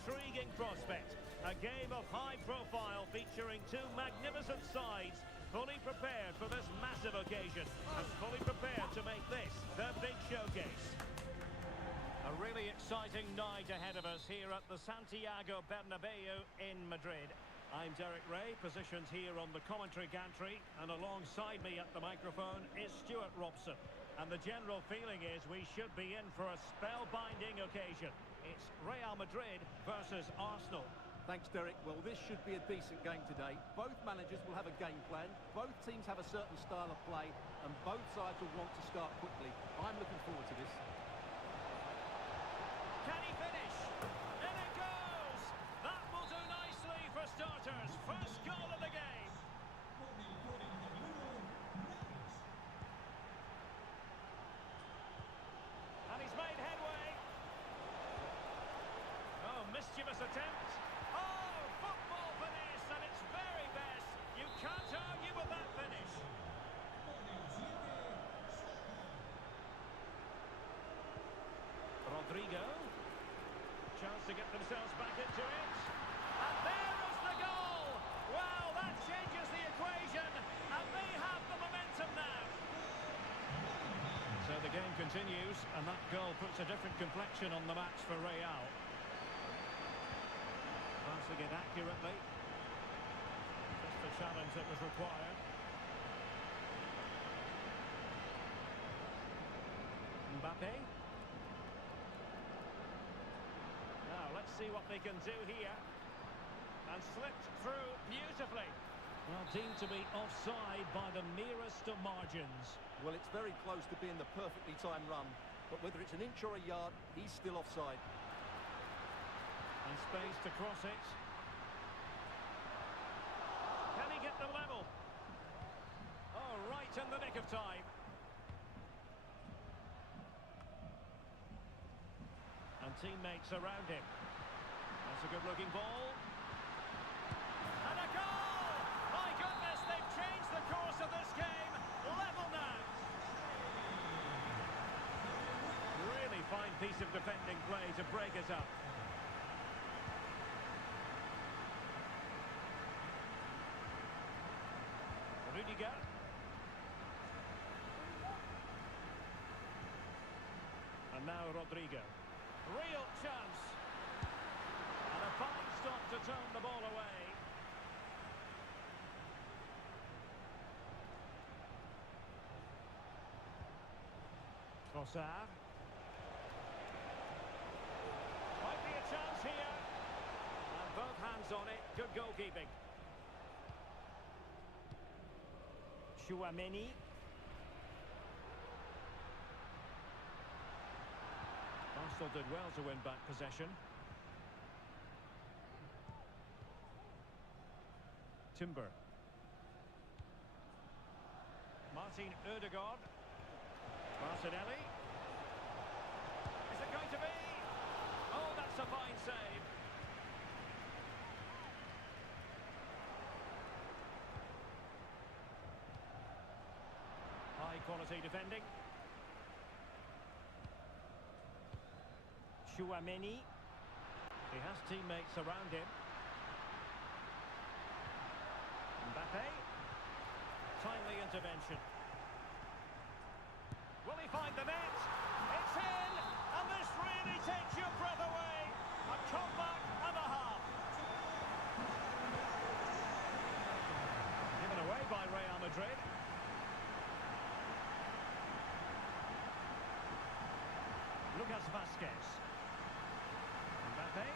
intriguing prospect. A game of high profile featuring two magnificent sides, fully prepared for this massive occasion and fully prepared to make this their big showcase. A really exciting night ahead of us here at the Santiago Bernabeu in Madrid. I'm Derek Ray, positioned here on the commentary gantry, and alongside me at the microphone is Stuart Robson. And the general feeling is we should be in for a spellbinding occasion. It's Real Madrid versus Arsenal. Thanks, Derek. Well, this should be a decent game today. Both managers will have a game plan. Both teams have a certain style of play, and both sides will want to start quickly. I'm looking forward to this. Can he finish? In it goes! That will do nicely for starters. First goal of the game. And he's made headway. Oh, mischievous attempt. Oh, football finish, and it's very best. You can't argue with that finish. Rodrigo. Chance to get themselves back into it. And there is the goal. Wow, that changes the equation. And they have the momentum now. So the game continues, and that goal puts a different complexion on the match for Real. Passing it accurately. Just the challenge that was required. Mbappe. Now, let's see what they can do here. And slipped through beautifully. Well, deemed to be offside by the merest of margins. Well, it's very close to being the perfectly timed run. But whether it's an inch or a yard, he's still offside. And space to cross it. Can he get the level? Oh, right in the nick of time. And teammates around him. That's a good-looking ball. And a goal! My goodness, they've changed the course of this game. Level now. Really fine piece of defending play to break it up. Rudiger. And now Rodrigo. Real chance. And a fine stop to turn the ball away. Trossard. Might be a chance here. And both hands on it. Good goalkeeping. Chouameni. Arsenal did well to win back possession. Timber. Martin Ødegaard. Martinelli. Is it going to be? Oh, that's a fine save. High quality defending. Chouameni. He has teammates around him. Mbappe. Timely intervention. Will he find the net? It's in! And this really takes your breath away. A comeback and a half. Given away by Real Madrid. Lucas Vazquez. Mbappe.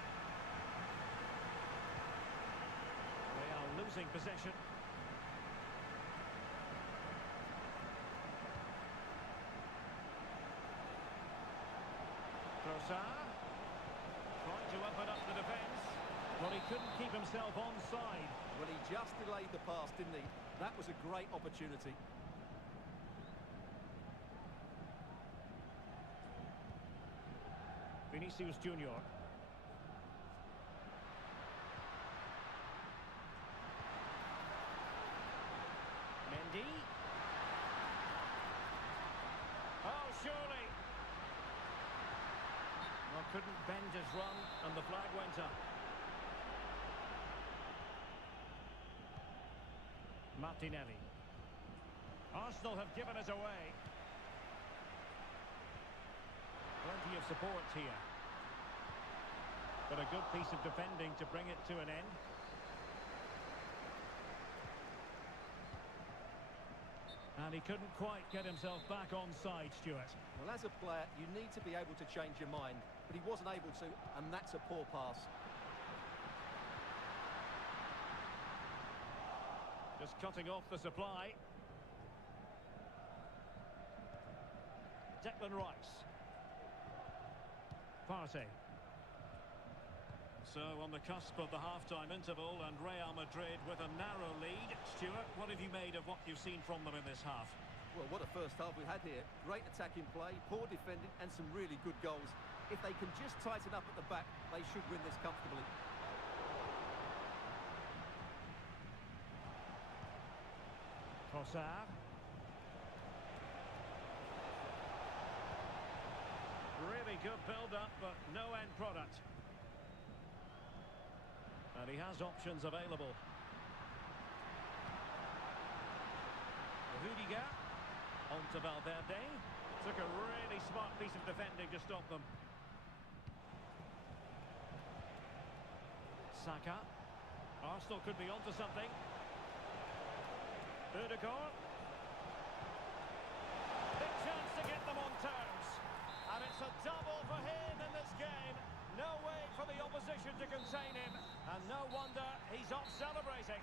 Real losing possession. Trossard. Trying to open up the defence. Well, he couldn't keep himself onside. Well, he just delayed the pass, didn't he? That was a great opportunity. Vinicius Junior. Mendy. Oh, surely. Well, couldn't bend his run, and the flag went up. Martinelli. Arsenal have given it away. Plenty of support here. But a good piece of defending to bring it to an end. And he couldn't quite get himself back on side, Stuart. Well, as a player, you need to be able to change your mind, but he wasn't able to, and that's a poor pass. Just cutting off the supply. Declan Rice. Partey. So on the cusp of the half-time interval, and Real Madrid with a narrow lead. Stuart, what have you made of what you've seen from them in this half? Well, what a first half we had here. Great attacking play, poor defending, and some really good goals. If they can just tighten up at the back, they should win this comfortably. Trossard. Really good build-up, but no end product. And he has options available. Rudiger. On to Valverde. Took a really smart piece of defending to stop them. Saka. Arsenal could be onto something. Rudiger. Big chance to get them on terms. And it's a double for him in this game. No way for the opposition to contain him. And no wonder he's off celebrating.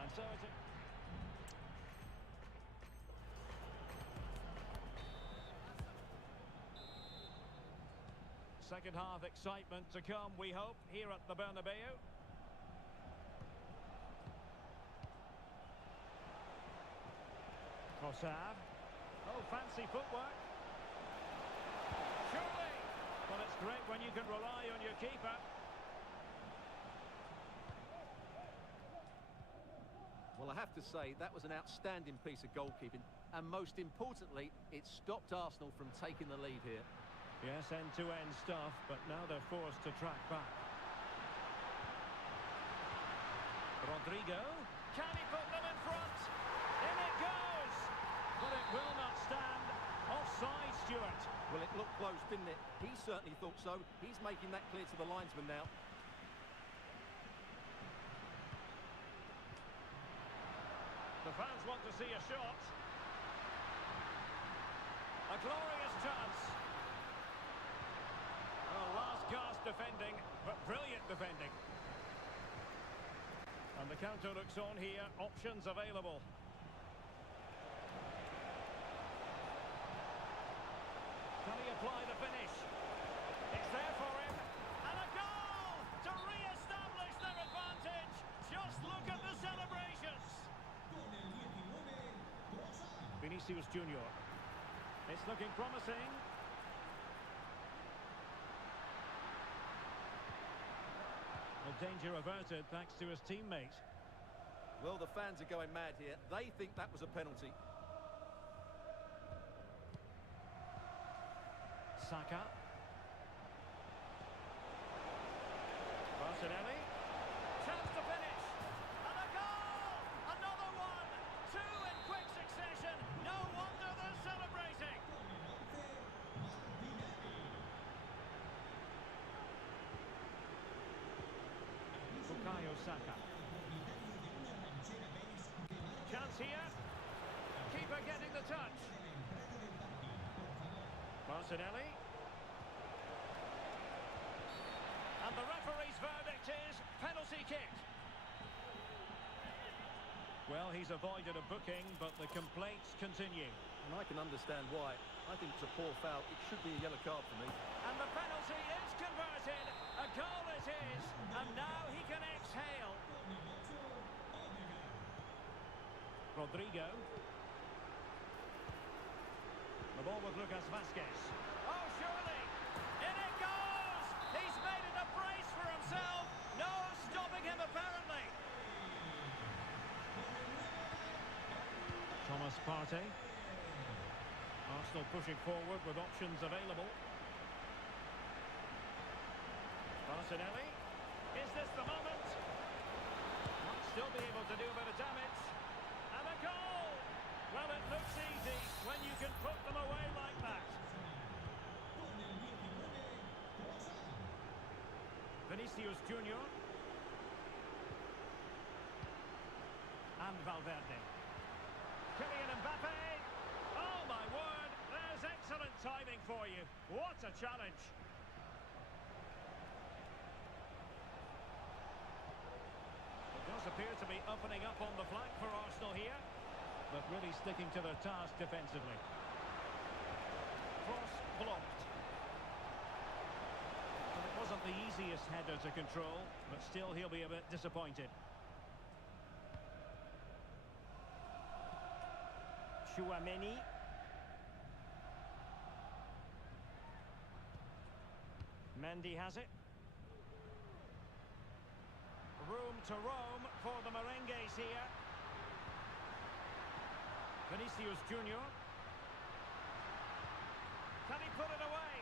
And so it's a... Second half excitement to come, we hope, here at the Bernabeu. Trossard. Oh, fancy footwork. Surely! Well, it's great when you can rely on your keeper. Well, I have to say, that was an outstanding piece of goalkeeping. And most importantly, it stopped Arsenal from taking the lead here. Yes, end-to-end stuff, but now they're forced to track back. Rodrigo. Can he put them in front? In it goes! But it will not stand. Offside, Stuart. Well, it looked close, didn't it? He certainly thought so. He's making that clear to the linesman now. The fans want to see a shot. A glorious chance. Oh, last gasp defending, but brilliant defending. And the counter looks on here. Options available. Can he apply the finish? It's there for him. And a goal to re-establish their advantage. Just look at the celebrations. Vinicius Junior. It's looking promising. Well, danger averted thanks to his teammate. Well, the fans are going mad here. They think that was a penalty. Saka. Martinelli. Chance to finish. And a goal! Another one! Two in quick succession. No wonder they're celebrating. Bukayo Saka. Chance here. Keeper getting the touch. Martinelli. And the referee's verdict is penalty kick. Well, he's avoided a booking, but the complaints continue. And I can understand why. I think it's a poor foul. It should be a yellow card for me. And the penalty is converted. A goal it is. And now he can exhale. Rodrigo. The ball with Lucas Vazquez. Oh, surely! In it goes! He's made it a brace for himself. No stopping him, apparently. Thomas Partey. Arsenal pushing forward with options available. Martinelli. Is this the moment? Might still be able to do a bit of damage. And a goal! Well, it looks easy when you can put them away like that. Vinicius Junior. And Valverde. Kylian Mbappe. Oh, my word. There's excellent timing for you. What a challenge. It does appear to be opening up on the flank for Arsenal here, but really sticking to their task defensively. Cross blocked. And it wasn't the easiest header to control, but still he'll be a bit disappointed. Chouameni. Mendy has it. Room to roam for the Merengues here. Vinicius Junior. Can he put it away?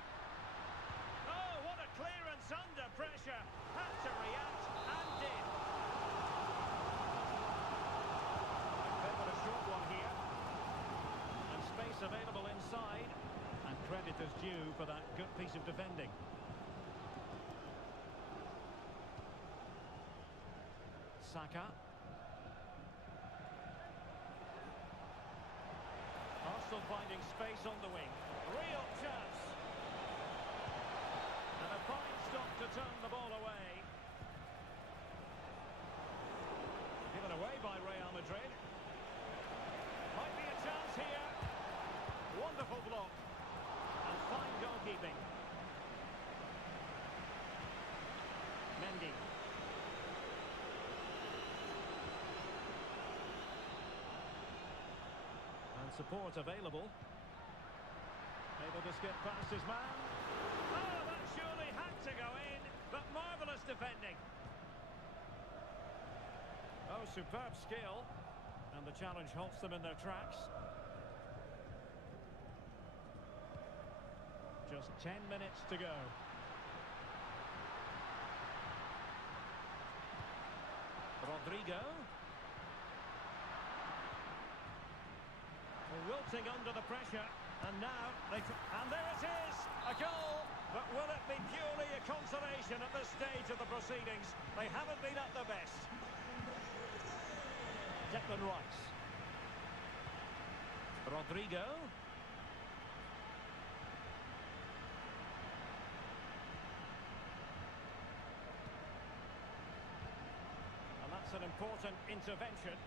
Oh, what a clearance under pressure. Had to react and did. Favored a short one here. And space available inside. And credit is due for that good piece of defending. Saka. Arsenal finding space on the wing. Real chance. And a fine stop to turn the ball away. Given away by Real Madrid. Might be a chance here. Wonderful block. And fine goalkeeping. Mendy. Support available. Able to skip past his man. Oh, that surely had to go in, but marvellous defending. Oh, superb skill. And the challenge halts them in their tracks. Just 10 minutes to go. Rodrigo. Wilting under the pressure, and now and there it is, a goal. But will it be purely a consolation at this stage of the proceedings? They haven't been at their best. Declan Rice. Rodrigo. And that's an important intervention.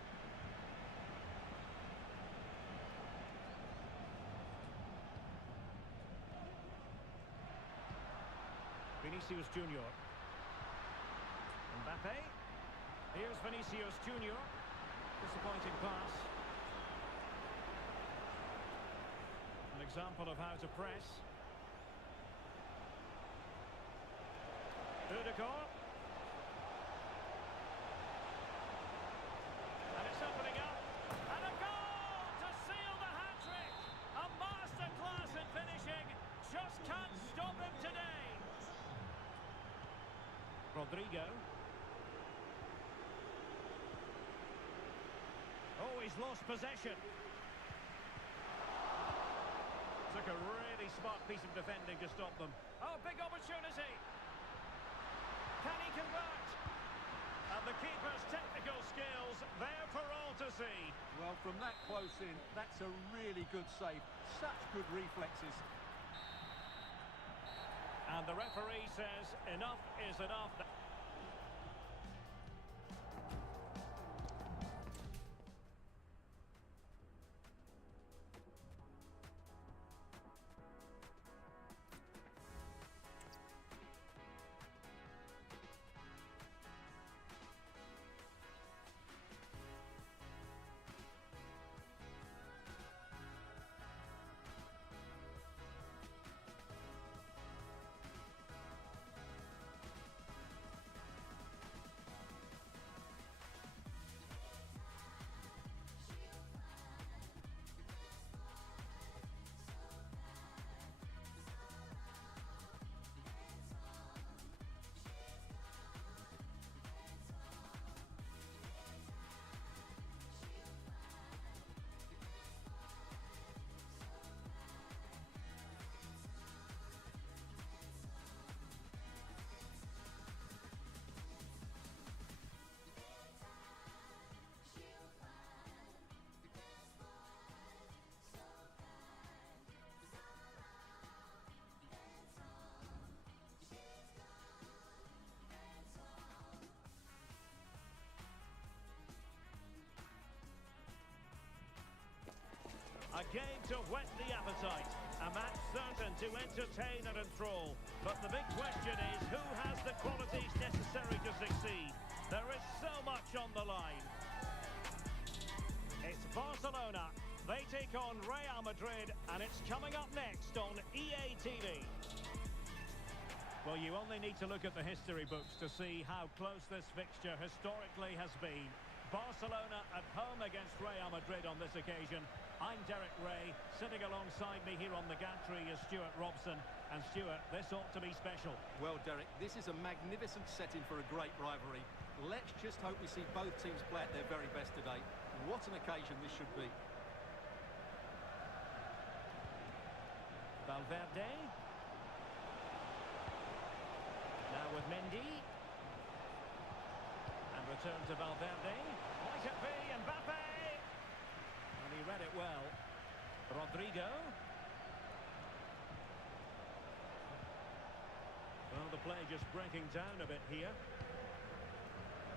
Vinicius Junior. Mbappe. Here's Vinicius Junior. Disappointing pass. An example of how to press. Redragon. And it's opening up. And a goal to seal the hat-trick. A masterclass in finishing. Just can't stop him today. Rodrigo. Oh, he's lost possession. Took a really smart piece of defending to stop them. Oh, big opportunity. Can he convert? And the keeper's technical skills there for all to see. Well, from that close in, that's a really good save. Such good reflexes. And the referee says enough is enough. A game to whet the appetite. A match certain to entertain and enthrall. But the big question is, who has the qualities necessary to succeed? There is so much on the line. It's Barcelona. They take on Real Madrid, and it's coming up next on EA TV. Well, you only need to look at the history books to see how close this fixture historically has been. Barcelona at home against Real Madrid on this occasion. I'm Derek Ray. Sitting alongside me here on the gantry is Stuart Robson. And Stuart, this ought to be special. Well, Derek, this is a magnificent setting for a great rivalry. Let's just hope we see both teams play at their very best today. What an occasion this should be. Valverde. Now with Mendy. And return to Valverde. Might it be Mbappe? And he read it well. Rodrigo. Well, the play just breaking down a bit here.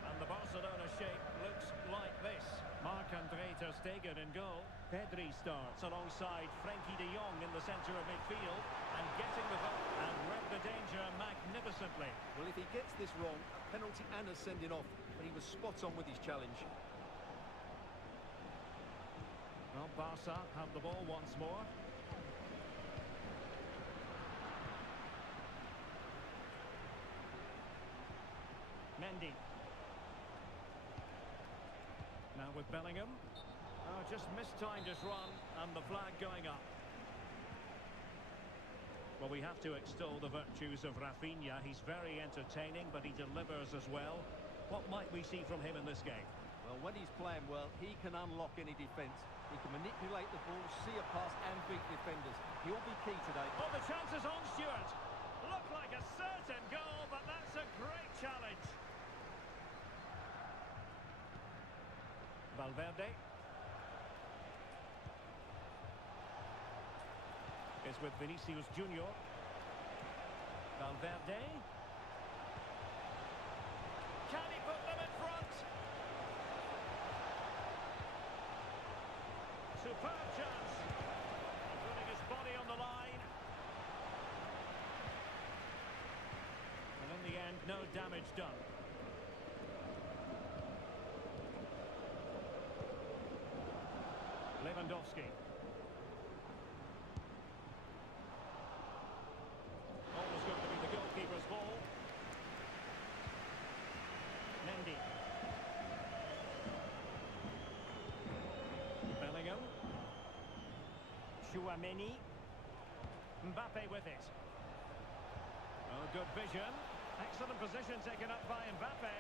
And the Barcelona shape looks like this. Marc-André ter Stegen in goal. Pedri starts alongside Frenkie de Jong in the centre of midfield. And getting the ball and read the danger magnificently. Well, if he gets this wrong, a penalty and a sending off. But he was spot on with his challenge. Well, Barca have the ball once more. Mendy. Now with Bellingham. Oh, just mistimed his run and the flag going up. Well, we have to extol the virtues of Rafinha. He's very entertaining, but he delivers as well. What might we see from him in this game? Well, when he's playing well, he can unlock any defence. He can manipulate the ball, see a pass and beat defenders. He'll be key today. Oh, the chance is on, Stuart. Looked like a certain goal, but that's a great challenge. Valverde. Is with Vinicius Junior. Valverde. Can he put them in front? Superb chance. Putting his body on the line. And in the end, no damage done. Lewandowski. Always going to be the goalkeeper's ball. Mendy. Bellingham. Chouameni. Mbappe with it. Oh, good vision. Excellent position taken up by Mbappe.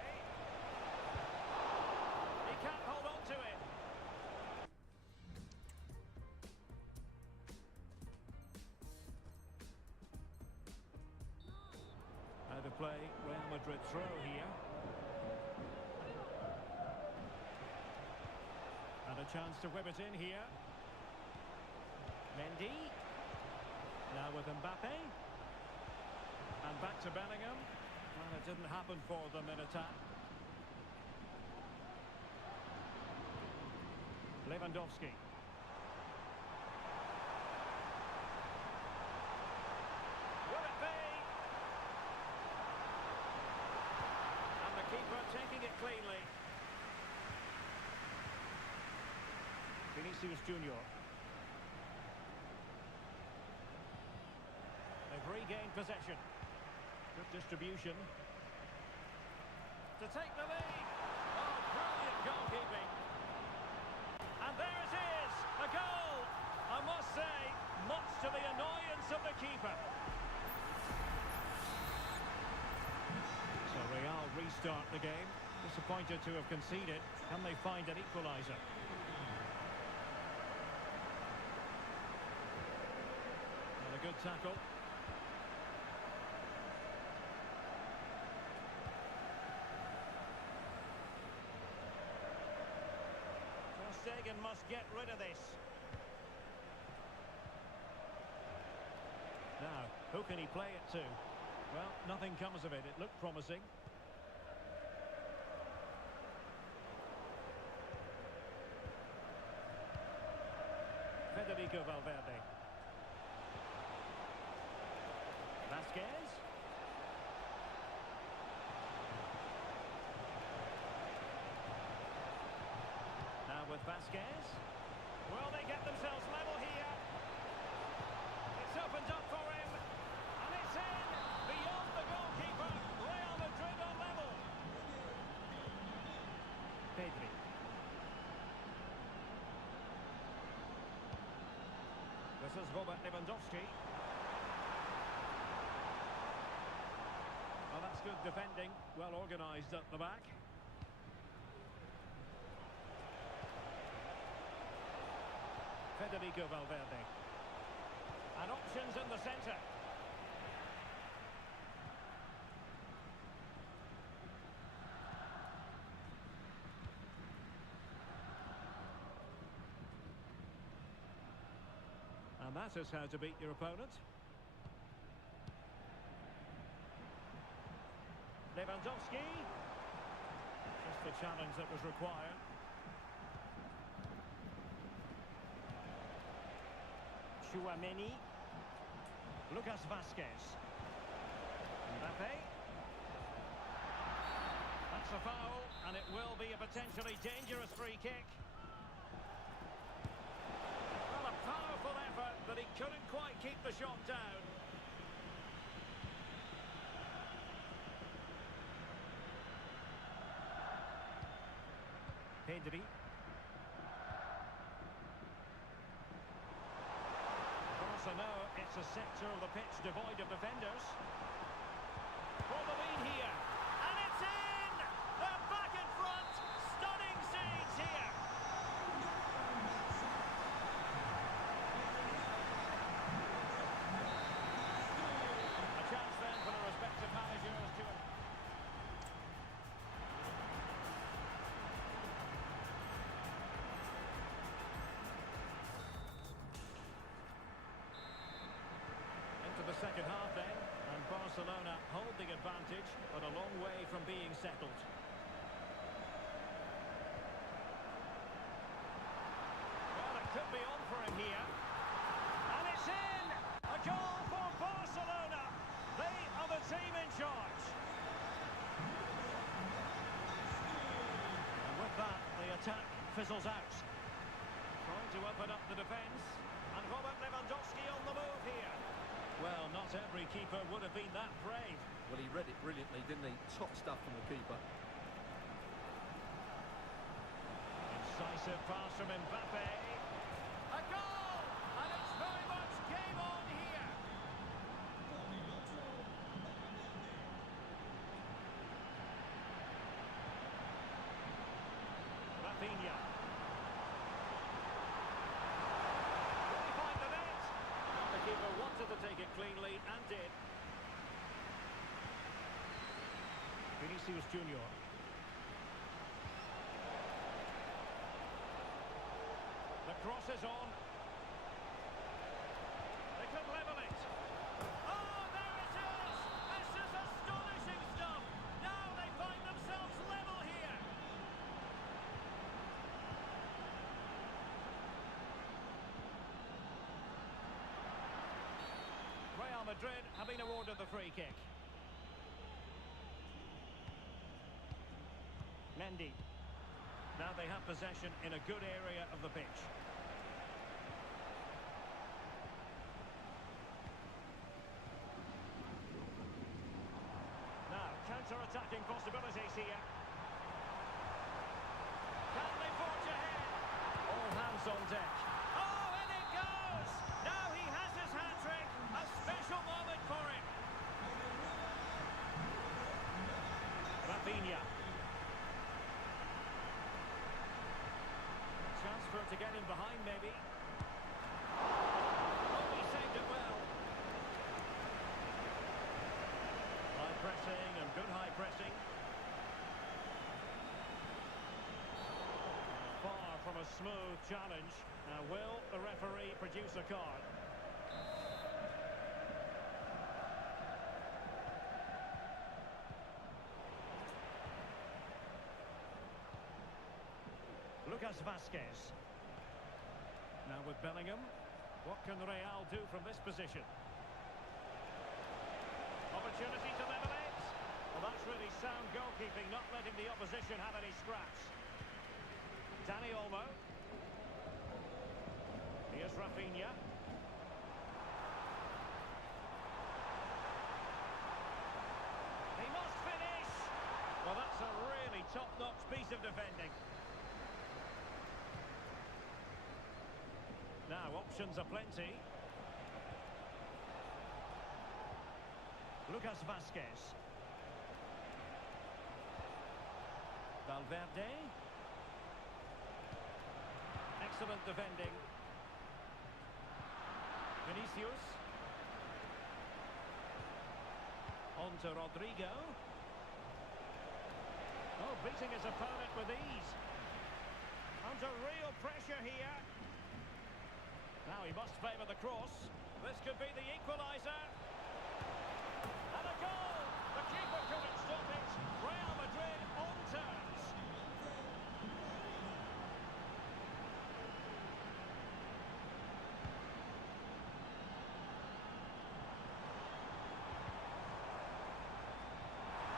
He can't hold on to it. Out of play, Real Madrid throw here. And a chance to whip it in here. Mendy. Now with Mbappe. And back to Bellingham. Well, it didn't happen for them in attack. Lewandowski. Will it be? And the keeper taking it cleanly. Vinicius Junior. They've regained possession. Good distribution. To take the lead. Oh, brilliant goalkeeping. And there it is, a goal. I must say, much to the annoyance of the keeper. So Real restart the game. Disappointed to have conceded. Can they find an equaliser? And a good tackle. Stegen must get rid of this. Now, who can he play it to? Well, nothing comes of it. It looked promising. Federico. Federico Valverde. Vasquez. Now with Vasquez. Will they get themselves level here? It's opened up for him. And it's in. Beyond the goalkeeper. Real Madrid on level. Pedri. This is Robert Lewandowski. Well, that's good defending. Well organised at the back. Federico Valverde. And options in the centre. And that is how to beat your opponent. Lewandowski. Just the challenge that was required. Chouameni. Lucas Vasquez. Mbappe. That's a foul, and it will be a potentially dangerous free kick. Well, a powerful effort, but he couldn't quite keep the shot down. Pedri. So no, it's a sector of the pitch devoid of defenders. For the lead here. And it's in! They're back in front! Stunning scenes here! A chance then for the respective managers to... The second half then, and Barcelona hold the advantage, but a long way from being settled. Well, it could be on for him here. And it's in! A goal for Barcelona! They are the team in charge. And with that, the attack fizzles out. Trying to open up the defence, and Robert Lewandowski on the move here. Well, not every keeper would have been that brave. Well, he read it brilliantly, didn't he? Top stuff from the keeper. Incisive pass from Mbappe. A goal! And it's very much game on here. Rafinha. The keeper wanted to take it cleanly and did. Vinicius Junior. The cross is on. They could level it. Oh, there it is! This is astonishing stuff! Now they find themselves level here. Real Madrid have been awarded the free kick. Mendy. Now they have possession in a good area of the pitch. Now, counter-attacking possibilities here. Can they forge ahead? All hands on deck. Oh, and it goes! Now he has his hat-trick. A special moment for him. Rafinha. Chance for him to get in behind, maybe. Oh, he saved it well. High pressing and good high pressing. Far from a smooth challenge. Now, will the referee produce a card? Lucas Vasquez. Now with Bellingham. What can Real do from this position? Opportunity to level it. Well, that's really sound goalkeeping, not letting the opposition have any scraps. Dani Olmo. Here's Rafinha. He must finish. Well, that's a really top-notch piece of defending. Now, options are plenty. Lucas Vazquez. Valverde. Excellent defending. Vinicius. On to Rodrigo. Oh, beating his opponent with ease. Under real pressure here. Now he must favour the cross. This could be the equaliser. And a goal! The keeper couldn't stop it. Real Madrid on terms.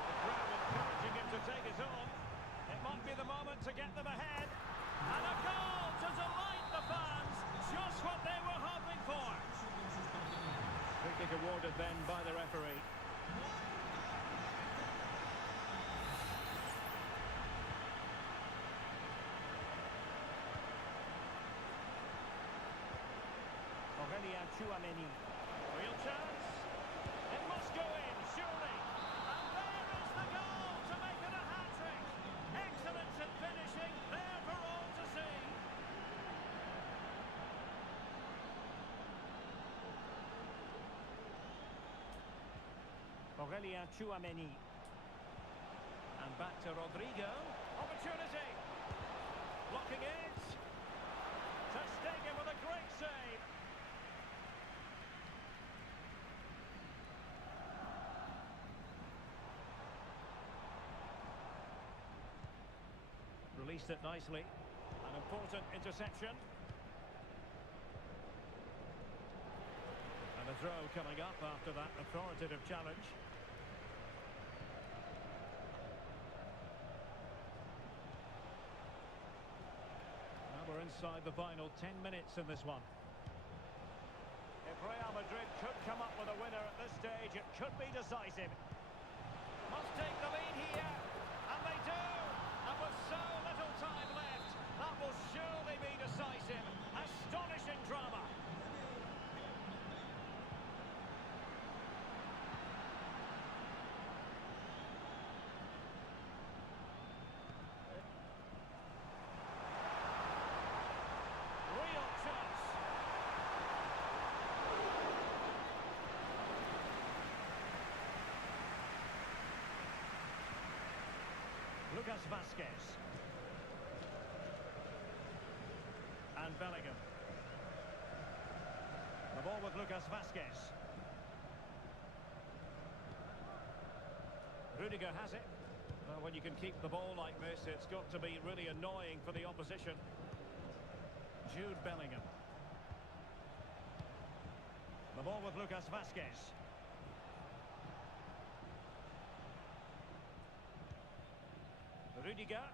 The crowd encouraging him to take it on. It might be the moment to get them ahead. And a goal to delight the fans. Just what they were hoping for. Free kick awarded then by the referee. Aurélien Tchouameni. Real chance. It must go in, surely. And there is the goal to make it a hat-trick. Excellence in finishing, there for all to see. Aurélien Tchouameni. And back to Rodrigo. Opportunity. Blocking it. Ter Stegen with a great save. Released it nicely. An important interception. And a throw coming up after that authoritative challenge. Now we're inside the final 10 minutes in this one. If Real Madrid could come up with a winner at this stage, it could be decisive. Must take the lead here, and they do! And with so little time left, that will surely be decisive. Astonishing drama. Real chance. Lucas Vazquez. And Bellingham. The ball with Lucas Vazquez. Rudiger has it. Well, when you can keep the ball like this, it's got to be really annoying for the opposition. Jude Bellingham. The ball with Lucas Vazquez. Rudiger.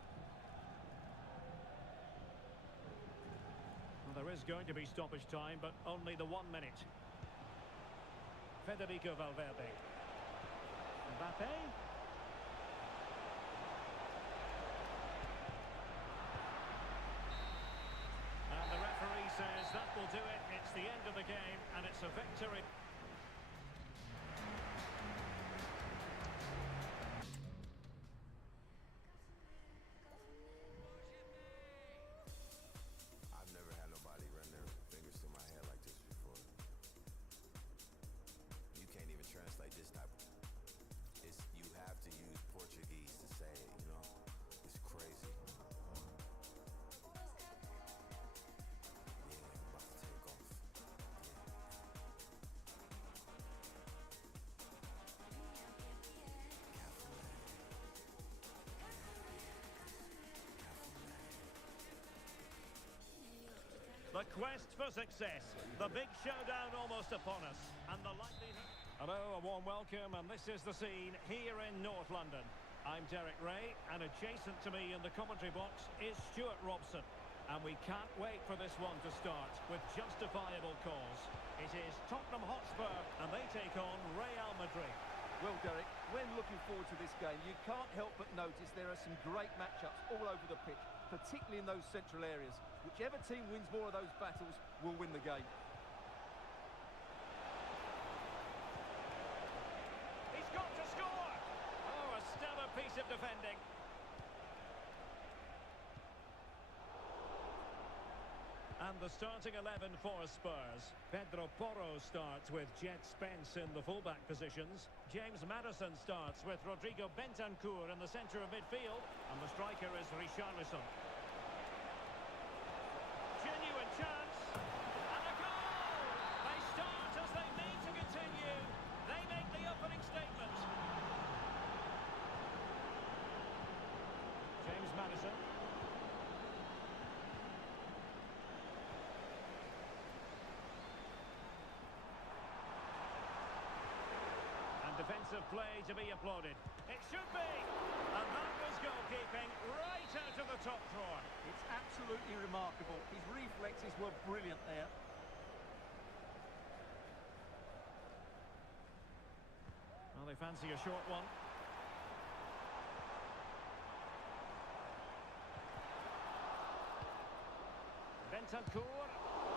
Well, there is going to be stoppage time, but only the 1 minute. Federico Valverde. Mbappe. And the referee says that will do it. It's the end of the game, and it's a victory. I've never had nobody run their fingers through my hair like this before. You can't even translate this type of... you have to use Portuguese to say it, you know? It's crazy. Yeah, I'm about to take off. Yeah. The quest for success. The big showdown almost upon us. And the likelihood... Hello, a warm welcome, and this is the scene here in North London. I'm Derek Ray, and adjacent to me in the commentary box is Stuart Robson. And we can't wait for this one to start with justifiable cause. It is Tottenham Hotspur, and they take on Real Madrid. Well, Derek, when looking forward to this game, you can't help but notice there are some great matchups all over the pitch, particularly in those central areas. Whichever team wins more of those battles will win the game. He's got to score! Oh, a stellar piece of defending. And the starting 11 for Spurs. Pedro Porro starts with Jet Spence in the fullback positions. James Maddison starts with Rodrigo Bentancur in the centre of midfield. And the striker is Richarlison. Genuine chance. And a goal! They start as they mean to continue. They make the opening statement. James Maddison. Defensive play to be applauded. It should be! And that was goalkeeping right out of the top drawer. It's absolutely remarkable. His reflexes were brilliant there. Well, they fancy a short one. Bentancur.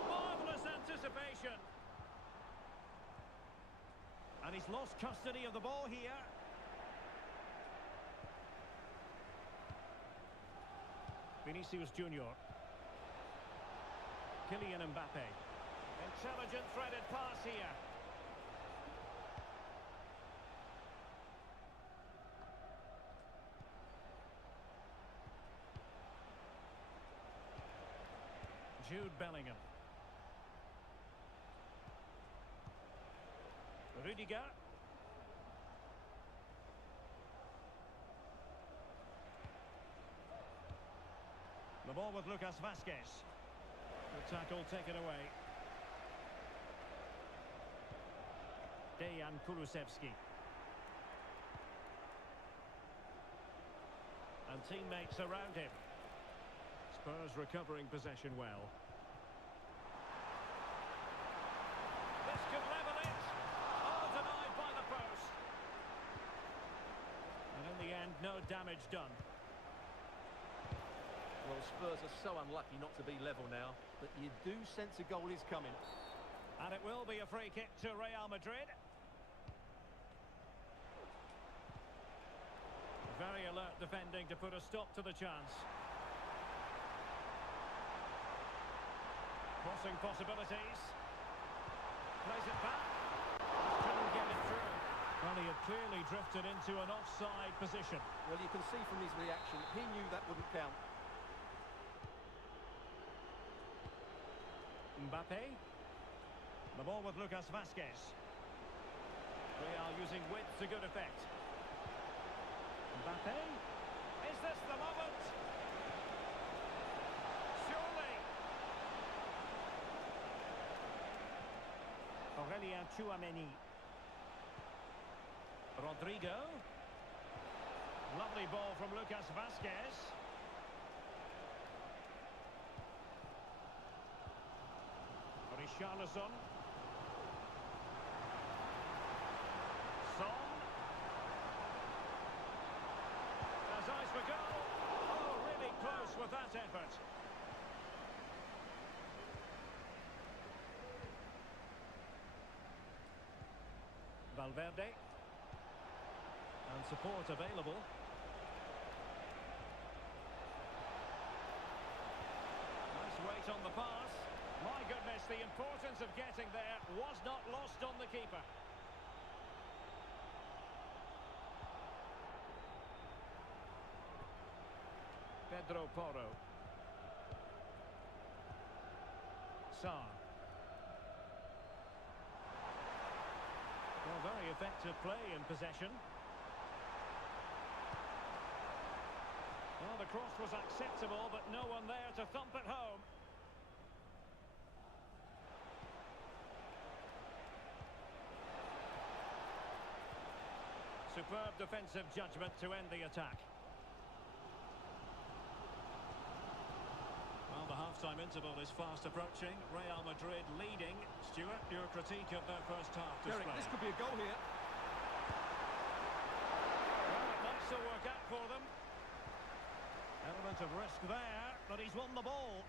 Marvellous anticipation. And he's lost custody of the ball here. Vinicius Junior. Kylian Mbappe. Intelligent threaded pass here. Jude Bellingham. Rudiger. The ball with Lucas Vazquez. The tackle taken away. Dejan Kulusevski. And teammates around him. Spurs recovering possession well. This could level it. Denied by the post. And in the end, no damage done. Well, Spurs are so unlucky not to be level now, but you do sense a goal is coming. And it will be a free kick to Real Madrid. Very alert defending to put a stop to the chance. Crossing possibilities. Plays it back. Couldn't get it through. Well, he had clearly drifted into an offside position. Well, you can see from his reaction, he knew that wouldn't count. Mbappe. The ball with Lucas Vazquez. Real using width to good effect. Mbappe. Is this the moment? Surely. Aurelien Tchouameni. Rodrigo. Lovely ball from Lucas Vazquez. Richarlison. Son. There's eyes for goal. Oh, really close with that effort. Valverde. And support available. Nice weight on the pass. My goodness, the importance of getting there was not lost on the keeper. Pedro Porro. Sarr. Well, very effective play in possession. Well, the cross was acceptable, but no one there to thump it home. superb defensive judgment to end the attack. Well, the half-time interval is fast approaching. Real Madrid leading. Stuart, your critique of their first half display. Derek, this could be a goal here. Well, it might still work out for them. Element of risk there, but he's won the ball.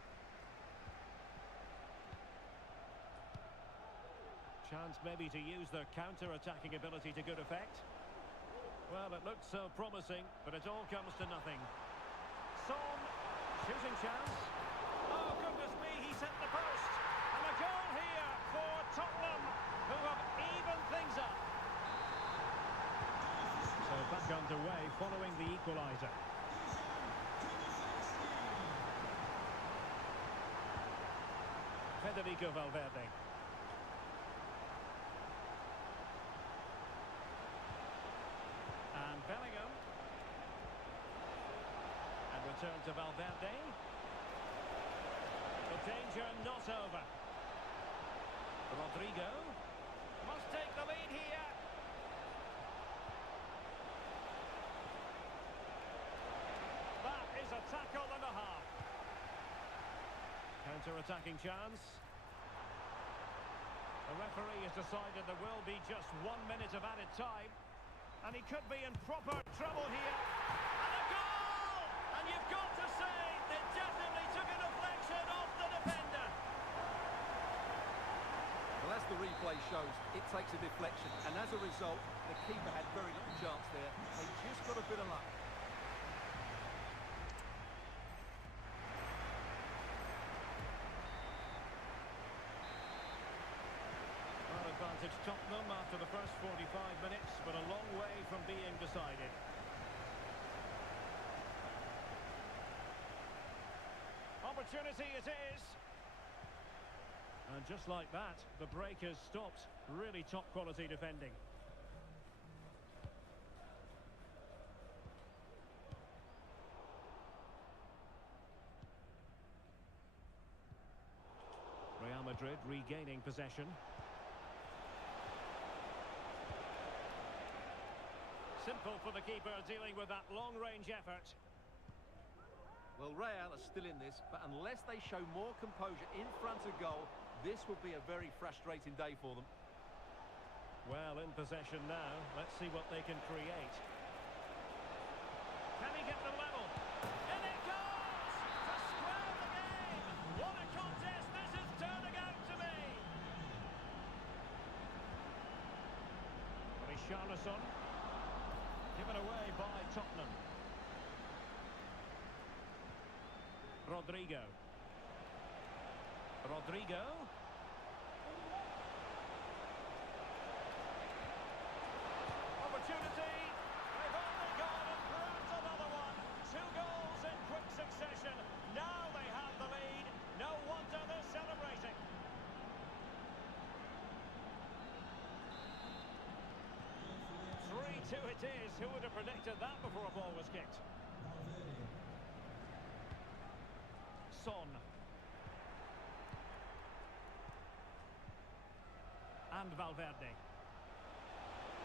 Chance maybe to use their counter-attacking ability to good effect. Well, it looked so promising, but it all comes to nothing. Son, shooting chance. Oh, goodness me, he sent the post. And a goal here for Tottenham, who have evened things up. So back underway following the equaliser. Federico Valverde. And Bellingham. And return to Valverde. The danger not over. Rodrigo must take the lead here. That is a tackle and a half. Counter-attacking chance. The referee has decided there will be just 1 minute of added time. And he could be in proper trouble here. And a goal! And you've got to say, they definitely took a deflection off the defender. Well, as the replay shows, it takes a deflection. And as a result, the keeper had very little chance there. They just got a bit of luck. Advantage Tottenham after the first 45 minutes, but a long way from being decided. Opportunity it is. And just like that, the break has stopped. Really top quality defending. Real Madrid regaining possession. Simple for the keeper dealing with that long-range effort. Well, Real are still in this, but unless they show more composure in front of goal, this will be a very frustrating day for them. Well, in possession now. Let's see what they can create. Can he get the level? In it goes! To square the game! What a contest this is turning out to be! Richarlison. Given away by Tottenham. Rodrigo. Rodrigo. Opportunity. They've only gone and grabbed another one. 2 goals in quick succession. Now they have the lead. No wonder they're celebrating. 3-2 it is. Who would have predicted that before a ball was kicked? Son. And Valverde.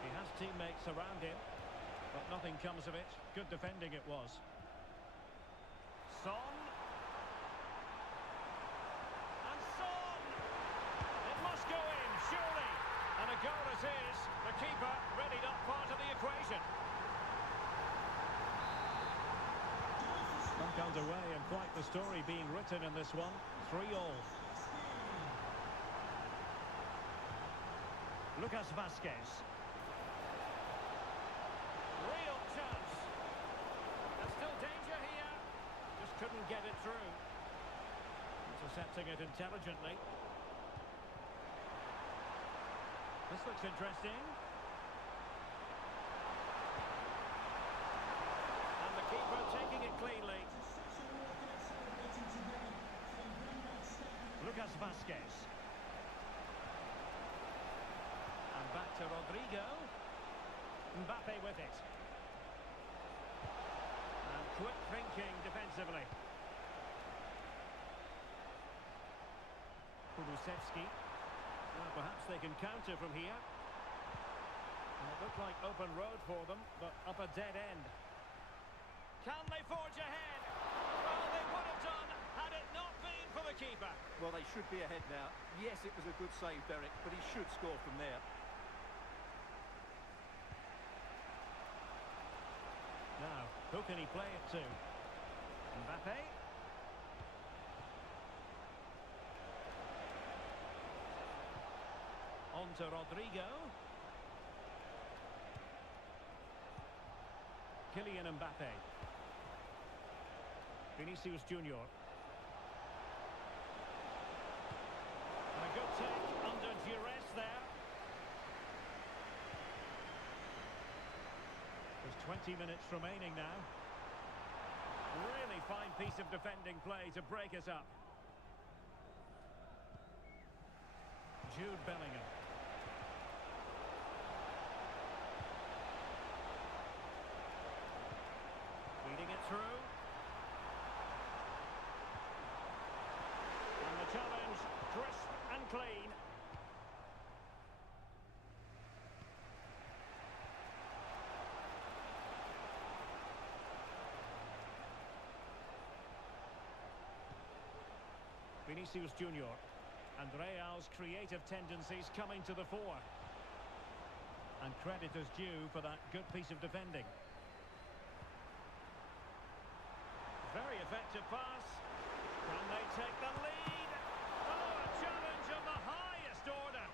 He has teammates around him, but nothing comes of it. Good defending it was. Son. And Son! It must go in, surely. And a goal it is. The keeper readied up part of the equation. Back underway and quite the story being written in this one. 3-all. Lucas Vazquez. Real chance. There's still danger here. Just couldn't get it through. Intercepting it intelligently. This looks interesting. And the keeper taking it cleanly. Lucas Vazquez. And back to Rodrigo. Mbappe with it. And quick thinking defensively. Kulusevski. Well, perhaps they can counter from here. And it looked like open road for them, but up a dead end. Can they forge ahead? Well, they would have done had it not been for the keeper. Well, they should be ahead now. Yes, it was a good save, Derek, but he should score from there. Now, who can he play it to? Mbappe. On to Rodrigo. Kylian Mbappe. Vinicius Junior. And a good take under duress there. There's 20 minutes remaining now. Really fine piece of defending play to break us up. Jude Bellingham. Feeding it through. And the challenge, crisp and clean. Vinicius Junior. And Real's creative tendencies coming to the fore. And credit is due for that good piece of defending. Very effective pass. Can they take the lead? Oh, a challenge of the highest order.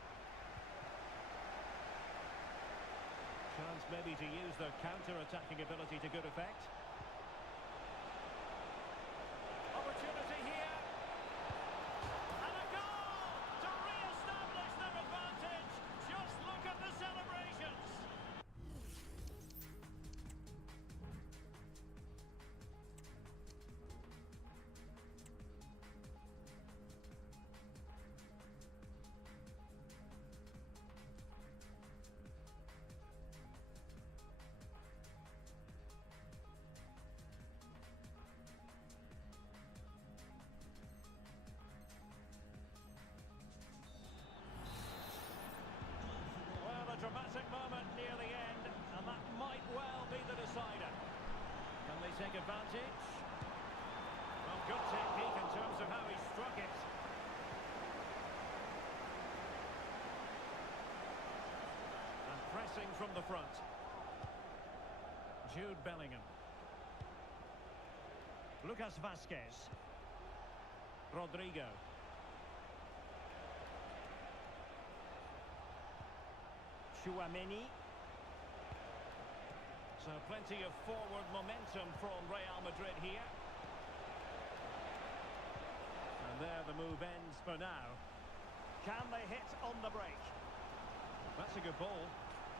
Chance maybe to use their counter-attacking ability to good effect. Opportunity here. And a goal to re-establish their advantage. Just look at the celebrations. Dramatic moment near the end, and that might well be the decider. Can they take advantage? Well, good technique in terms of how he struck it. And pressing from the front. Jude Bellingham. Lucas Vazquez. Rodrigo. Chouameni. So plenty of forward momentum from Real Madrid here. And there the move ends for now. Can they hit on the break? That's a good ball.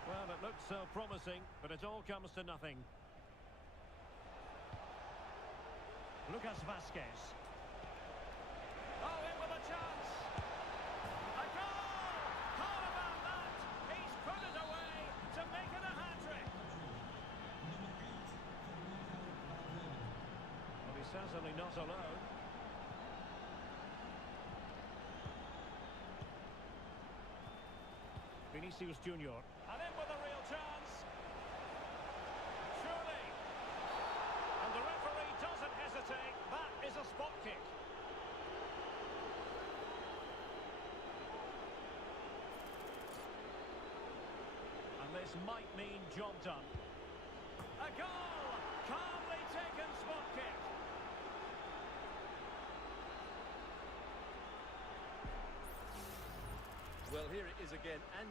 Well, it looked so promising, but it all comes to nothing. Lucas Vazquez. Oh, in with a chance. A goal! How about that? He's put it away to make it a hat-trick. Well, he's certainly not alone. Vinicius Junior. And in with a real chance. Surely. And the referee doesn't hesitate. That is a spot kick. And this might mean job done. A goal! Calmly taken spot kick. Well, here it is again, and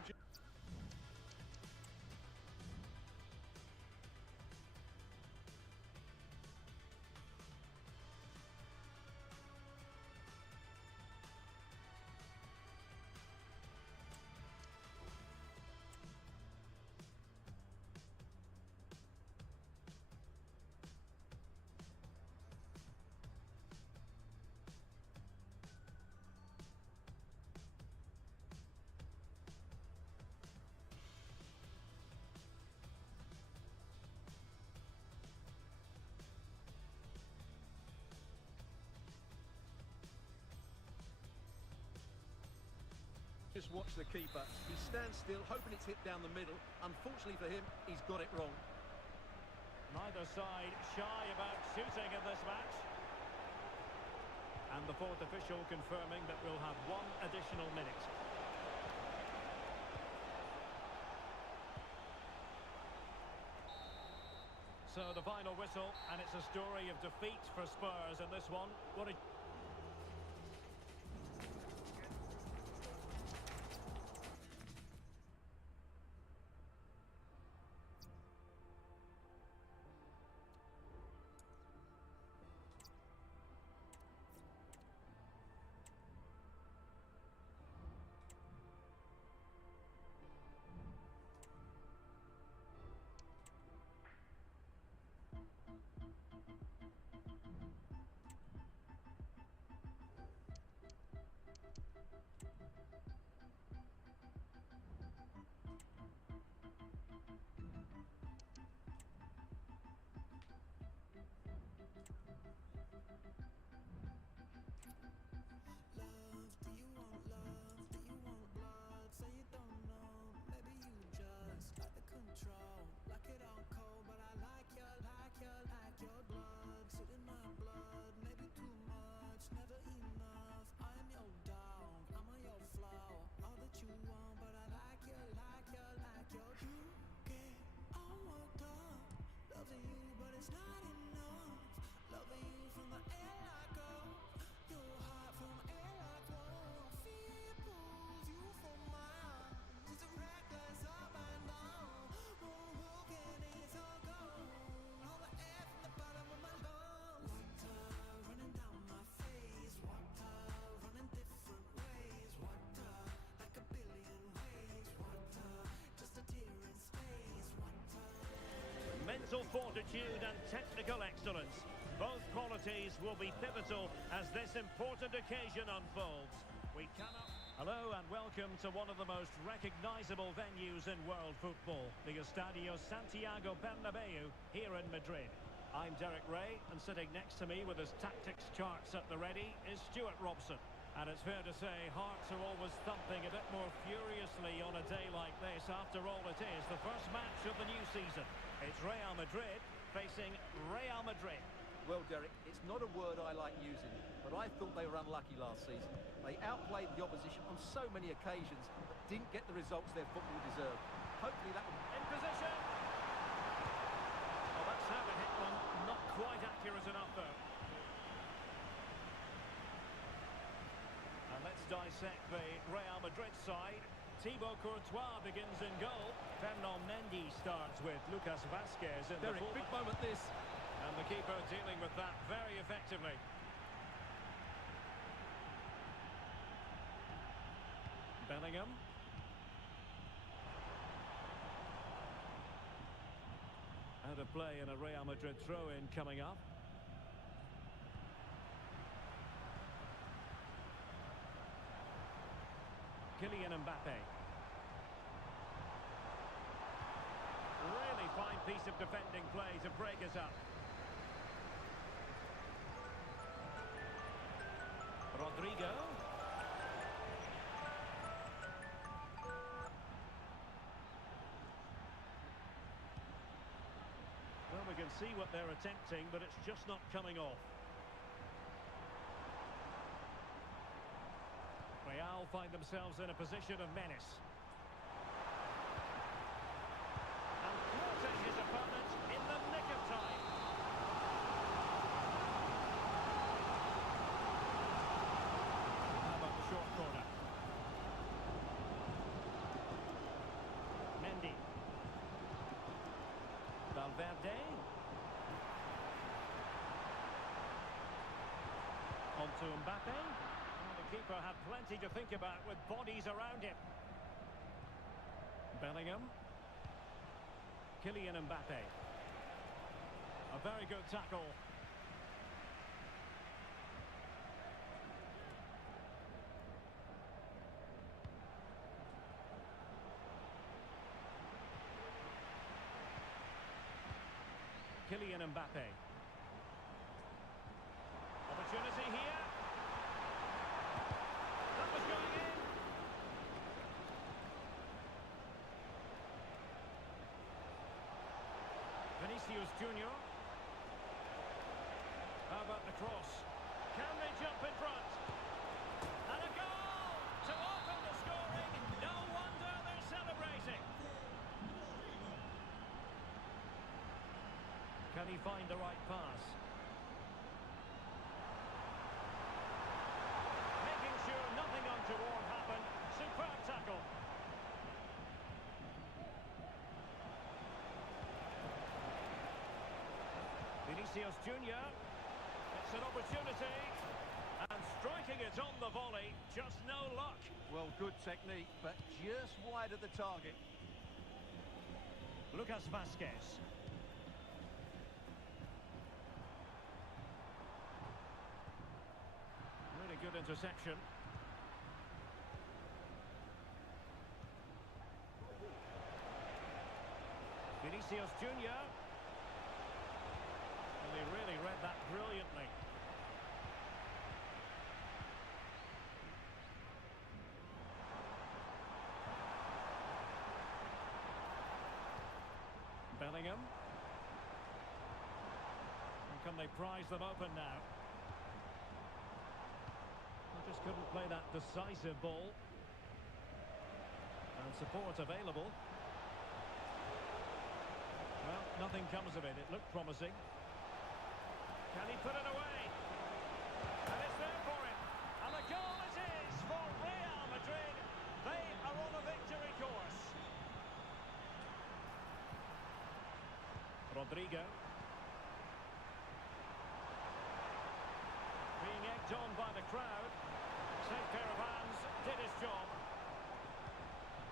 Just watch the keeper. He stands still, hoping it's hit down the middle. Unfortunately for him, he's got it wrong. Neither side shy about shooting in this match. And the fourth official confirming that we'll have one additional minute. So the final whistle, and it's a story of defeat for Spurs in this one. What a... Mental fortitude and technical excellence. Both qualities will be pivotal as this important occasion unfolds. We cannot... Hello and welcome to one of the most recognisable venues in world football, the Estadio Santiago Bernabeu here in Madrid. I'm Derek Ray, and sitting next to me with his tactics charts at the ready is Stuart Robson. And it's fair to say hearts are always thumping a bit more furiously on a day like this. After all, it is the first match of the new season. It's Real Madrid facing Real Madrid. Well, Derek, it's not a word I like using, but I thought they were unlucky last season. They outplayed the opposition on so many occasions, but didn't get the results their football deserved. Hopefully that will... In position! Well, that's how it hit one. Not quite accurate enough, though. And let's dissect the Real Madrid side. Thibaut Courtois begins in goal. Fernand Mendy starts with Lucas Vazquez in the fullback. Big moment this. And the keeper dealing with that very effectively. Bellingham. Out of play in a Real Madrid throw-in coming up. Kylian Mbappe. Really fine piece of defending play to break us up. Rodrigo. Well, we can see what they're attempting, but it's just not coming off. Real find themselves in a position of menace. And thwarting his opponent in the nick of time. How about the short corner? Mendy. Valverde. On to Mbappe. Keeper had plenty to think about with bodies around him. Bellingham. Kylian Mbappe. A very good tackle. Kylian Mbappe. Opportunity here. Vinicius Junior. How about the cross? Can they jump in front? And a goal to open the scoring. No wonder they're celebrating. Can he find the right pass? Making sure nothing untoward happened. Superb tackle. Vinicius Junior. It's an opportunity. And striking it on the volley. Just no luck. Well, good technique, but just wide of the target. Lucas Vasquez. Really good interception. Vinicius Junior. Well, he really read that brilliantly. Bellingham. And can they prize them open now? They just couldn't play that decisive ball. And support available. Well, nothing comes of it. It looked promising. Can he put it away? And it's there for him. And a goal it is for Real Madrid. They are on a victory course. Rodrigo. Being egged on by the crowd. Safe pair of hands, did his job.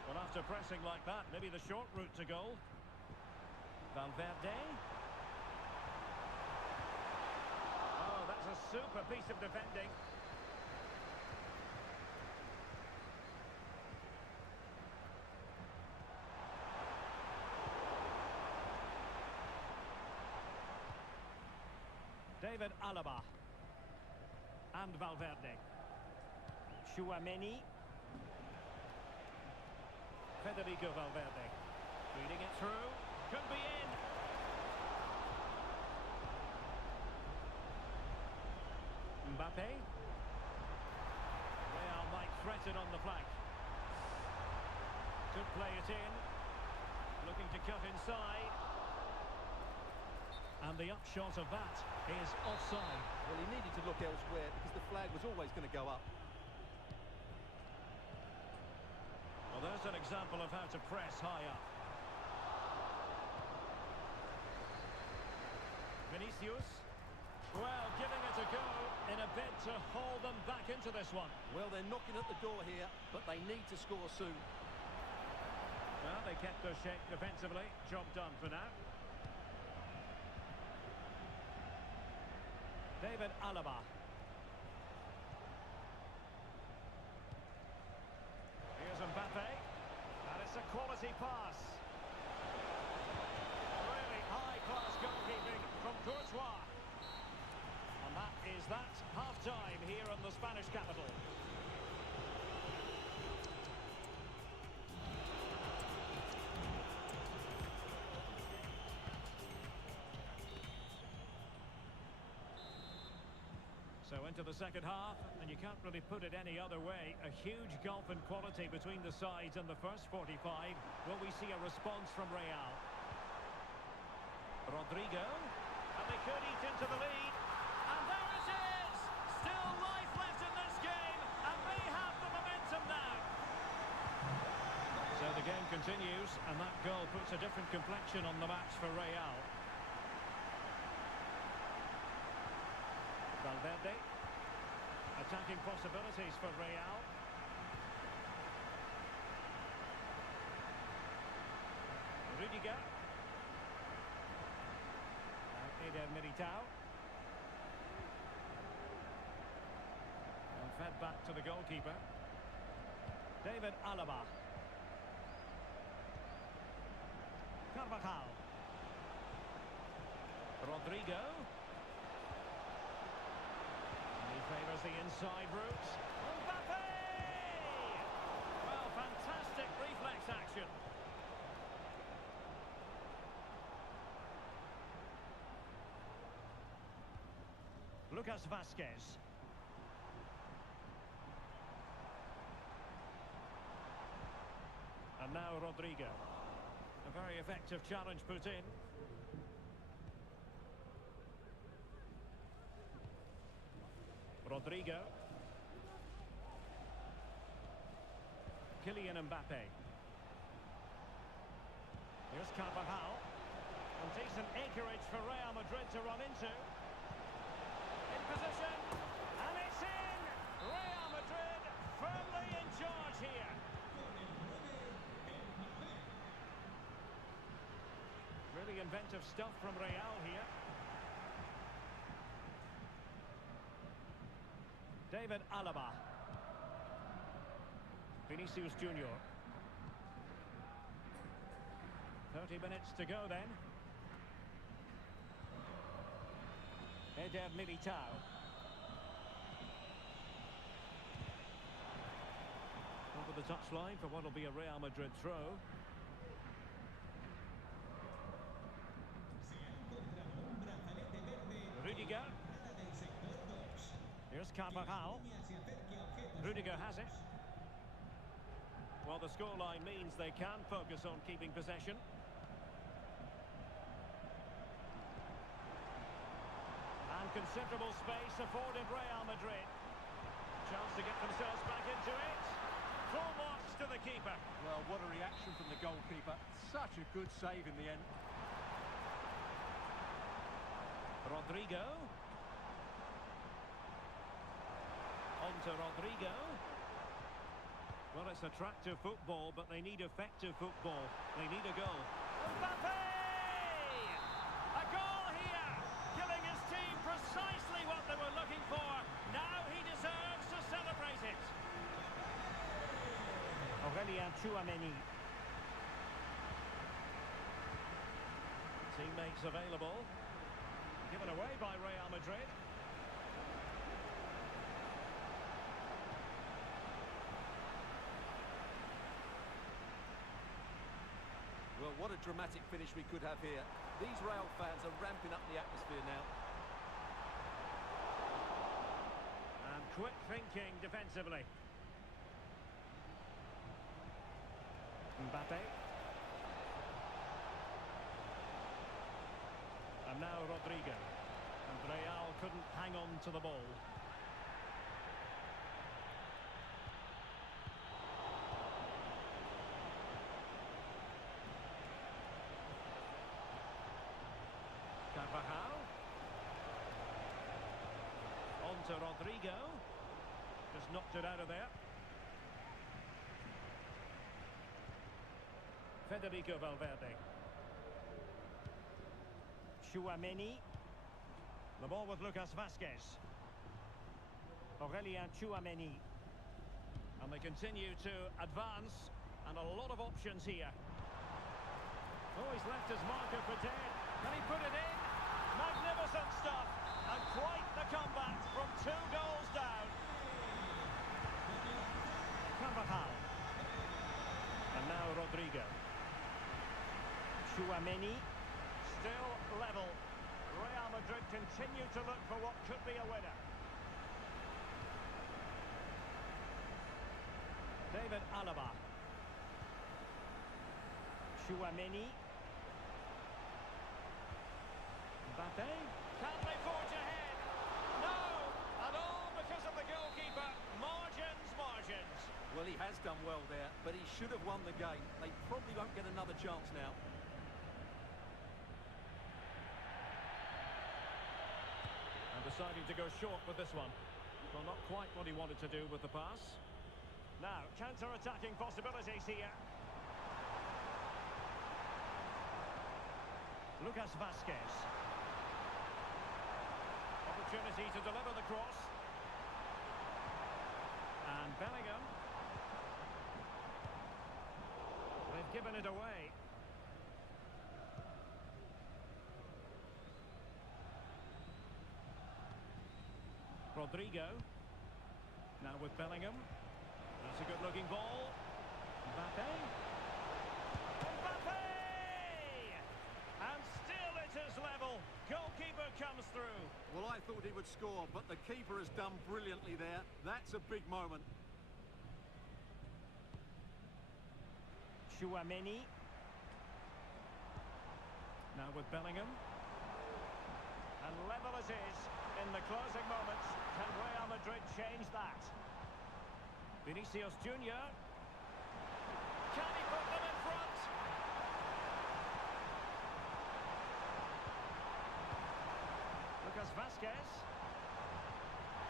Well, after pressing like that, maybe the short route to goal. Valverde. Oh, that's a super piece of defending. David Alaba. And Valverde. Tchouameni. Federico Valverde. Reading it through. Could be in. Mbappe. Real might threaten on the flank. Could play it in. Looking to cut inside. And the upshot of that is offside. Well, he needed to look elsewhere because the flag was always going to go up. Well, there's an example of how to press high up. Vinicius. Well, giving it a go in a bid to haul them back into this one. Well, they're knocking at the door here, but they need to score soon. Well, they kept their shape defensively. Job done for now. David Alaba. Here's Mbappe. And it's a quality pass. Really high-class goalkeeping from Courtois. And that is that. Half-time here in the Spanish capital. So into the second half, and you can't really put it any other way. A huge gulf in quality between the sides in the first 45. Will we see a response from Real? Rodrigo. And they could eat into the lead. And there it is! Still life left in this game, and they have the momentum now. So the game continues, and that goal puts a different complexion on the match for Real. Valverde. Attacking possibilities for Real. Rudiger. And Eder Militao. And fed back to the goalkeeper. David Alaba. Carvajal. Rodrigo. Favours the inside route. Mbappe! Well, fantastic reflex action. Lucas Vazquez. And now Rodrigo. A very effective challenge put in. Rodrigo. Kylian Mbappe. Here's Carvajal. And decent acreage for Real Madrid to run into. In position. And it's in! Real Madrid firmly in charge here. Really inventive stuff from Real here. David Alaba. Vinicius Junior. 30 minutes to go then. Eder Militao. Over the touchline for what will be a Real Madrid throw. Rudiger. Here's Carvajal. Rudiger has it. Well, the scoreline means they can focus on keeping possession. And considerable space afforded Real Madrid. Chance to get themselves back into it. Full marks to the keeper. Well, what a reaction from the goalkeeper. Such a good save in the end. Rodrigo. On to Rodrigo. Well, it's attractive football, but they need effective football. They need a goal. Mbappe! A goal here! Giving his team precisely what they were looking for. Now he deserves to celebrate it. Aurelien Tchouameni. Teammates available. Given away by Real Madrid. Well, what a dramatic finish we could have here. These Real fans are ramping up the atmosphere now. And quick thinking defensively. Mbappe. And now Rodrigo. And Real couldn't hang on to the ball. Carvajal. On to Rodrigo. Just knocked it out of there. Federico Valverde. Tchouameni. The ball with Lucas Vazquez. Aurelien Tchouameni. And they continue to advance. And a lot of options here. Oh, he's left his marker for dead. Can he put it in? Magnificent stuff. And quite the comeback from 2 goals down. Carvajal. And now Rodrigo. Tchouameni. Still level. Real Madrid continue to look for what could be a winner. David Alaba. Tchouameni. Mbappe. Can they forge ahead? No! And all because of the goalkeeper. Margins, margins. Well, he has done well there, but he should have won the game. They probably won't get another chance now. And deciding to go short with this one. Well, not quite what he wanted to do with the pass. Now, counter-attacking possibilities here. Lucas Vazquez. Opportunity to deliver the cross. And Bellingham. They've given it away. Rodrigo. Now with Bellingham. That's a good-looking ball. Mbappe. Mbappe! And still it is level. Goalkeeper comes through. Well, I I thought he would score, but the keeper has done brilliantly there. That's a big moment. Chouameni. Now with Bellingham. And level it is in the closing moments. Can Real Madrid change that? Vinicius Junior. Can he put them in front? Lucas Vazquez.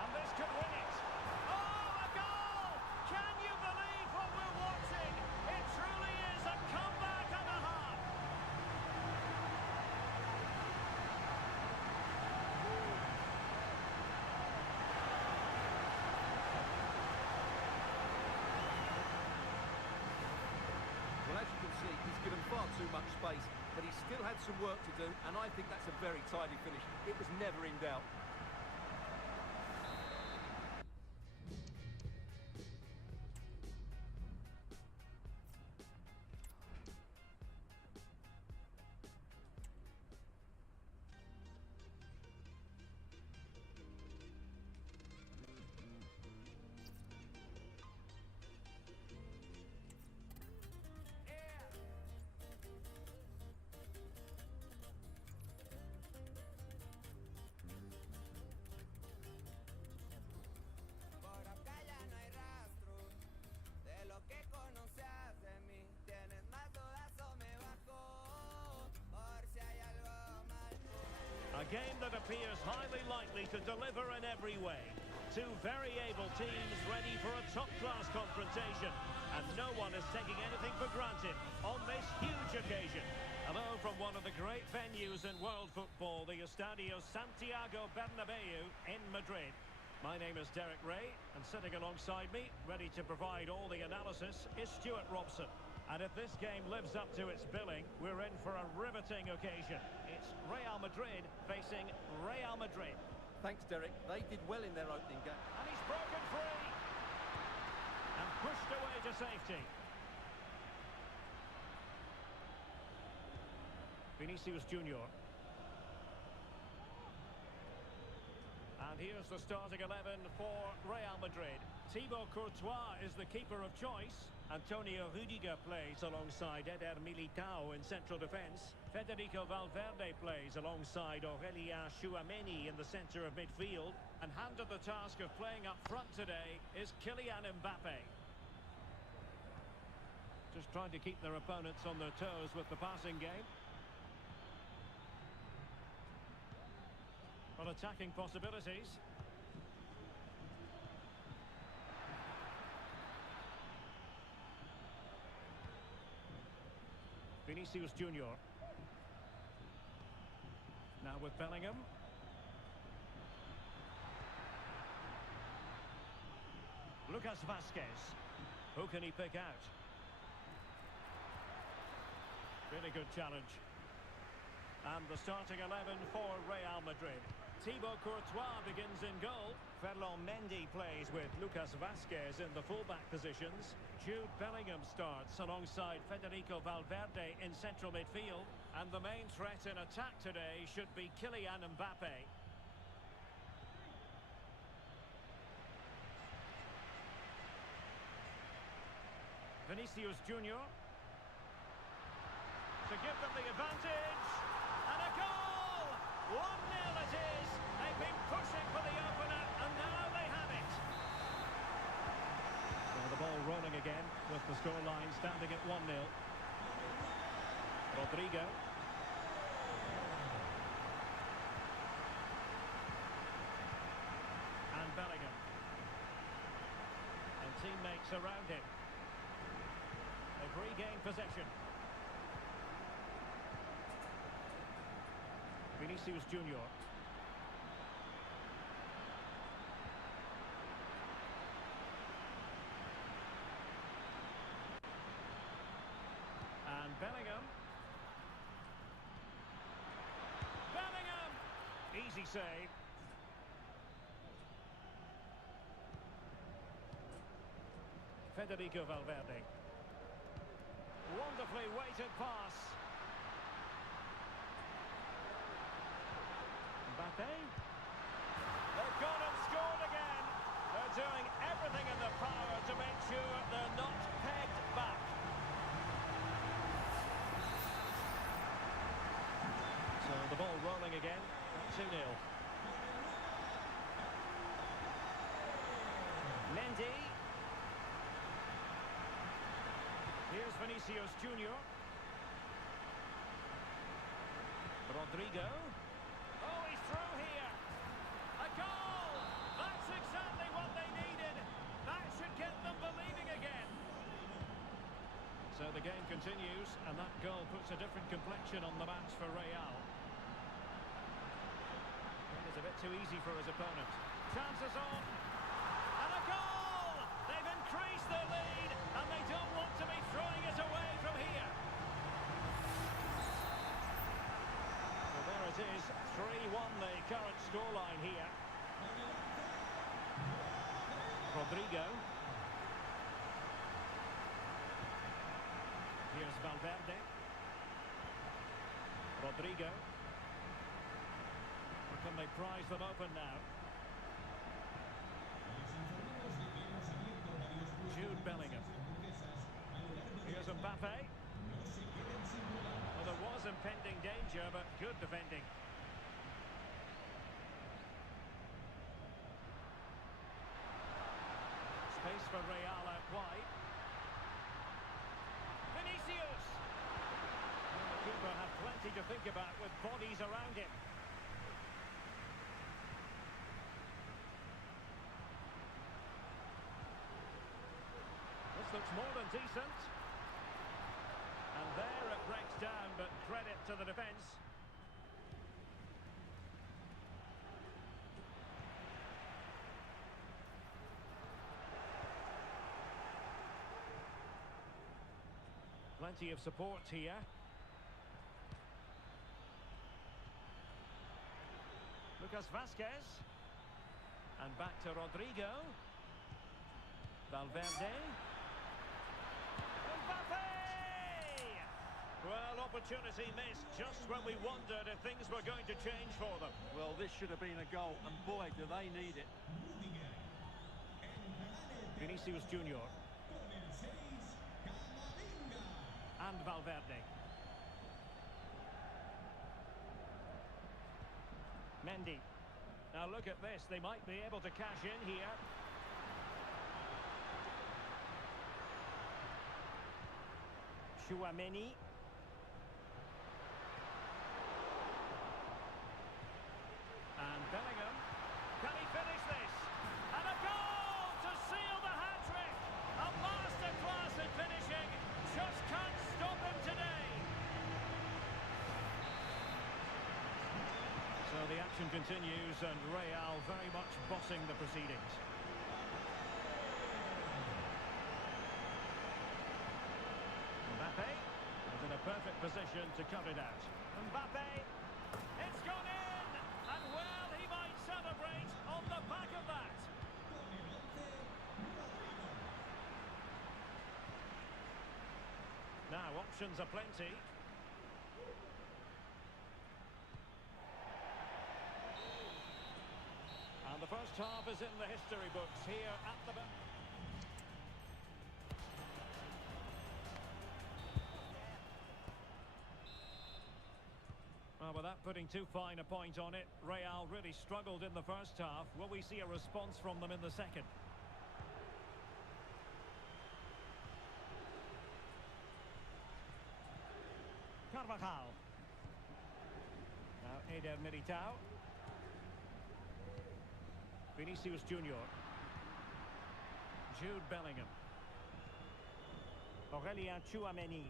And this could win it. Oh, a goal! Can you believe what we're watching? It truly is a comeback and a half. Well, as you can see, he's given far too much space, but he still had some work to do, and I think that's a very tidy finish. It was never in doubt. Por acá ya no hay rastro de lo que conocías de mí. Tienes más dudas o me bajo por si hay algo mal. A game that appears highly likely to deliver in every way. Two very able teams ready for a top-class confrontation. And no one is taking anything for granted on this huge occasion. Hello from one of the great venues in world football, the Estadio Santiago Bernabeu in Madrid. My name is Derek Ray, and sitting alongside me, ready to provide all the analysis, is Stuart Robson. And if this game lives up to its billing, we're in for a riveting occasion. It's Real Madrid facing Real Madrid. Thanks, Derek. They did well in their opening game. And he's broken free. And pushed away to safety. Vinicius Junior. And here's the starting 11 for Real Madrid. Thibaut Courtois is the keeper of choice. Antonio Rudiger plays alongside Eder Militao in central defence. Federico Valverde plays alongside Aurelien Chouameni in the centre of midfield. And handed the task of playing up front today is Kylian Mbappe. Just trying to keep their opponents on their toes with the passing game. Well, attacking possibilities. Vinicius Junior. Now with Bellingham. Lucas Vazquez. Who can he pick out? Really good challenge. And the starting 11 for Real Madrid. Thibaut Courtois begins in goal. Ferland Mendy plays with Lucas Vazquez in the fullback positions. Jude Bellingham starts alongside Federico Valverde in central midfield. And the main threat in attack today should be Kylian Mbappe. Vinicius Junior. To give them the advantage. And a goal! 1-0 it is. They've been pushing for the opener, and now they have it. Well, the ball rolling again with the scoreline standing at 1-0. Rodrigo. And Bellingham. And teammates around him. They've regained possession. Vinicius Junior. And Bellingham. Bellingham! Easy save. Federico Valverde. Wonderfully weighted pass. Mbappe. They've gone and scored again. They're doing everything in their power to make sure they're not pegged back. So the ball rolling again, 2-0. Mendy. Here's Vinicius Junior. Rodrigo. Oh, he's through here. A goal! That's exactly what they needed. That should get them believing again. So the game continues, and that goal puts a different complexion on the match for Real. It's a bit too easy for his opponent. Chances on. And a goal! They've increased their lead, and they don't want to be throwing it away from here. So there it is, 3-1 the current scoreline here. Rodrigo. Here's Valverde. Rodrigo. Or can they prize them open now? Jude Bellingham. Here's Mbappe. Well, there was impending danger, but good defending. Space for Real out wide. Vinicius! Well, the keeper had plenty to think about with bodies around him. This looks more than decent. And there it breaks down, but credit to the defence. Plenty of support here. Lucas Vazquez. And back to Rodrigo. Valverde. Mbappe! Well, opportunity missed just when we wondered if things were going to change for them. Well, this should have been a goal, and boy, do they need it. Vinicius Junior. And Valverde. Mendy. Now look at this, they might be able to cash in here. Chouameni. And Bellingham. Can he finish this? And a goal to seal the hat-trick! A masterclass in finishing. Just can't stop him today. So the action continues and Real very much bossing the proceedings. Mbappe is in a perfect position to cut it out. Mbappe, it's gone in! And well, he might celebrate on the back of that. Now, options are plenty. And the first half is in the history books here at the... Well, without putting too fine a point on it, Real really struggled in the first half. Will we see a response from them in the second? Carvajal. Now Eder Militao. Vinicius Junior. Jude Bellingham. Aurelien Chouameni.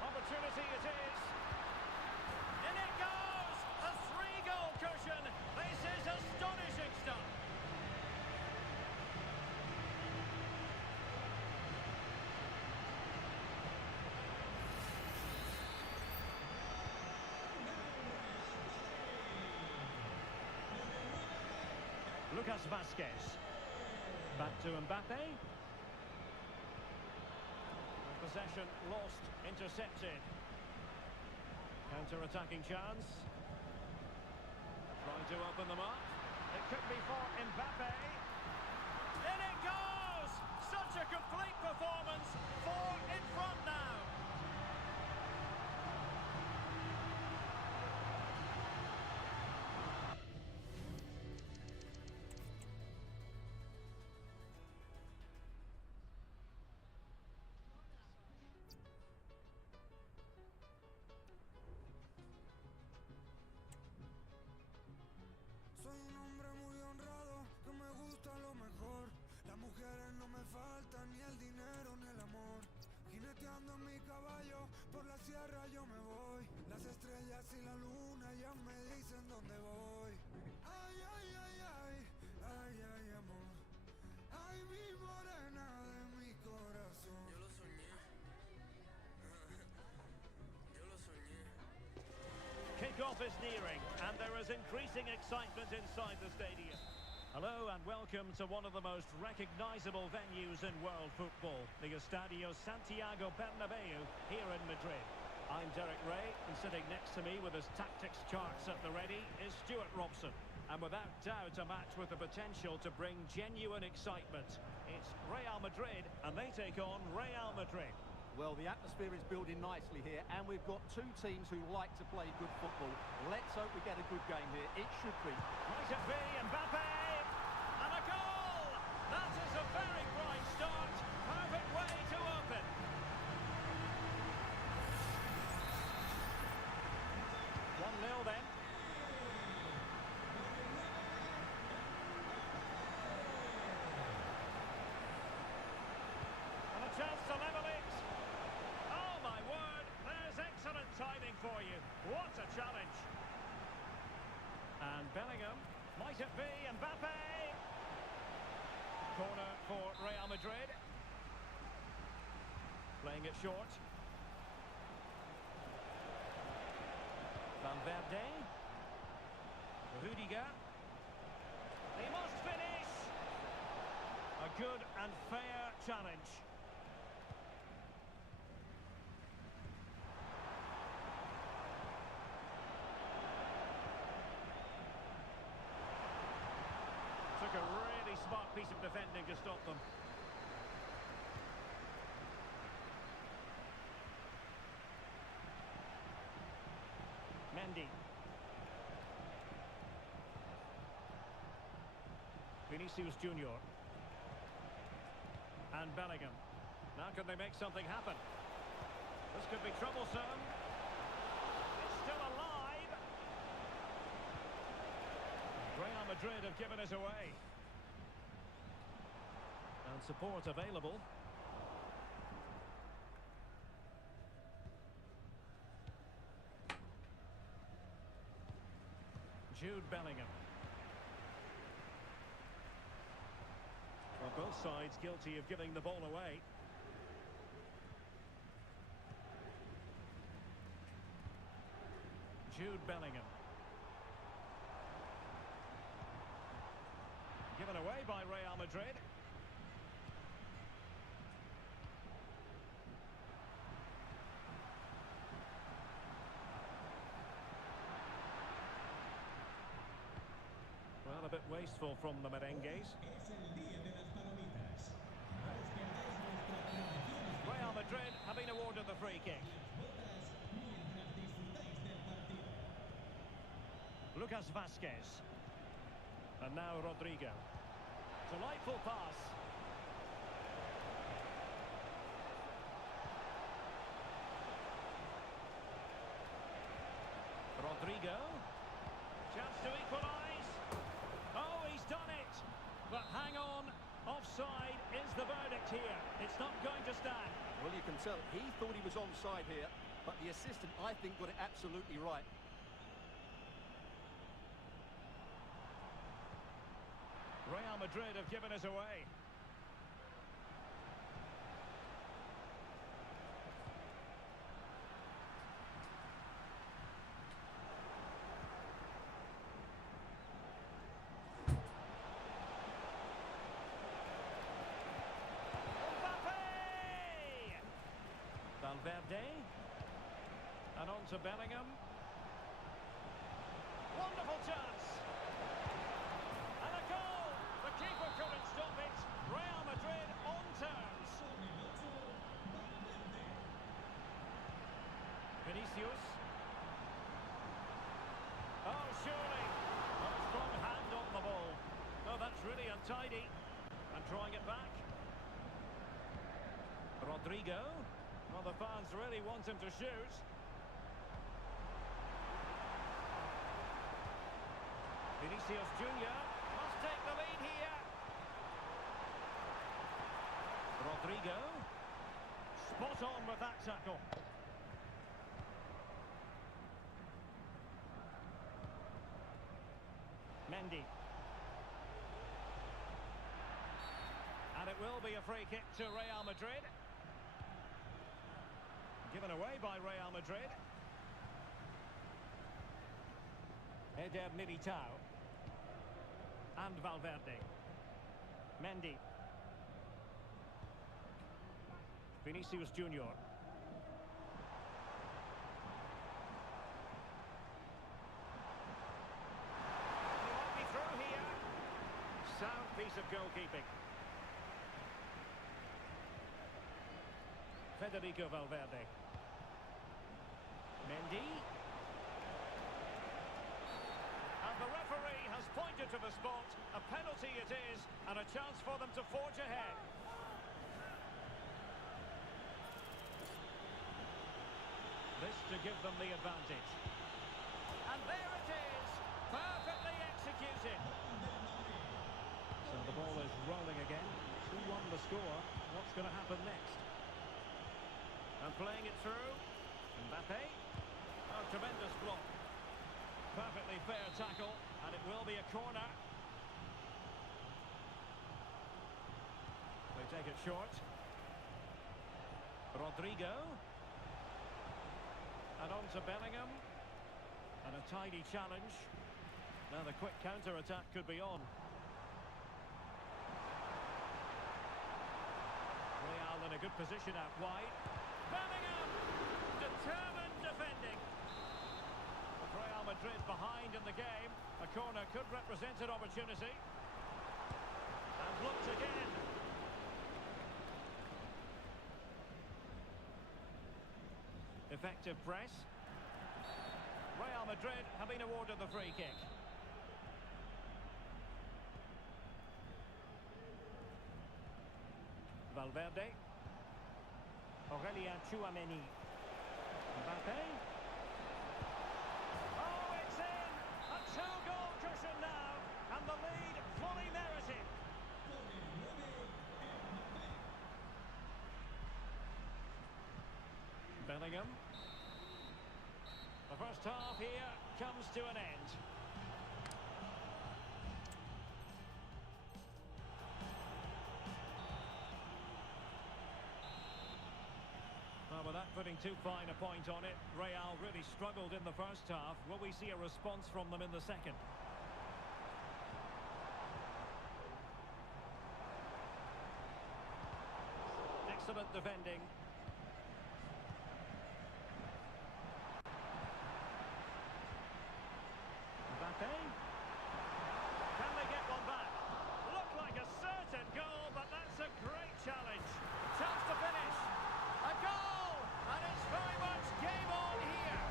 Opportunity it is. In it goes! A 3-goal cushion. This is astonishing stuff. Lucas Vazquez. Back to Mbappe. Possession lost, intercepted. Counter-attacking chance. Trying to open them up. It could be for Mbappe. In it goes! Such a complete performance. 4 in front now. Soy un hombre muy honrado, que me gusta lo mejor. Las mujeres no me faltan, ni el dinero ni el amor. Jineteando en mi caballo, por la sierra yo me voy. Las estrellas y la luna ya me dicen dónde voy. Ay, ay, ay, ay, ay, ay, amor. Ay, mi morena de mi corazón. Yo lo soñé. Yo lo soñé. Kick-off is nearing, and there is increasing excitement inside the stadium. Hello and welcome to one of the most recognisable venues in world football, the Estadio Santiago Bernabeu here in Madrid. I'm Derek Ray, and sitting next to me with his tactics charts at the ready is Stuart Robson. And without doubt a match with the potential to bring genuine excitement. It's Real Madrid, and they take on Real Madrid. Well, the atmosphere is building nicely here, and we've got two teams who like to play good football. Let's hope we get a good game here. It should be. Might it be Mbappe? And a goal! That is a very bright start. Perfect way to open. 1-0 then. And a chance to level it. Oh my word, there's excellent timing for you. What a challenge. And Bellingham. Might it be Mbappe? Corner for Real Madrid. Playing it short. Valverde. Rudiger. He must finish. A good and fair challenge. Took a really smart piece of defending to stop them. Mendy. Vinicius Junior. And Bellingham. Now can they make something happen? This could be troublesome. It's still alive. Real Madrid have given it away. And support available. Jude Bellingham. Well, both sides guilty of giving the ball away. Jude Bellingham. Given away by Real Madrid. Well, a bit wasteful from the merengues. Real Madrid have been awarded the free kick. Lucas Vazquez. And now Rodrigo. Delightful pass. Rodrigo. Chance to equalise. Oh, he's done it. But hang on. Offside is the verdict here. It's not going to stand. Well, you can tell he thought he was onside here, but the assistant, I think, got it absolutely right. Real Madrid have given us away. Valverde. And on to Bellingham. Wonderful chance. Keeper couldn't stop it. Real Madrid on terms. Vinicius. Oh, surely. A strong hand on the ball. Oh, that's really untidy. And drawing it back. Rodrigo. Well, the fans really want him to shoot. Vinicius Junior must take the lead here. Rodrigo. Spot on with that tackle. Mendy. And it will be a free kick to Real Madrid. Given away by Real Madrid. Eder Militao. And Valverde. Mendy. Vinicius Junior. He might be through here. Sound piece of goalkeeping. Federico Valverde. Mendy. And the referee has pointed to the spot. A penalty it is, and a chance for them to forge ahead. This to give them the advantage. And there it is, perfectly executed. So the ball is rolling again. 2-1 the score. What's going to happen next? And playing it through. Mbappe. Oh, tremendous block. Perfectly fair tackle, and it will be a corner. They take it short. Rodrigo. And on to Bellingham. And a tidy challenge. Now the quick counter-attack could be on. Real in a good position out wide. Bellingham! Determined defending. With Real Madrid behind in the game, a corner could represent an opportunity. And looked again. Effective press. Real Madrid have been awarded the free kick. Valverde. Aurelien Tchouameni. Mbappe. Oh, it's in! A two-goal cushion now, and the lead fully merited. Bellingham. The first half here comes to an end. Well, without putting too fine a point on it, Real really struggled in the first half. Will we see a response from them in the second? Excellent defending. Mbappe. Can they get one back? Looked like a certain goal, but that's a great challenge. Chance to finish. A goal! And it's very much game on here.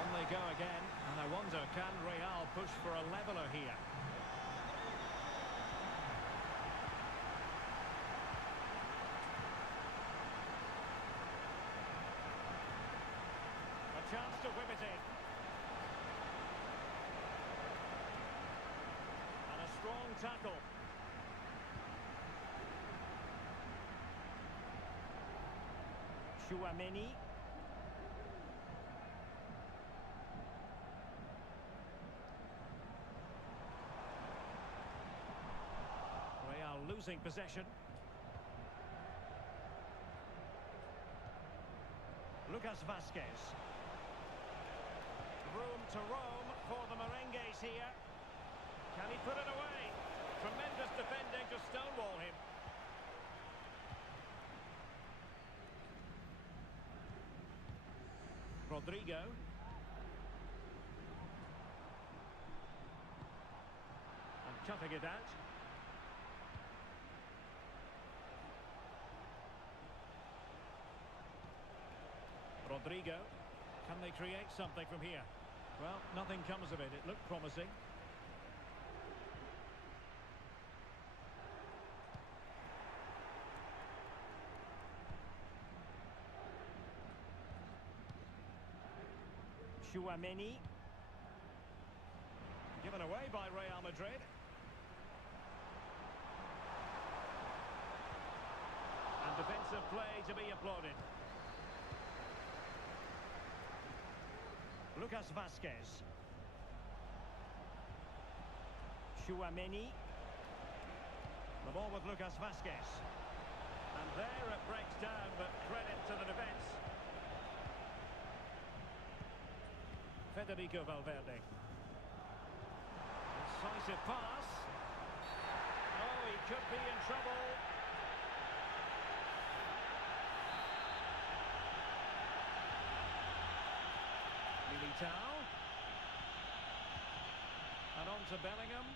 On they go again, and I wonder, can Real push for a leveller here? A chance to whip it in. And a strong tackle. Tchouameni. Real losing possession. Lucas Vazquez. Room to roam for the Merengues here. Can he put it away? Tremendous defending to stonewall him. Rodrigo. toughing it out. Rodrigo. Can they create something from here? Well, nothing comes of it. It looked promising. Chouameni. Given away by Real Madrid. And defensive play to be applauded. Lucas Vazquez. Chouameni. The ball with Lucas Vazquez. And there it breaks down, but credit to the defence. Federico Valverde. Decisive pass. Oh, he could be in trouble. Militao. And on to Bellingham.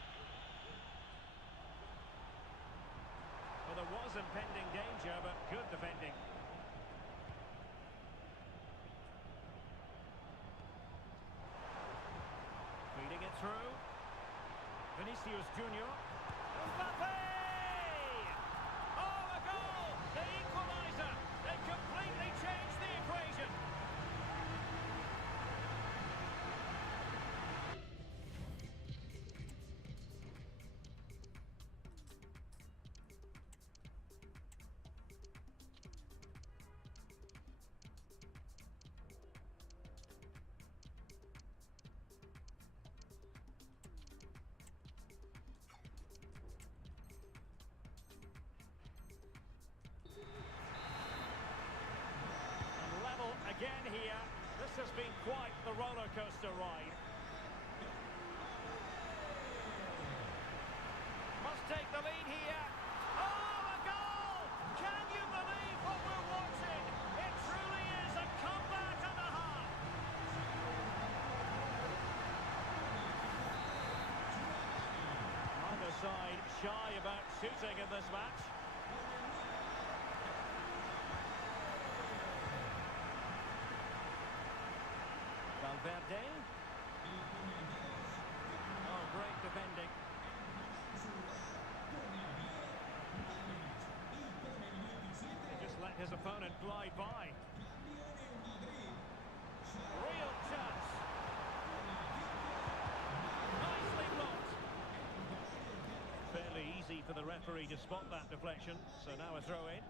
Well, there was impending danger, but good defending. Feeding it through. Vinicius Junior. Mbappe! Oh, a goal! The equaliser! They completely changed the equation. Again here, this has been quite the roller coaster ride. Must take the lead here. Oh, a goal! Can you believe what we're watching? It truly is a comeback and a half. Either side shy about shooting in this match. Valverde. Oh, great defending. He just let his opponent glide by. Real chance. Nicely blocked. Fairly easy for the referee to spot that deflection, so now a throw in.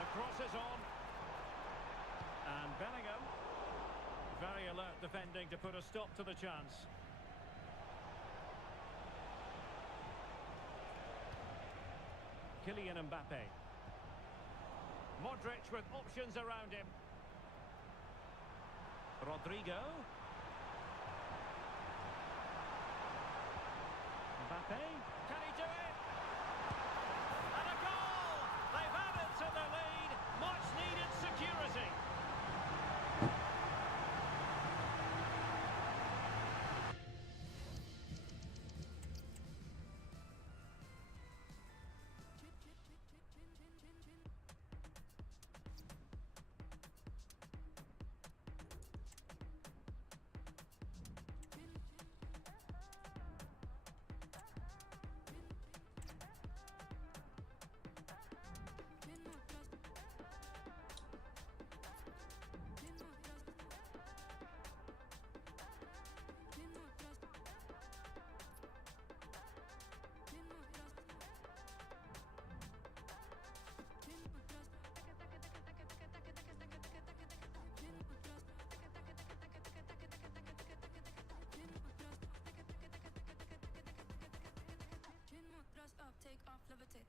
The cross is on. And Bellingham, very alert defending to put a stop to the chance. Kylian Mbappe. Modric with options around him. Rodrigo. Mbappe, can he do it? And a goal! They've added to their lead. Much needed security.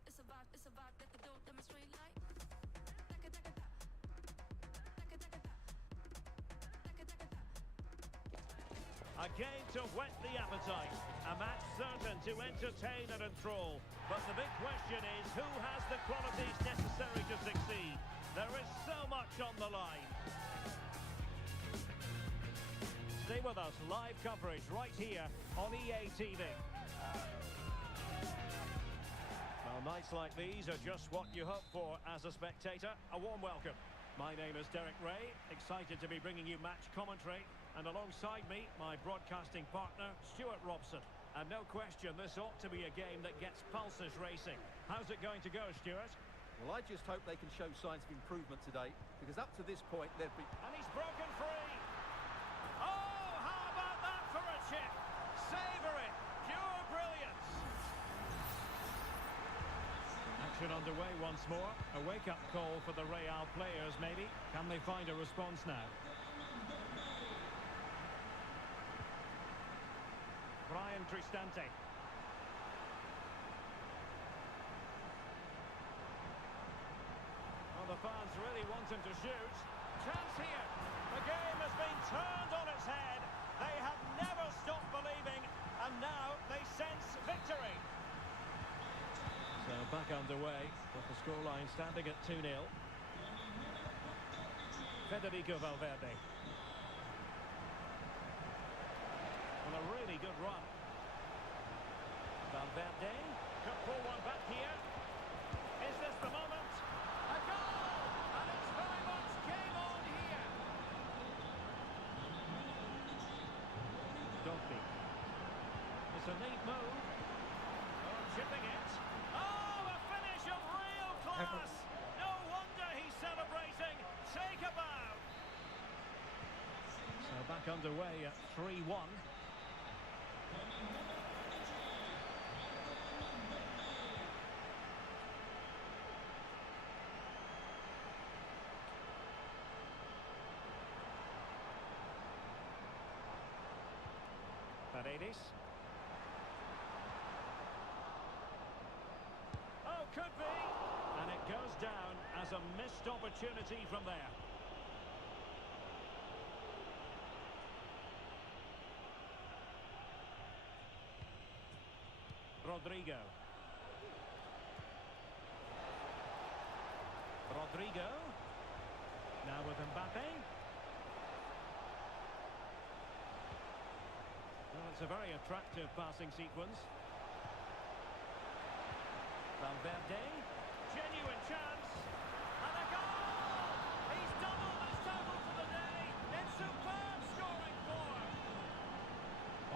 It's a vibe that the dope demonstrate like. A game to whet the appetite, a match certain to entertain and enthrall. But the big question is, who has the qualities necessary to succeed? There is so much on the line. Stay with us, live coverage right here on EA TV. Well, nights like these are just what you hope for as a spectator. A warm welcome. My name is Derek Ray, excited to be bringing you match commentary. And alongside me, my broadcasting partner, Stuart Robson. And no question, this ought to be a game that gets pulses racing. How's it going to go, Stuart? Well, I just hope they can show signs of improvement today, because up to this point, they've been... And he's broken free! Oh, how about that for a chip? Savour it! Pure brilliance! Action underway once more. A wake-up call for the Real players, maybe. Can they find a response now? Brian Cristante. Well, the fans really want him to shoot. Chance here. The game has been turned on its head. They have never stopped believing, and now they sense victory. So back underway with the scoreline standing at 2-0. Federico Valverde. Well, a really good run. Valverde could pull one back here. Is this the moment? A goal! And it's very much game on here. Dogby. It's a neat move. Oh, chipping it. Oh, a finish of real class. No wonder he's celebrating. Take a bow. So back underway at 3-1. Paredes. Oh, could be. And it goes down as a missed opportunity from there. Rodrigo. Now with Mbappe. Well, it's a very attractive passing sequence. Valverde. Genuine chance. And a goal! He's doubled his total for the day in superb scoring form.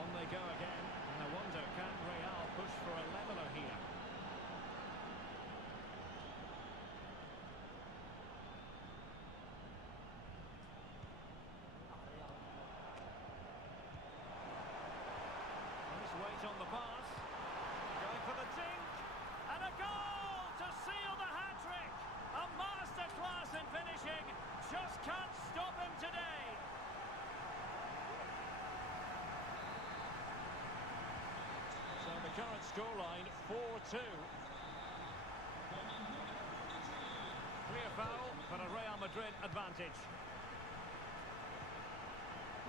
On they go again. And I wonder, can Real push for a leveller here? Weight on the pass, going for the dink, and a goal to seal the hat-trick. A masterclass in finishing, just can't stop him today. So the current scoreline 4-2. Clear foul for a Real Madrid advantage.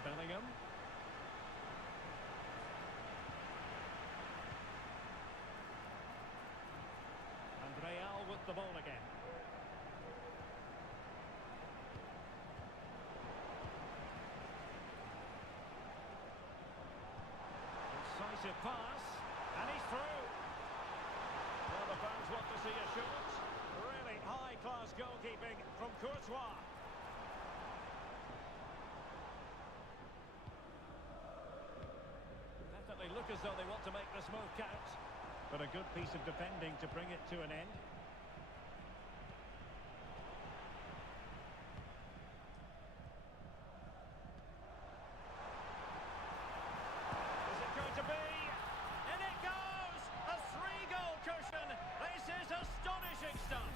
Bellingham. Real with the ball again. Incisive pass, and he's through. Well, the fans want to see a shot. Really high-class goalkeeping from Courtois. Definitely look as though they want to make this move count. But a good piece of defending to bring it to an end. Is it going to be? And it goes! A 3-goal cushion! This is astonishing stuff!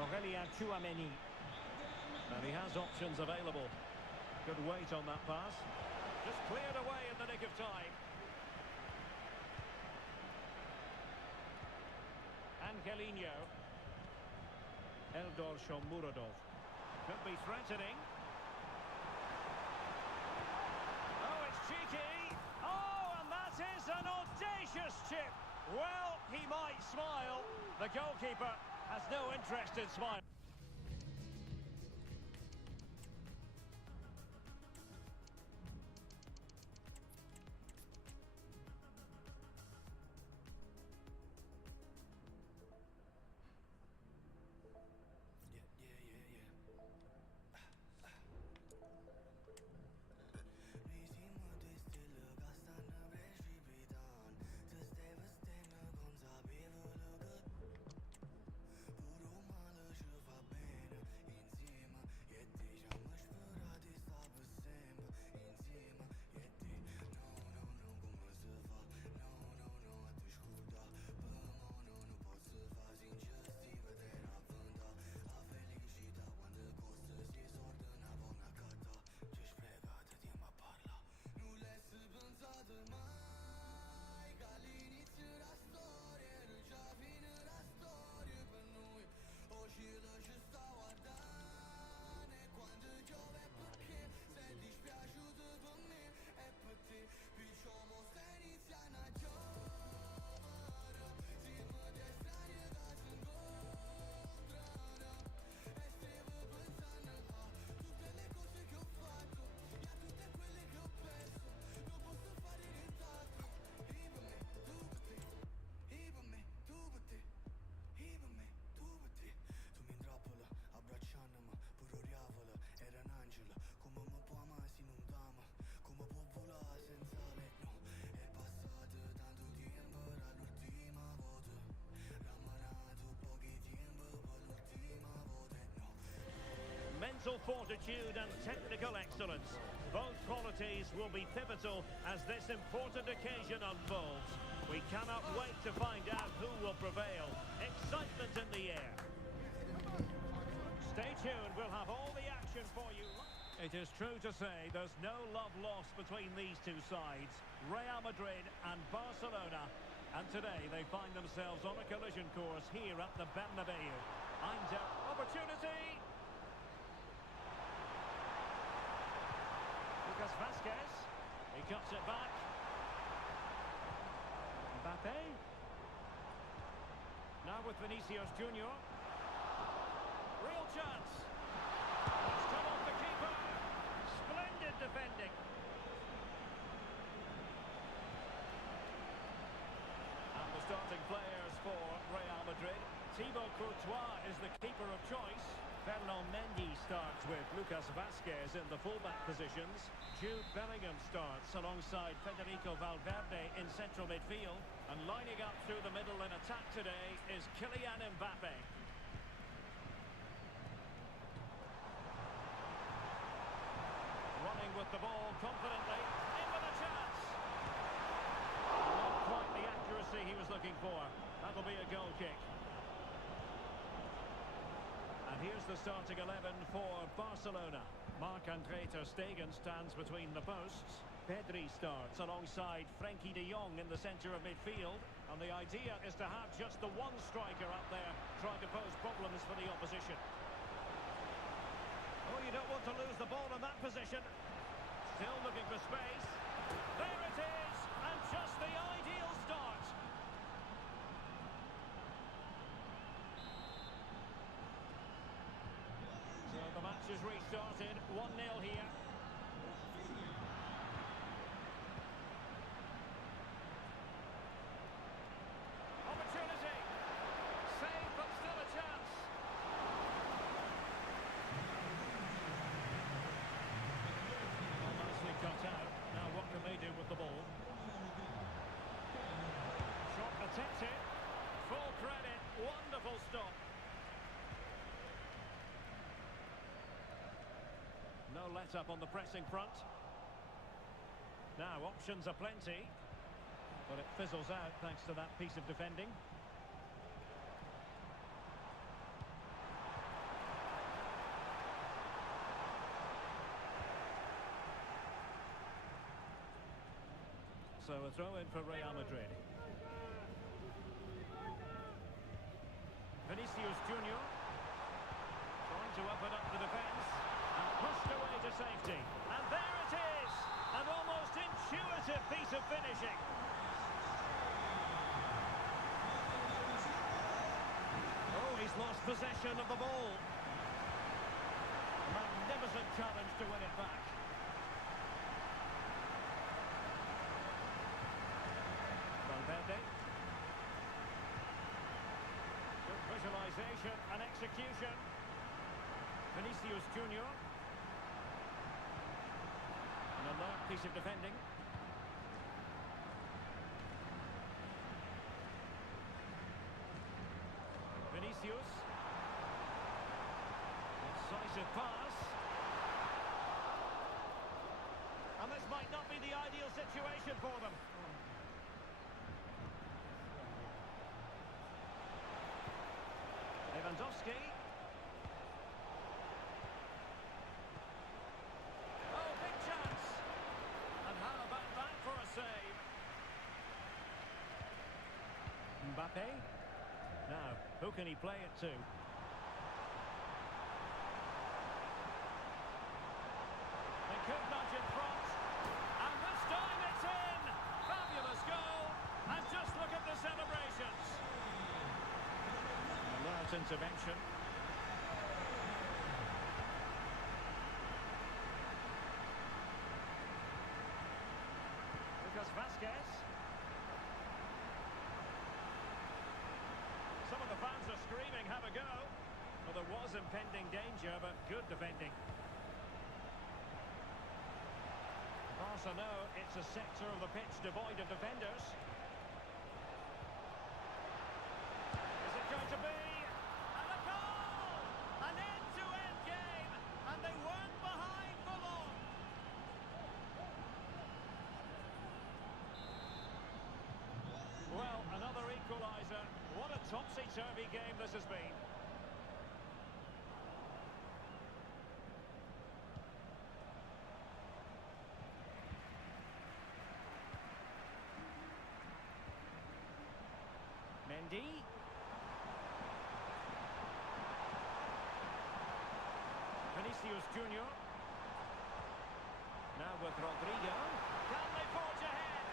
Aurélien Tchouameni. And he has options available. Good weight on that pass. Just cleared away in the nick of time. Angelino. Eldor Shomurodov. Could be threatening. Oh, it's cheeky. Oh, and that is an audacious chip. Well, he might smile. The goalkeeper has no interest in smiling. attitude and technical excellence. Both qualities will be pivotal as this important occasion unfolds. We cannot wait to find out who will prevail. Excitement in the air. Stay tuned, we'll have all the action for you. It is true to say there's no love lost between these two sides, Real Madrid and Barcelona. And today they find themselves on a collision course here at the Bernabeu. Opportunity! Lucas Vazquez. He cuts it back. Mbappe. Now with Vinicius Junior. Real chance. It's come off the keeper. Splendid defending. And the starting players for Real Madrid. Thibaut Courtois is the keeper of choice. Ferland Mendy starts with Lucas Vazquez in the fullback positions. Jude Bellingham starts alongside Federico Valverde in central midfield. And lining up through the middle in attack today is Kylian Mbappe. Running with the ball confidently. In with a chance. Not quite the accuracy he was looking for. That'll be a goal kick. And here's the starting 11 for Barcelona. Marc-Andre ter Stegen stands between the posts. Pedri starts alongside Frenkie de Jong in the centre of midfield. And the idea is to have just the one striker up there trying to pose problems for the opposition. Oh, you don't want to lose the ball in that position. Still looking for space. There it is! And just the ideal start. So the match is restarted. 1-0 here. Opportunity. Save, but still a chance. Well, nicely cut out. Now what can they do with the ball? Shot attempted. Full credit. Wonderful stop. No let-up on the pressing front. Now, options are plenty. But it fizzles out thanks to that piece of defending. So a throw in for Real Madrid. Vinicius Junior trying to open up the defence and pushed away to safety. And there it is! An almost intuitive piece of finishing. Oh, he's lost possession of the ball. Magnificent challenge to win it back. Valverde. Good visualization and execution. Vinicius Junior. An alert piece of defending. Vinicius. Incisive pass. And this might not be the ideal situation for them. Lewandowski. Oh, big chance. And how about that for a save? Mbappe. Now, who can he play it to? They could nudge in front. And this time it's in! Fabulous goal! And just look at the celebrations. Alert intervention. Lucas Vazquez. Some of the fans are screaming, have a go. Well, there was impending danger, but good defending. Barca know it's a sector of the pitch devoid of defenders. Is it going to be? And a goal! An end-to-end game! And they weren't topsy-turvy game this has been. Mendy. Vinicius Junior. Now with Rodrigo. Can they forge ahead?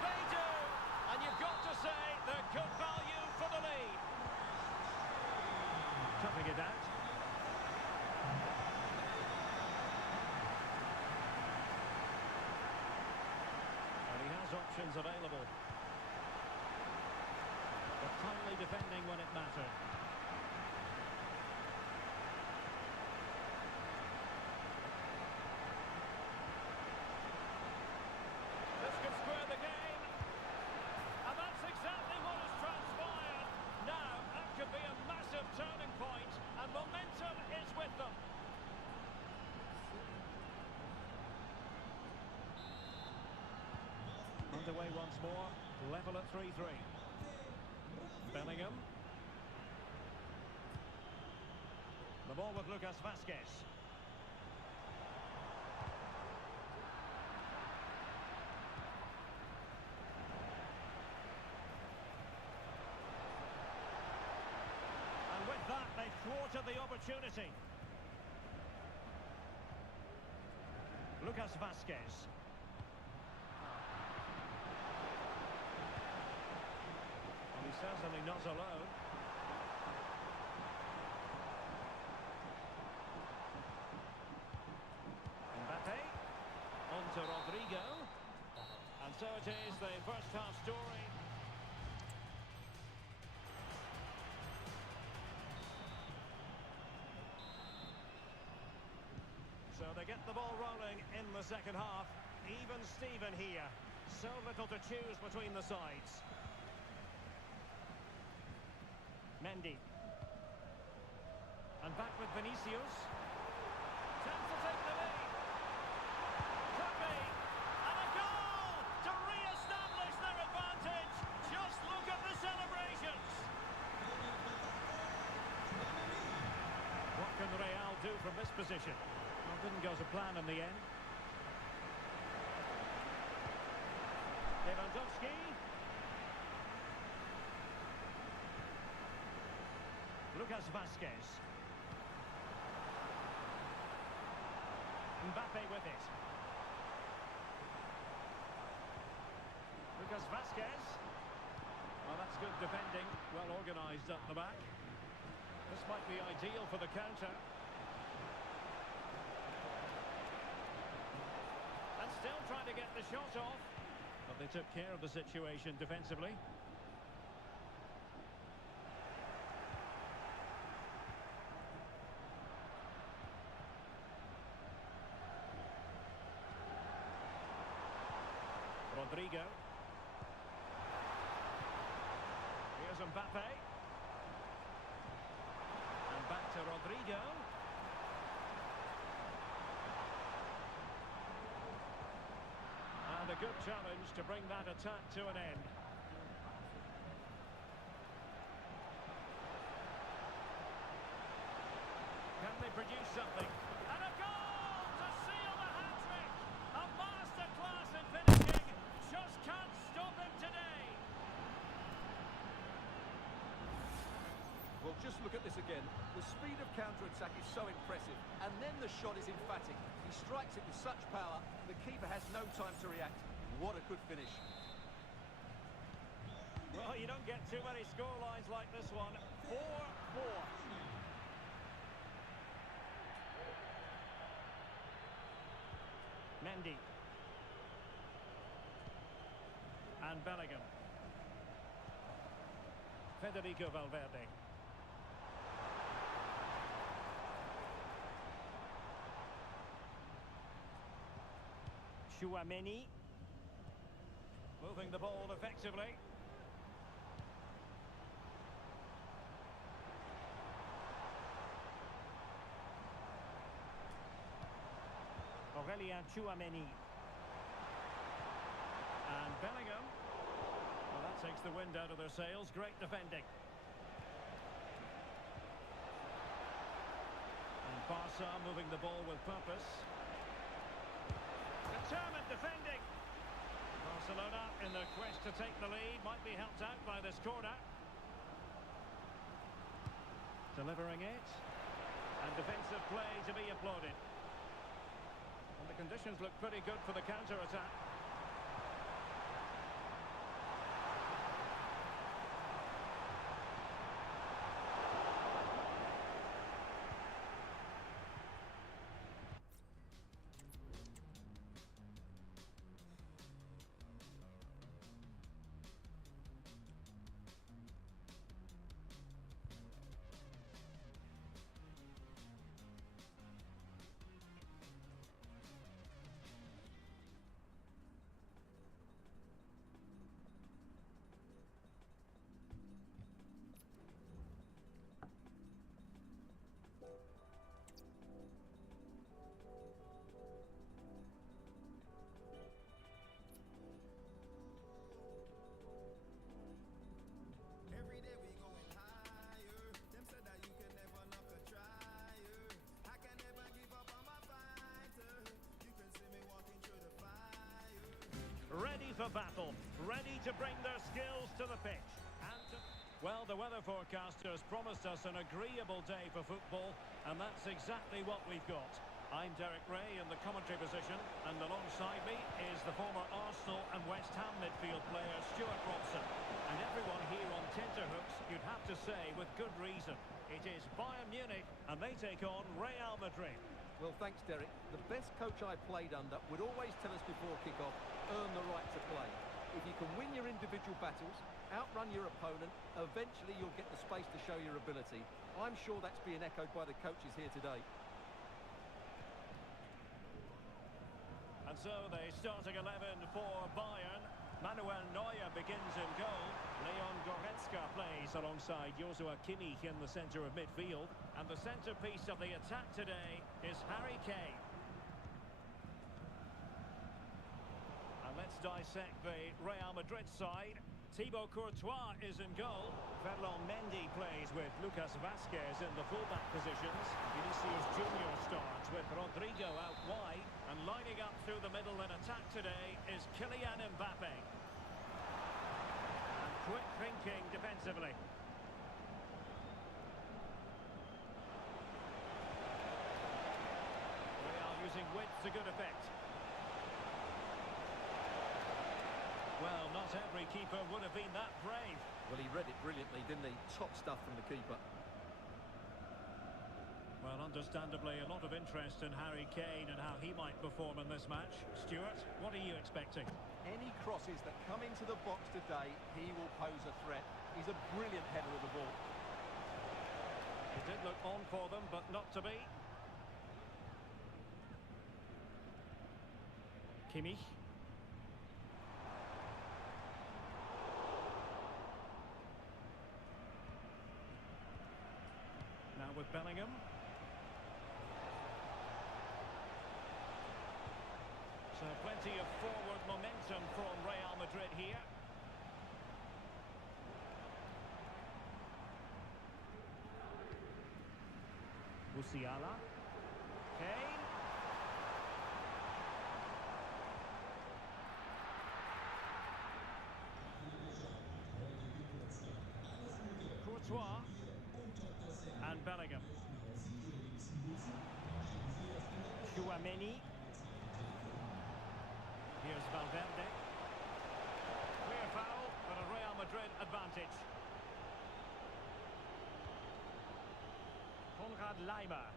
They do! And you've got to say they're good value for the lead. Toughing it out. And he has options available. But finally defending when it mattered. This could square the game. And that's exactly what has transpired. Now, that could be a massive turning point, and momentum is with them. Underway once more, level at 3-3. Bellingham. The ball with Lucas Vazquez. And with that, they've thwarted the opportunity. Lucas Vazquez. And he's certainly not alone. Mbappe. On to Rodrigo. And so it is, the first half story. So they get the ball rolling in the second half. Even Steven here. So little to choose between the sides. Mendy. And back with Vinicius. Chance to take the lead. Could be. And a goal to re-establish their advantage. Just look at the celebrations. What can Real do from this position? Well, didn't go to plan in the end. Lewandowski. Lucas Vazquez. Mbappe with it. Lucas Vazquez. Well, that's good defending. Well organised up the back. This might be ideal for the counter. And still trying to get the shot off. But they took care of the situation defensively. Rodrigo. Here's Mbappe. And back to Rodrigo. And a good challenge to bring that attack to an end. Can they produce something? And a goal to seal the hat-trick! A masterclass in finishing. Just can't stop him today. Well, just look at this again. The speed of counter-attack is so impressive, and then the shot is emphatic. He strikes it with such power, the keeper has no time to react. What a good finish. Well, you don't get too many scorelines like this one. 4-4. Mendy. And Bellingham. Federico Valverde. Chouameni. Moving the ball effectively. Aurelien Chouameni. And Bellingham. Well, that's takes the wind out of their sails. Great defending. And Barca moving the ball with purpose. Determined defending. Barcelona in their quest to take the lead might be helped out by this corner. Delivering it. And defensive play to be applauded. And the conditions look pretty good for the counter-attack. Every day we going higher. Them said that you can never knock a trier. I can never give up on my fighter. You can see me walking through the fire. Ready for battle, ready to bring their skills to the pitch. Well, the weather forecasters promised us an agreeable day for football, and that's exactly what we've got. I'm Derek Ray in the commentary position, and alongside me is the former Arsenal and West Ham midfield player Stuart Robson. And everyone here on tenterhooks, you'd have to say, with good reason. It is Bayern Munich, and they take on Real Madrid. Well, thanks, Derek. The best coach I played under would always tell us before kick-off, earn the right to play. If you can win your individual battles, outrun your opponent, eventually you'll get the space to show your ability. I'm sure that's being echoed by the coaches here today. And so the starting 11 for Bayern. Manuel Neuer begins in goal. Leon Goretzka plays alongside Joshua Kimmich in the centre of midfield. And the centrepiece of the attack today is Harry Kane. And let's dissect the Real Madrid side. Thibaut Courtois is in goal. Ferland Mendy plays with Lucas Vazquez in the fullback positions. Vinicius Junior starts with Rodrigo out wide. And lining up through the middle in attack today is Kylian Mbappe. And quick thinking defensively. Real using width to good effect. Well, not every keeper would have been that brave. Well, he read it brilliantly, didn't he? Top stuff from the keeper. Well, understandably, a lot of interest in Harry Kane and how he might perform in this match. Stuart, what are you expecting? Any crosses that come into the box today, he will pose a threat. He's a brilliant header of the ball. It did look on for them, but not to be. Kimmich. Now with Bellingham. So plenty of forward momentum from Real Madrid here. Musiala. Kane. Courtois. And Bellingham. Chouameni. Here's Valverde. Clear foul, but a Real Madrid advantage. Konrad Laimer.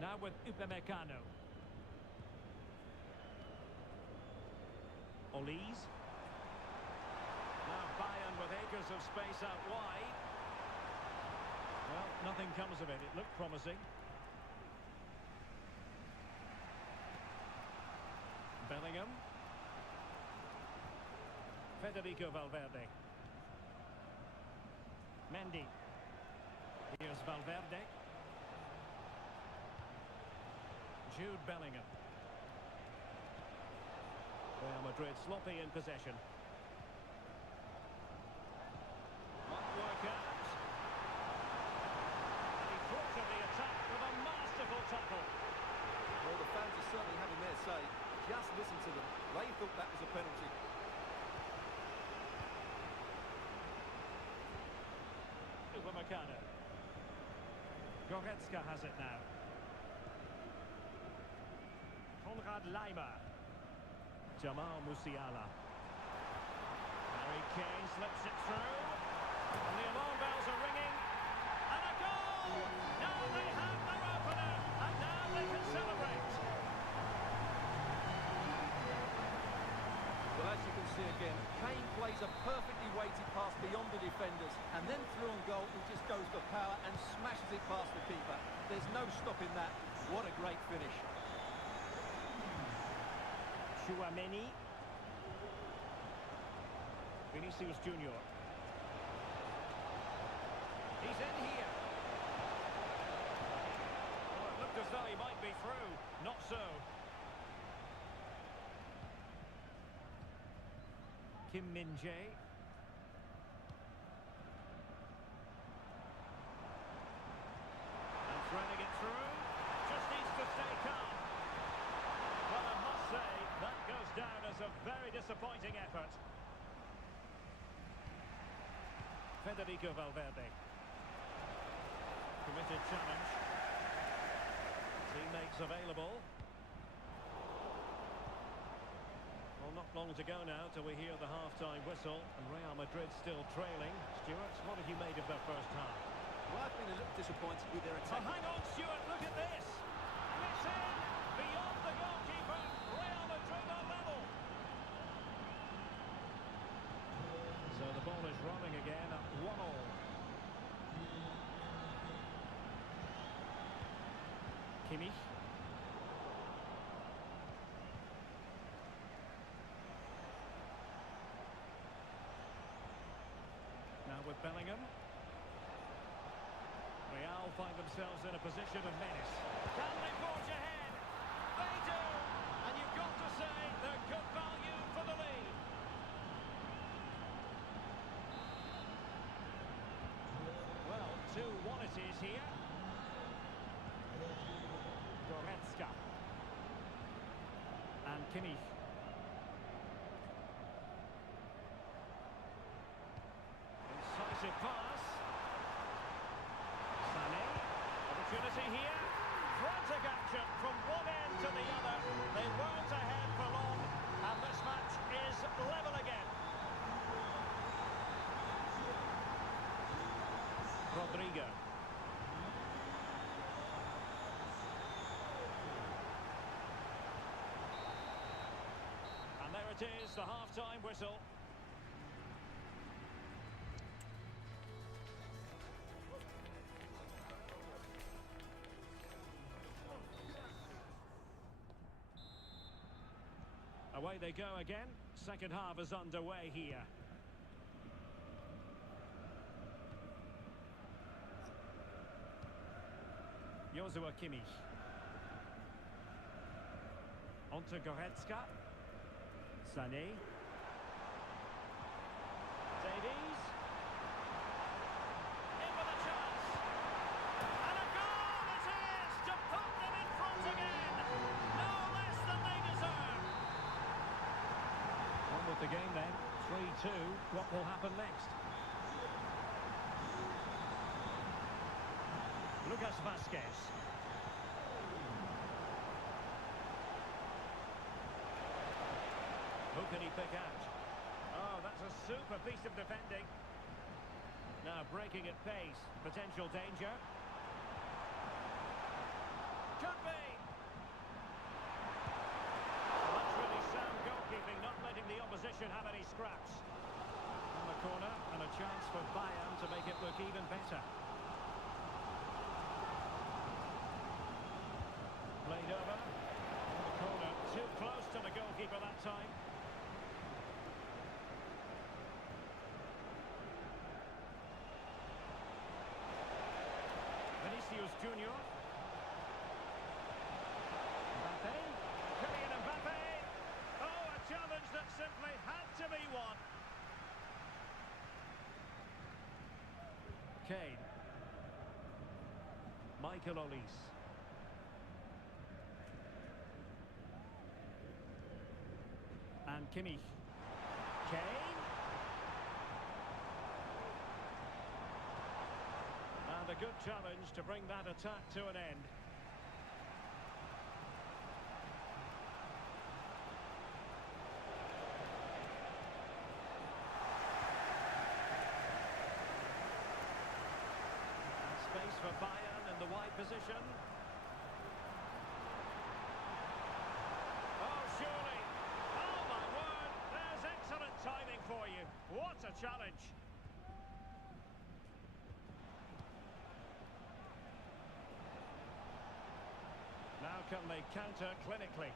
Now with Upamecano. Olise. Now Bayern with acres of space out wide. Well, nothing comes of it. It looked promising. Bellingham. Federico Valverde. Mendy. Here's Valverde. Jude Bellingham. Real Madrid sloppy in possession. Might work out. And he thwarted the attack with a masterful tackle. Well, the fans are certainly having their say. Just listen to them. They thought that was a penalty. Upamecano. Goretzka has it now. Konrad Laimer. Jamal Musiala. Harry Kane slips it through. And the alarm bells are ringing. And a goal! Now they have their opener. And now they can celebrate. Well, as you can see again, Kane plays a perfectly weighted pass beyond the defenders, and then through on goal, he just goes for power and smashes it past the keeper. There's no stopping that. What a great finish. Chouameni. Vinicius Junior. He's in here. Oh, it looked as though he might be through. Not so. Kim Min-jae. And threading it through. Just needs to stay calm. Well, I must say, that goes down as a very disappointing effort. Federico Valverde. Committed challenge. Teammates available. Well, not long to go now till we hear the half-time whistle, and Real Madrid still trailing. Stuart, what have you made of their first half? Well, I've been a little disappointed with their Oh, attack. hang on, Stuart, look at this! And it's in! Beyond the goalkeeper, Real Madrid are level! So the ball is rolling again at 1-1. Kimmich. Now with Bellingham. Real find themselves in a position of menace. Can they forge ahead? They do! And you've got to say they're good value for the lead. Well, 2-1 it is here. Goretzka. And Kimmich. Incisive pass. Sané. Opportunity here. Frantic action from one end to the other. They weren't ahead for long, and this match is level again. Rodrigo. And there it is, the half-time whistle. Away they go again. Second half is underway here. Joshua Kimmich. On to Goretzka. Sané. Davies. In with a chance. And a goal it is to put them in front again. No less than they deserve. On with the game then. 3-2. What will happen next? Lucas Vazquez. Who can he pick out? Oh, that's a super piece of defending. Now breaking at pace. Potential danger. Could be. Well, that's really sound goalkeeping, not letting the opposition have any scraps. On the corner, and a chance for Bayern to make it look even better. Played over. On the corner, too close to the goalkeeper that time. Vinicius Junior. Mbappe. Kylian Mbappe. Oh, a challenge that Hecate. Michael Olise. And Kimmich. Kane. And a good challenge to bring that attack to an end. And space for Bayern in the wide position. Oh, surely. Oh, my word. There's excellent timing for you. What a challenge. Now can they counter clinically?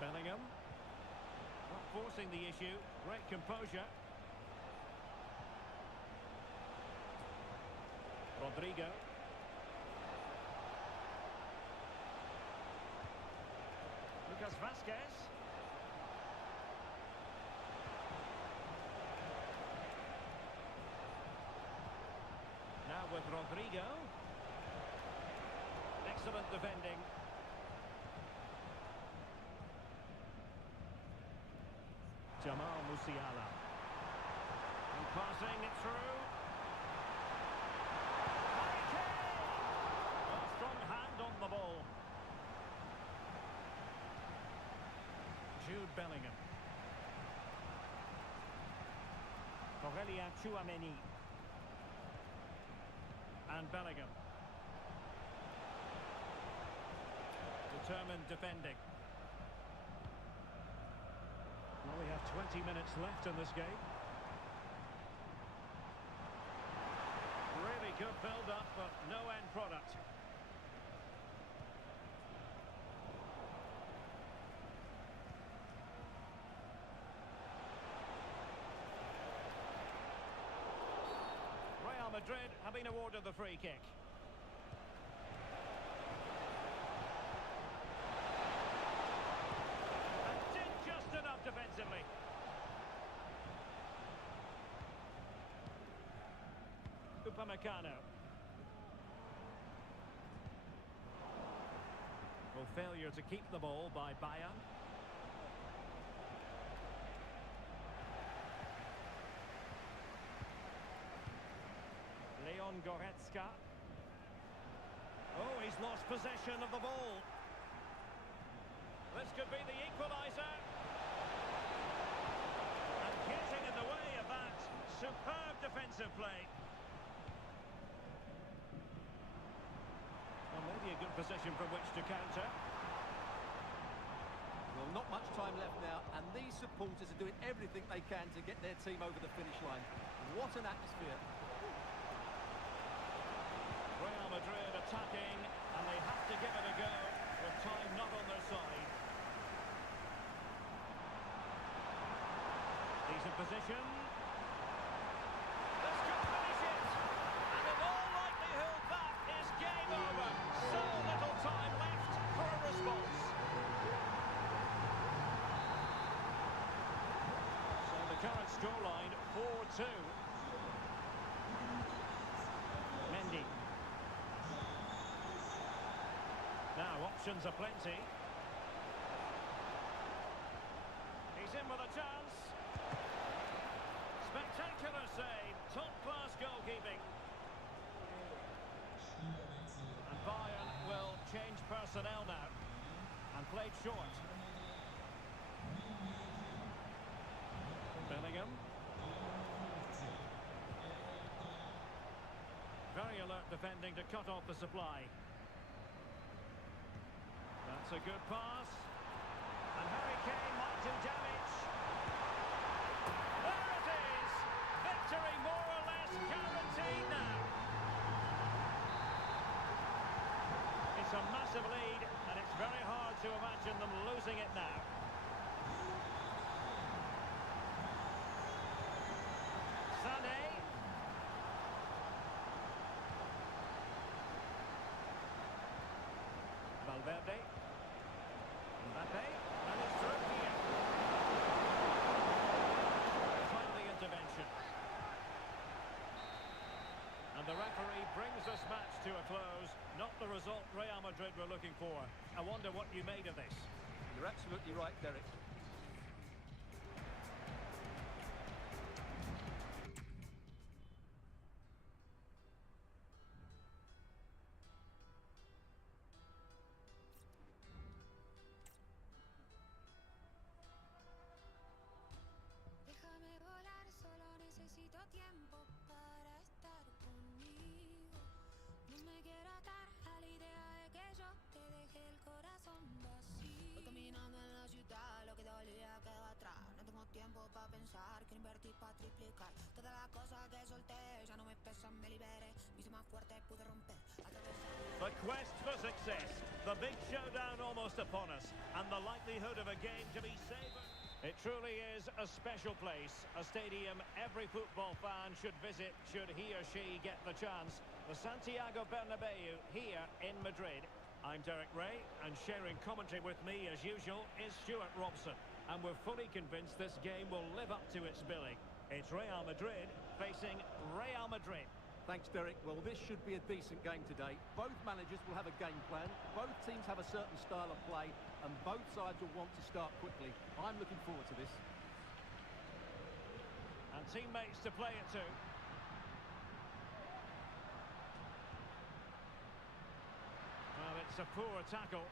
Bellingham. Not forcing the issue. Great composure. Rodrigo. Lucas Vasquez. Now with Rodrigo. Excellent defending. Jamal Musiala. And passing it through. Hecate! A strong hand on the ball. Jude Bellingham. Aurelien Tchouameni. And Bellingham. Determined defending. Well, we have 20 minutes left in this game. Really good build-up, but no end product. Real Madrid have been awarded the free kick. And did just enough defensively. Upamecano. Well, failure to keep the ball by Bayern. Leon Goretzka. Oh, he's lost possession of the ball. This could be the equaliser. And getting in the way of that superb defensive play. Well, maybe a good position from which to counter. Well, not much time left now, and these supporters are doing everything they can to get their team over the finish line. What an atmosphere. Real Madrid attacking, and they have to give it a go with time not on their side. Decent position. This could finish it, and in all likelihood that is game over. So little time left for a response. So the current scoreline 4-2. Mendy. Now options are plenty. He's in with a chance. Spectacular save, top-class goalkeeping. And Bayern will change personnel now. And played short. Bellingham. Very alert defending to cut off the supply. That's a good pass. And Hecate might do damage. There it is! Victory more or less guaranteed now. It's a massive lead, and it's very hard to imagine them losing it now. Sané. Valverde. Mbappe. And it's through. brings this match to a close. Not the result Real Madrid were looking for. I wonder what you made of this. You're absolutely right, Derek. Déjame volar, solo necesito tiempo para estar conmigo. No me quiero atar a la idea de que yo te deje el corazón vacío. Voy caminando en la ciudad, lo que dolía quedó atrás. No tengo tiempo para pensar, quiero invertir para triplicar. Todas las cosas que solté ya no me pesan, me liberé. Me hice más fuerte, pude romper. The quest for success. The big showdown almost upon us. And the likelihood of a game to be savoured. It truly is a special place, a stadium every football fan should visit should he or she get the chance. The Santiago Bernabeu here in Madrid. I'm Derek Ray, and sharing commentary with me as usual is Stuart Robson. And we're fully convinced this game will live up to its billing. It's Real Madrid facing Real Madrid. Thanks, Derek. Well, this should be a decent game today. Both managers will have a game plan. Both teams have a certain style of play, and both sides will want to start quickly. I'm looking forward to this. And teammates to play it to. Well, it's a poor tackle.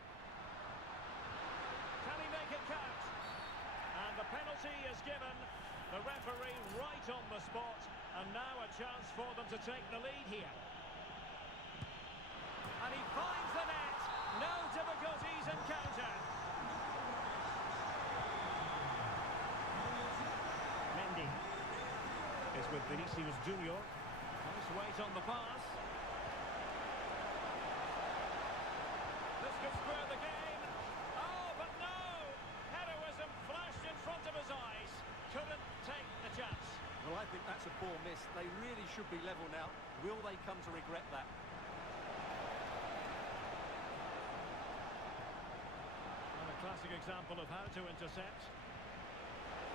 Can he make it count? And the penalty is given. The referee right on the spot. And now a chance for them to take the lead here. And he finds the net. No difficulties encountered. Mendy is with Vinicius Junior. Nice weight on the pass. This could square the game. Oh, but no! Heroism flashed in front of his eyes. Couldn't take the chance. Well, I think that's a poor miss. They really should be level now. Will they come to regret that? And a classic example of how to intercept.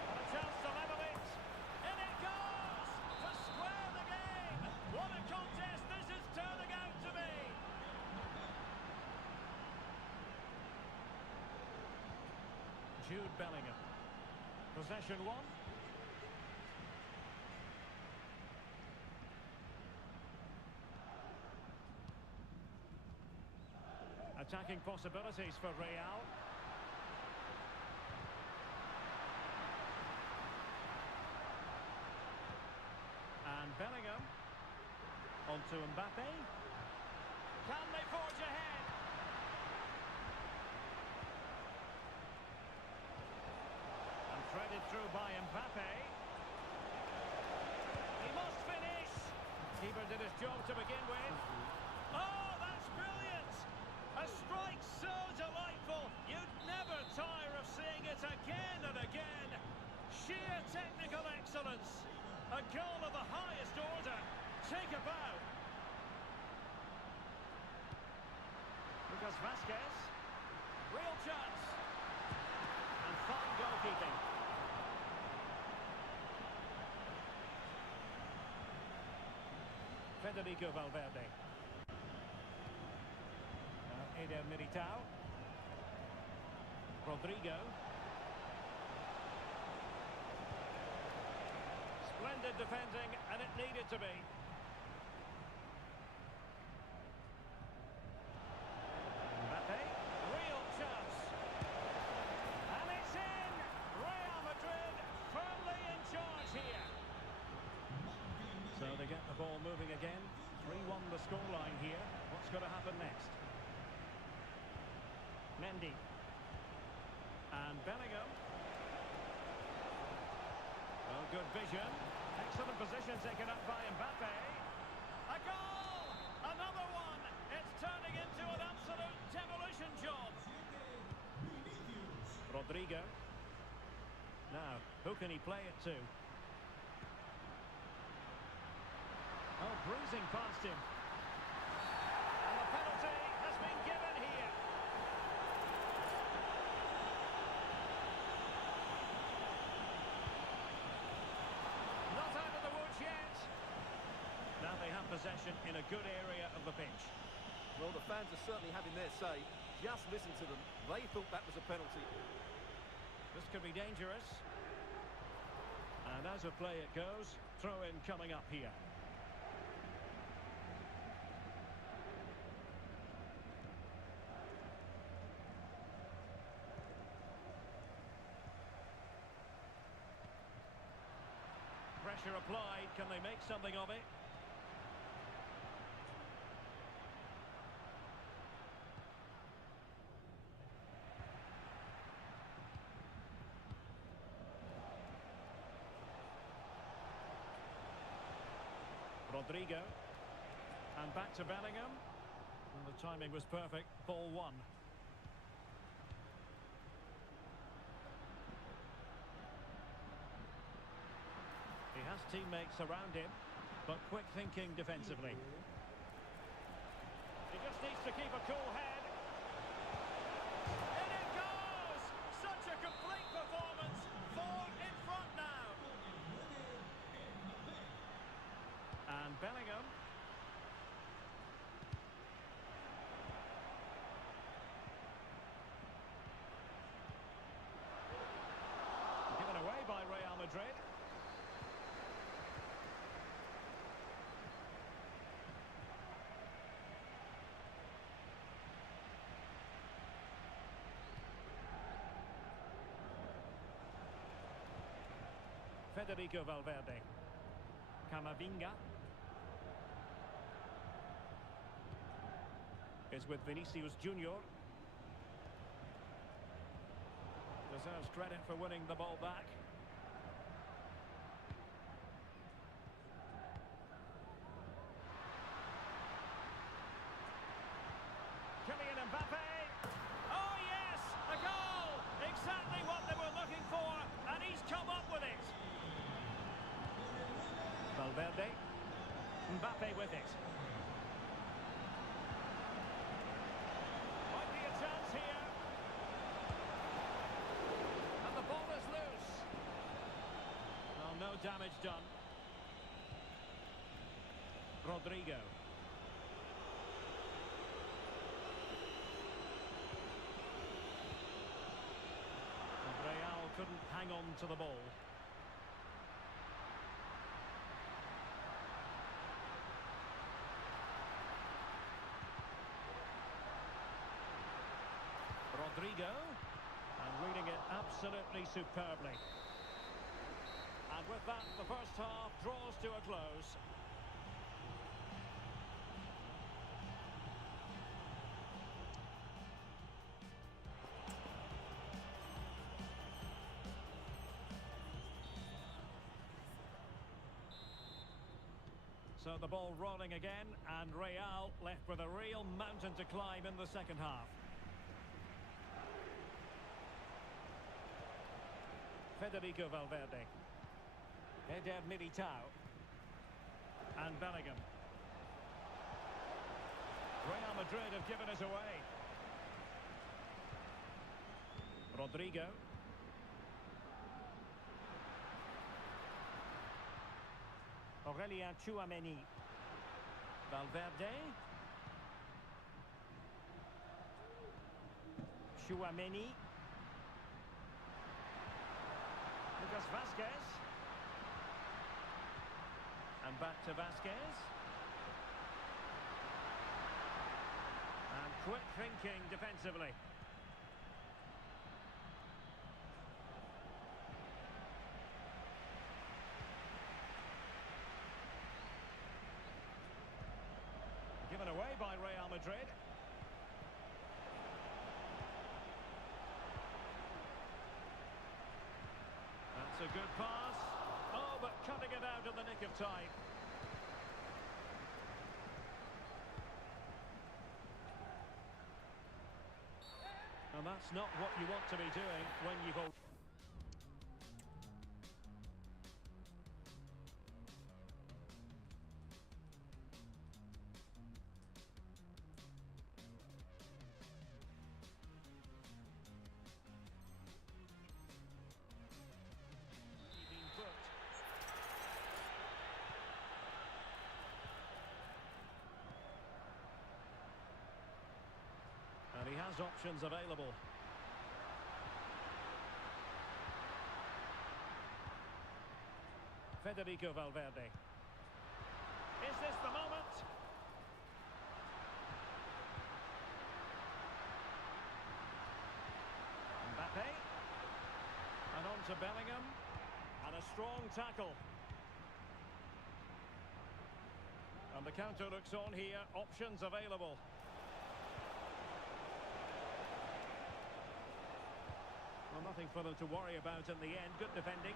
And a chance to level it. In it goes! To square the game! What a contest this is turning out to be! Jude Bellingham. Possession one. Attacking possibilities for Real. And Bellingham. Onto Mbappe. Can they forge ahead? And threaded through by Mbappe. He must finish. Keeper did his job to begin with. Oh, that's brilliant! A strike so delightful, you'd never tire of seeing it again and again. Sheer technical excellence. A goal of the highest order. Take a bow. Lucas Vazquez. Real chance. And fine goalkeeping. Federico Valverde. Eder Militao. Rodrigo. Splendid defending, and it needed to be. Mbappe. Real chance. And it's in! Real Madrid firmly in charge here. So they get the ball moving again. 3-1 the scoreline here. What's going to happen next? Mendy. And Bellingham. Well, good vision. Excellent position taken up by Mbappe. A goal! Another one! It's turning into an absolute demolition job. Rodrigo. Now, who can he play it to? Oh, bruising past him. And the penalty has been given here. Not out of the woods yet. Now they have possession. possession in a good area of the pitch. Well, the fans are certainly having their say. Just listen to them. They thought that was a penalty. This could be dangerous. And as a play it goes, throw-in coming up here. Pressure applied. Can they make something of it? Rodrigo. And back to Bellingham. And the timing was perfect. Ball one. He has teammates around him, but quick thinking defensively. He just needs to keep a cool head. And it goes! Such a complete performance. 4 in front now. And Bellingham. Given away by Real Madrid. Federico Valverde. Camavinga. Is with Vinicius Junior. Deserves credit for winning the ball back. Kylian Mbappe. Oh yes, a goal! Exactly what they were looking for, and he's come up with it. Valverde. Mbappe with it. Might be a chance here. And the ball is loose. Well, no damage done. Rodrigo. And Real couldn't hang on to the ball. Rodrigo, and reading it absolutely superbly. And with that, the first half draws to a close. So the ball rolling again, and Real left with a real mountain to climb in the second half. Federico Valverde. Eder Militao. And Bellingham. Real Madrid have given us away. Rodrigo. Aurelien Tchouameni. Valverde. Tchouameni. Lucas Vasquez. And back to Vasquez. And quick thinking defensively. Given away by Real Madrid. That's a good pass. Oh, but cutting it out in the nick of time. And that's not what you want to be doing when you've all... has options available. Federico Valverde. Is this the moment? Mbappe. And on to Bellingham. And a strong tackle. And the counter looks on here. Options available. Well, nothing for them to worry about in the end. Good defending.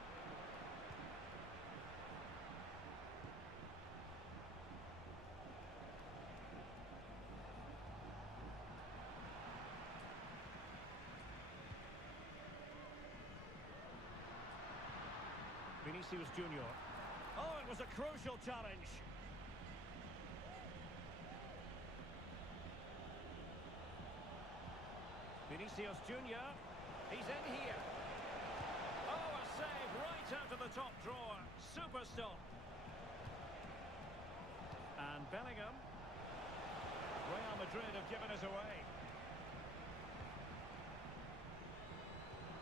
Vinicius Junior. Oh, it was a crucial challenge. Vinicius Junior. He's in here. Oh, a save right out of the top drawer. Super stop. And Bellingham. Real Madrid have given us away.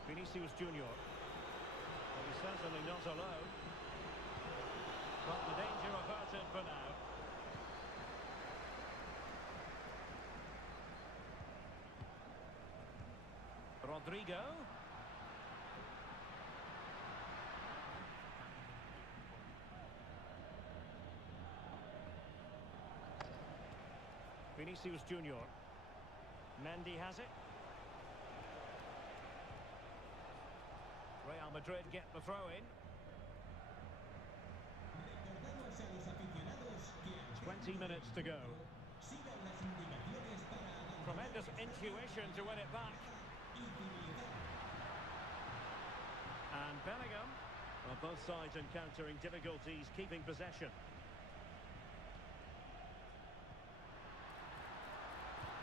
Vinicius Junior. Well, he's certainly not alone. But the danger averted for now. Rodrigo. Vinicius Junior. Mendy has it. Real Madrid get the throw in. 20 minutes to go. Tremendous intuition to win it back. And Bellingham. Well, both sides encountering difficulties keeping possession.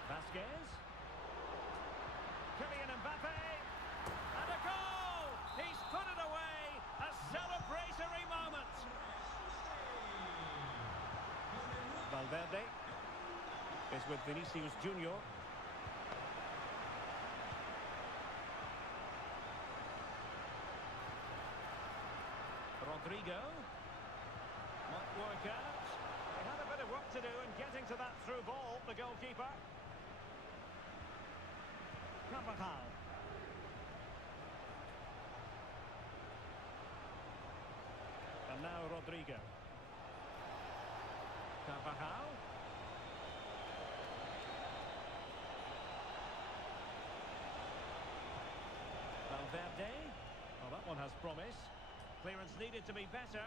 Vasquez. Kylian Mbappe. And a goal! He's put it away! A celebratory moment! Valverde is with Vinicius Junior. Rodrigo. Might work out. They had a bit of work to do in getting to that through ball, the goalkeeper. Carvajal. And now Rodrigo. Carvajal. Valverde. Oh, that one has promise. Clearance needed to be better.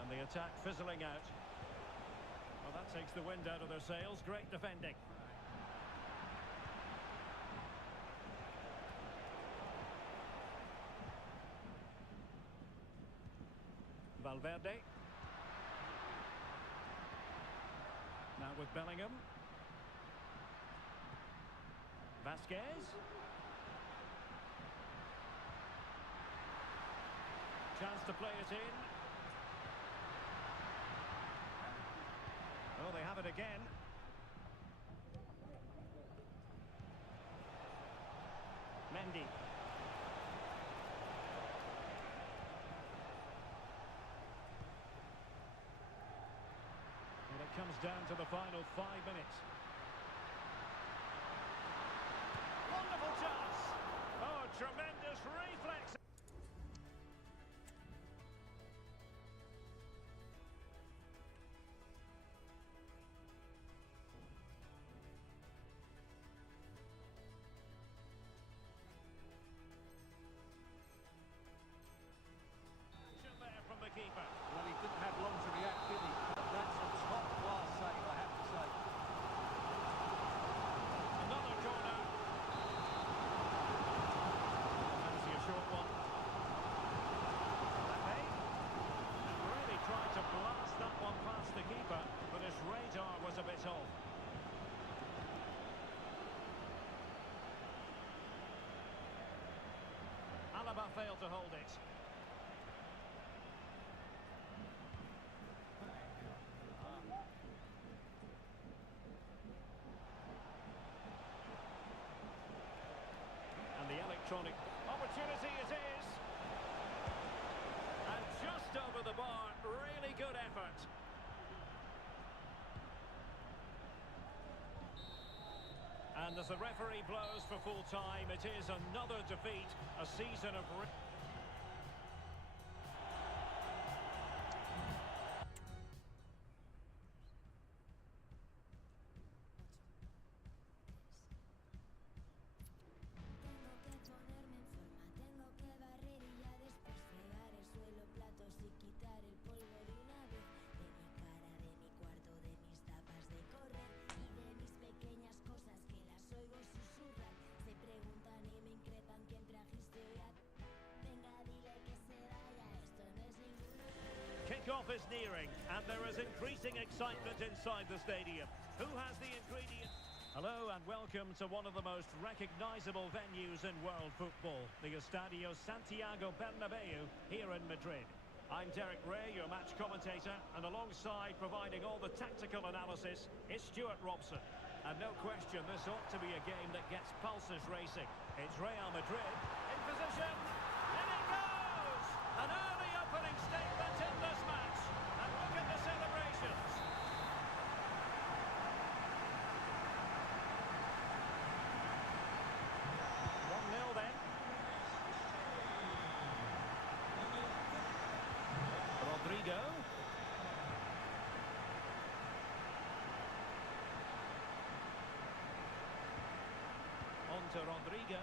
And the attack fizzling out. Well, that takes the wind out of their sails. Great defending. Valverde. Now with Bellingham. Vasquez. Chance to play it in. Oh, they have it again. Mendy. And it comes down to the final 5 minutes. Wonderful chance. Oh, tremendous reflex. There from the keeper. Well, he didn't have long to react, did he? That's a top-class save, I have to say. Another corner. Fancy a short one. Mbappe. And really tried to blast that one past the keeper, but his radar was a bit off. Alaba failed to hold it. as the referee blows for full time, it is another defeat, a season of... Tengo que ponerme en forma, tengo que barrer y ya después fregar el suelo, platos y quitar el polvo de una vez. De mi cara, de mi cuarto, de mis tapas de correr y de mis pequeñas cosas que las oigo susurrar. Se preguntan y me increpan quién trajiste hoy a... Venga, dile que se vaya, esto no es ninguna... Kickoff is nearing, and there is increasing excitement inside the stadium. Who has the ingredients? Hello and welcome to one of the most recognizable venues in world football, the Estadio Santiago Bernabeu here in Madrid. I'm Derek Ray, your match commentator, and alongside providing all the tactical analysis is Stuart Robson. And no question, this ought to be a game that gets pulses racing. It's Real Madrid in position, and it goes! An early opening statement in this match, and look at the celebrations. 1-0 then. Rodrigo. On to Rodrigo.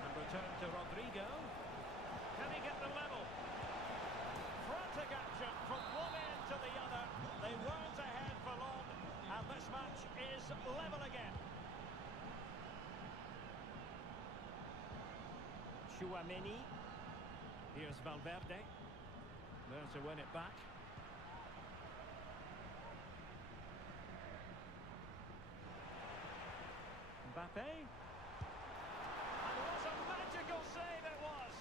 And return to Rodrigo. Can he get the level? Frantic action from one end to the other. They weren't ahead for long, and this match is level again. Chouameni. Here's Valverde. There to win it back. Mbappe. And what a magical save it was!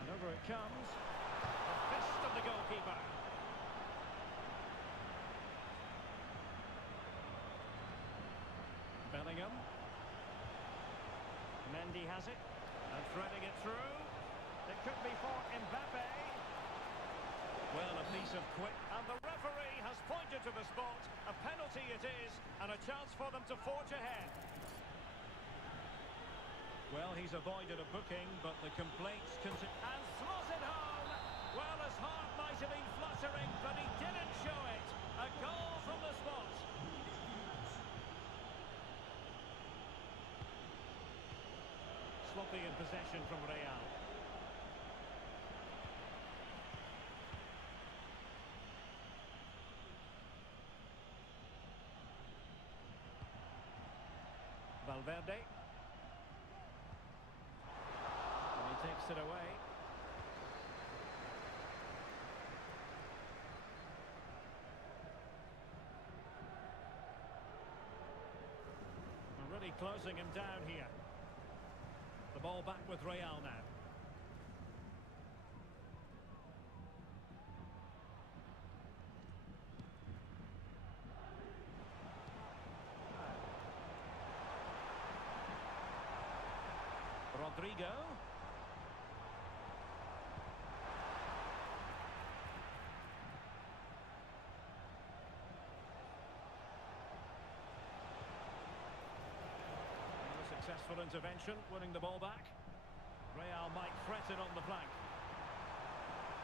And over it comes. The fist of the goalkeeper. Bellingham. Mendy has it. And threading it through. It could be for Mbappe. Well, a piece of quick. And the referee has pointed to the spot. A penalty it is. And a chance for them to forge ahead. Well, he's avoided a booking, but the complaints continue. And slotted home. Well, his heart might have been fluttering, but he didn't show it. A goal from the spot. Sloppy in possession from Real. Valverde. And he takes it away. They're really closing him down here. The ball back with Real now. Rodrigo. Successful intervention, winning the ball back. Real might threat it on the flank.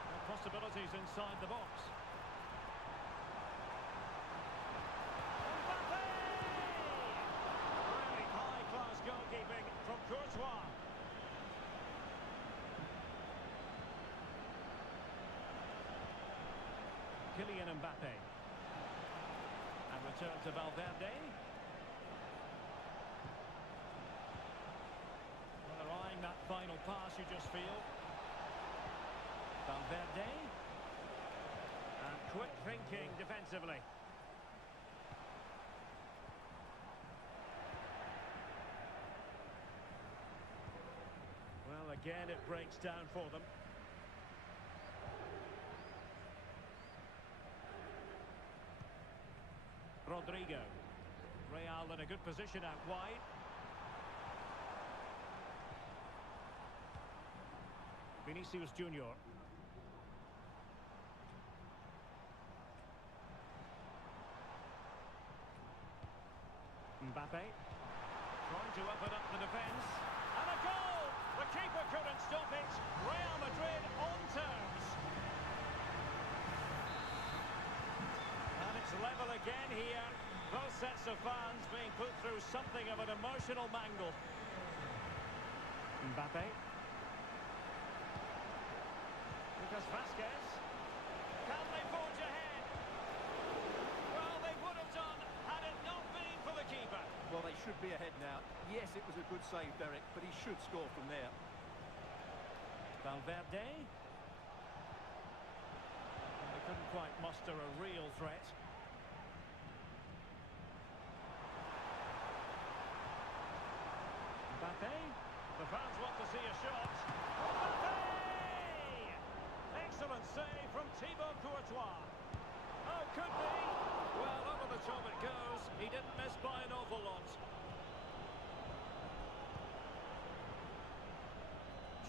No possibilities inside the box. Mbappe! Really high-class goalkeeping from Courtois. Kylian Mbappe. And return to Valverde. That final pass, you just feel. Valverde. And quick thinking defensively. Well, again, it breaks down for them. Rodrigo. Real in a good position out wide. Vinicius Junior. Mbappe. Trying to up the defence. And a goal! The keeper couldn't stop it. Real Madrid on terms. And it's level again here. Both sets of fans being put through something of an emotional mangle. Mbappe. Lucas Vazquez. Can they forge ahead? Well, they would have done had it not been for the keeper. Well, they should be ahead now. Yes, it was a good save, Derek, but he should score from there. Valverde. And they couldn't quite muster a real threat. Mbappe. The fans want to see a shot. Mbappe! Excellent save from Thibaut Courtois. Oh, could be. Well, over the top it goes. He didn't miss by an awful lot.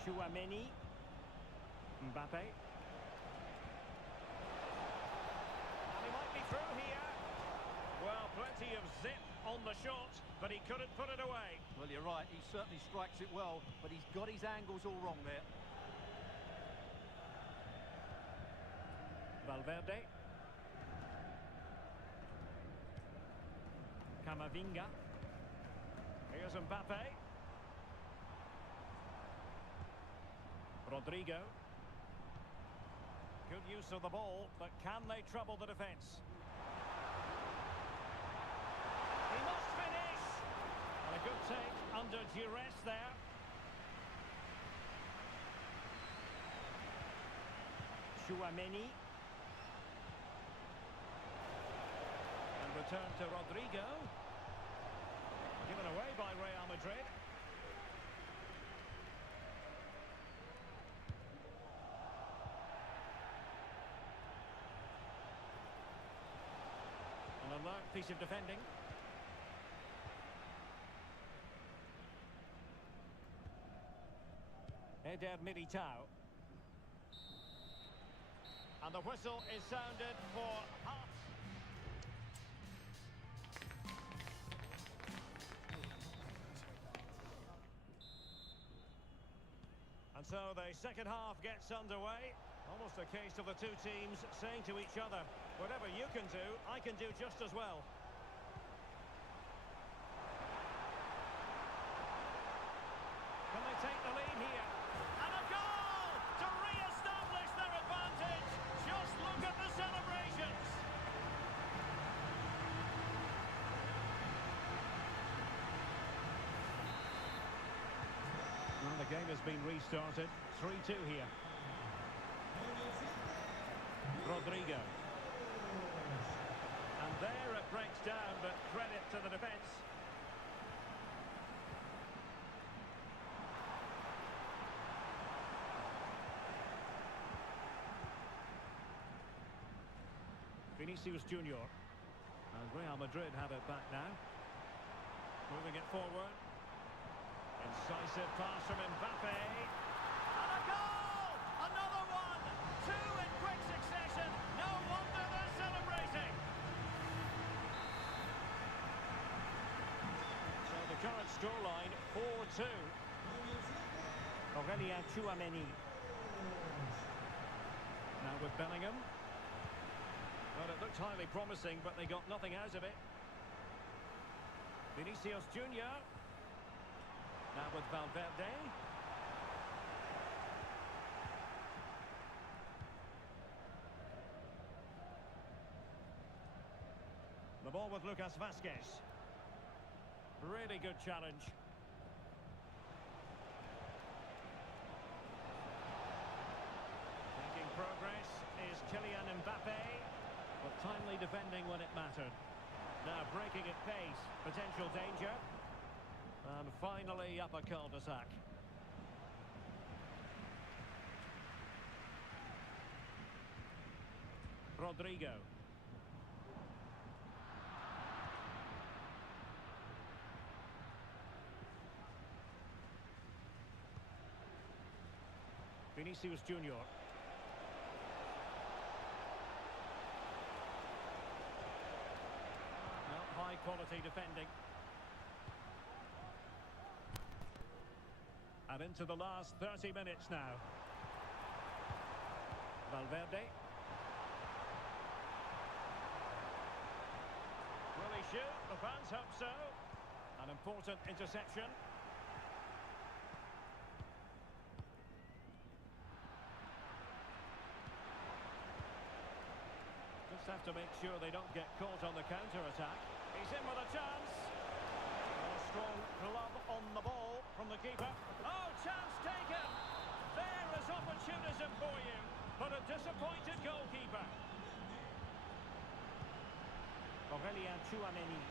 Chouameni. Mbappe. And he might be through here. Well, plenty of zip on the shot, but he couldn't put it away. Well, you're right. He certainly strikes it well, but he's got his angles all wrong there. Valverde. Camavinga. Here's Mbappe. Rodrigo. Good use of the ball, but can they trouble the defence? He must finish! And a good take under duress there. Chouameni. And return to Rodrigo. Given away by Real Madrid. An alert piece of defending. Eder Militao. And the whistle is sounded for half. And so the second half gets underway. Almost a case of the two teams saying to each other, whatever you can do, I can do just as well. Can they take the lead here? And a goal to re-establish their advantage. Just look at the celebrations. Well, the game has been restarted. 3-2 here. Rodrigo. And there it breaks down, but credit to the defence. Vinicius Junior. And Real Madrid have it back now. Moving it forward. Incisive pass from Mbappe. And a goal! Another one! Two in quick succession. No wonder they're celebrating. So the current scoreline, 4-2. Aurelien Chouameni. Now with Bellingham. Well, it looked highly promising, but they got nothing out of it. Vinicius Junior. Now with Valverde. The ball with Lucas Vazquez. Really good challenge. Making progress is Kylian Mbappe, but timely defending when it mattered. Now breaking at pace, potential danger. And finally up a cul-de-sac. Rodrigo. Vinicius Junior. Well, high quality defending. And into the last 30 minutes now. Valverde. Will he shoot? The fans hope so. An important interception. Just have to make sure they don't get caught on the counter-attack. He's in with a chance. A strong glove on the ball from the keeper. Oh, chance taken! There is opportunism for you, but a disappointed goalkeeper. Aurelien Tchouameni.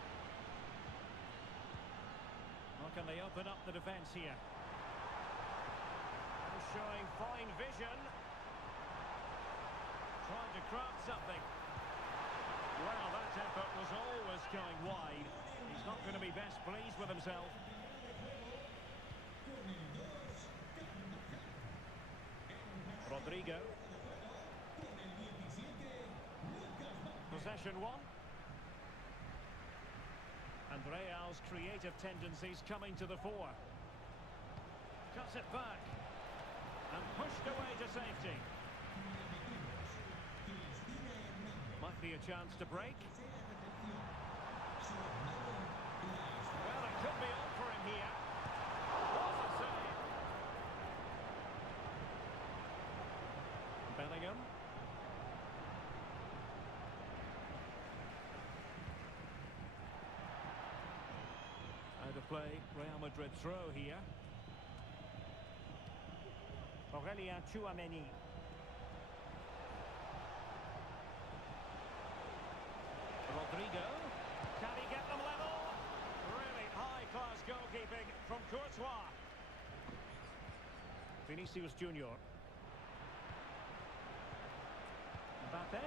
How can they open up the defence here? Showing fine vision. Trying to craft something. Well, that effort was always going wide. He's not going to be best pleased with himself. Rodrigo. Possession one. And Real's creative tendencies coming to the fore. Cuts it back. And pushed away to safety. Might be a chance to break. Well, it could be on for him here. What a save. Bellingham. Out of play, Real Madrid throw here. Aurelien Tchouameni. Rodrigo. Can he get them level? Really high-class goalkeeping from Courtois. Vinicius Junior. Mbappe.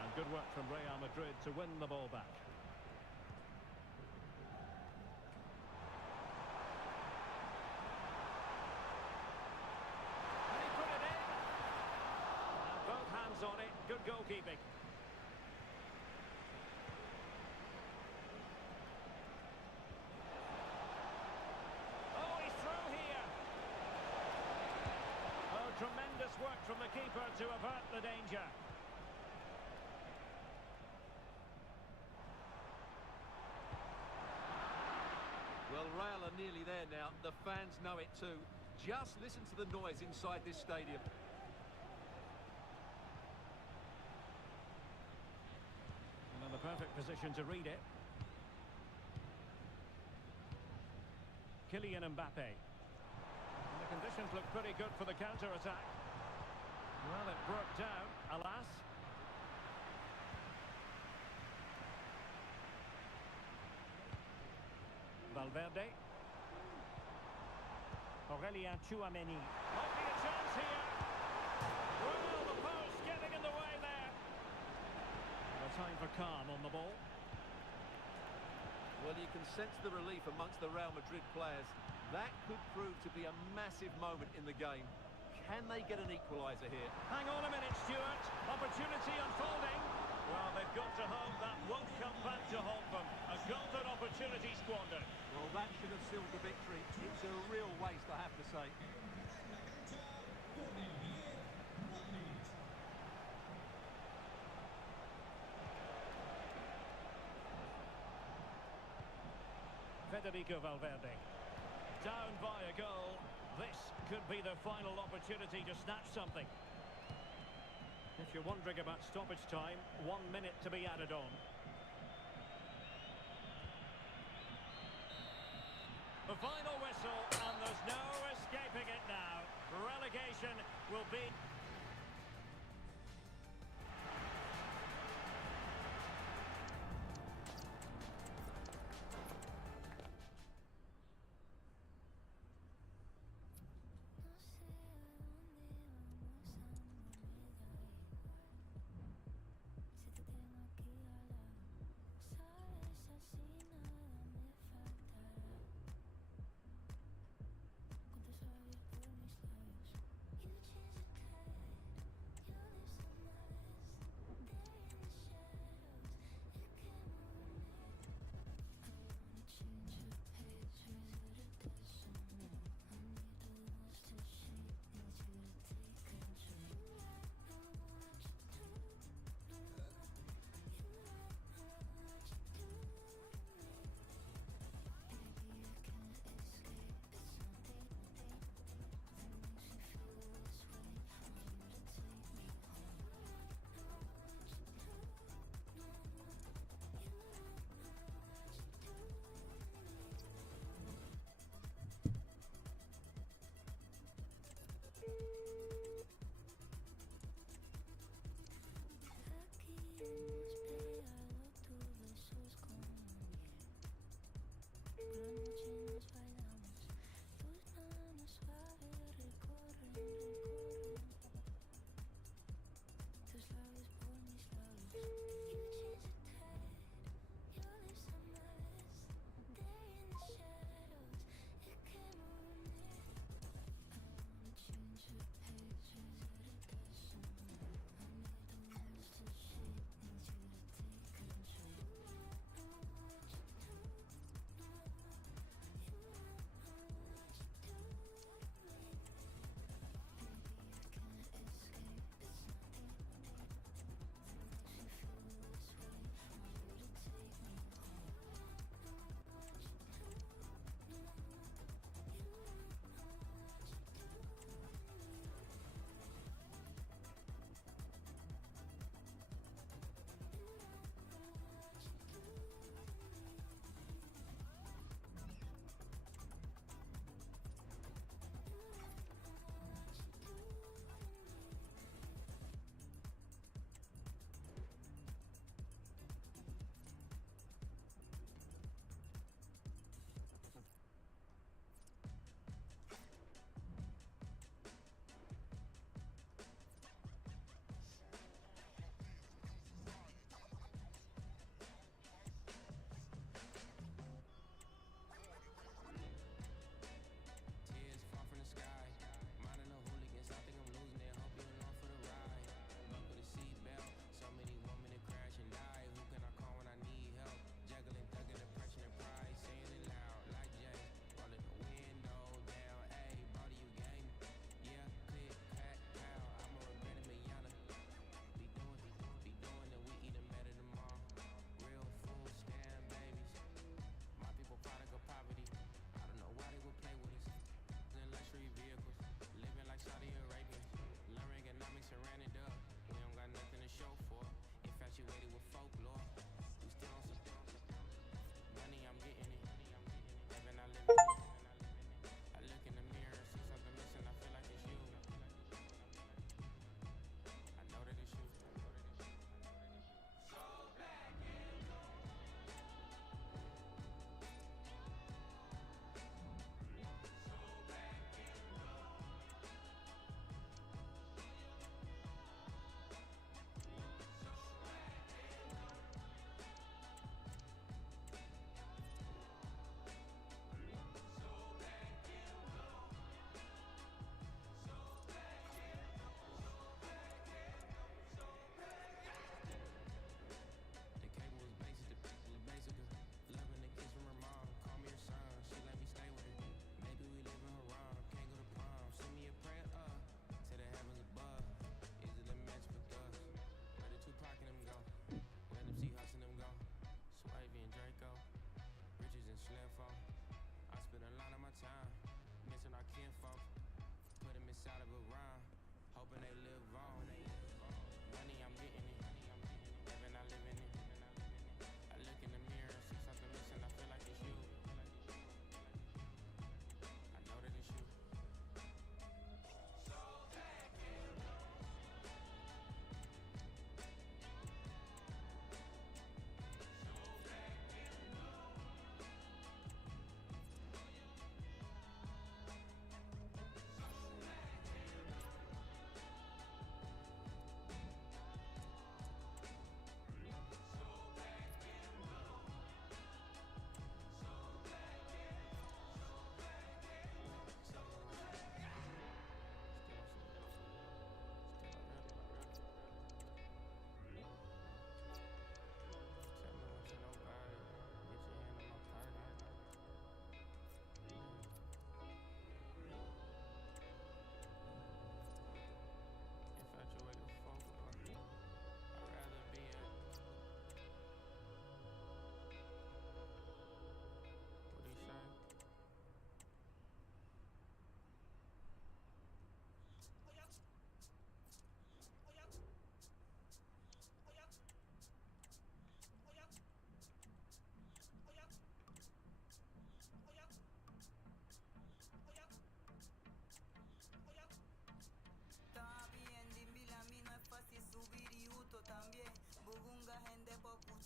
And good work from Real Madrid to win the ball back. On it, good goalkeeping. Oh, he's through here. Oh, tremendous work from the keeper to avert the danger. Well, Real are nearly there now. The fans know it too. Just listen to the noise inside this stadium. The perfect position to read it. Kylian Mbappe. And the conditions look pretty good for the counter-attack. Well, it broke down, alas. Valverde. Aurelien Tchouameni. Might be a chance here. Well, the post getting in the way there. Time for calm on the ball. Well, you can sense the relief amongst the Real Madrid players. That could prove to be a massive moment in the game. Can they get an equaliser here? Hang on a minute, Stuart. Opportunity unfolding. Well, they've got to hope that won't come back to haunt them. A golden opportunity squandered. Well, that should have sealed the victory. It's a real waste, I have to say. Federico Valverde. Down by a goal. This could be the final opportunity to snatch something. If you're wondering about stoppage time, 1 minute to be added on. The final whistle, and there's no escaping it now. Relegation will be... No sé a dónde vamos a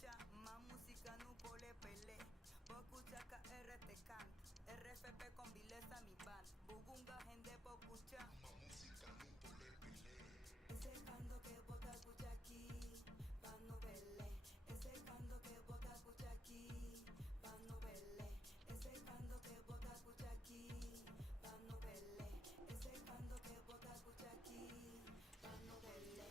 escucha más música, no pole pele. Po escucha KR te canta. RFP con vileza mi band. Bugunga gente po escucha. Más música, no pole pele. Ese canto que bota escucha aquí. Pa no verle. Ese canto que bota escucha aquí. Pa no verle. Ese canto que bota escucha aquí. Pa no verle. Ese canto que bota escucha aquí. Pa no verle.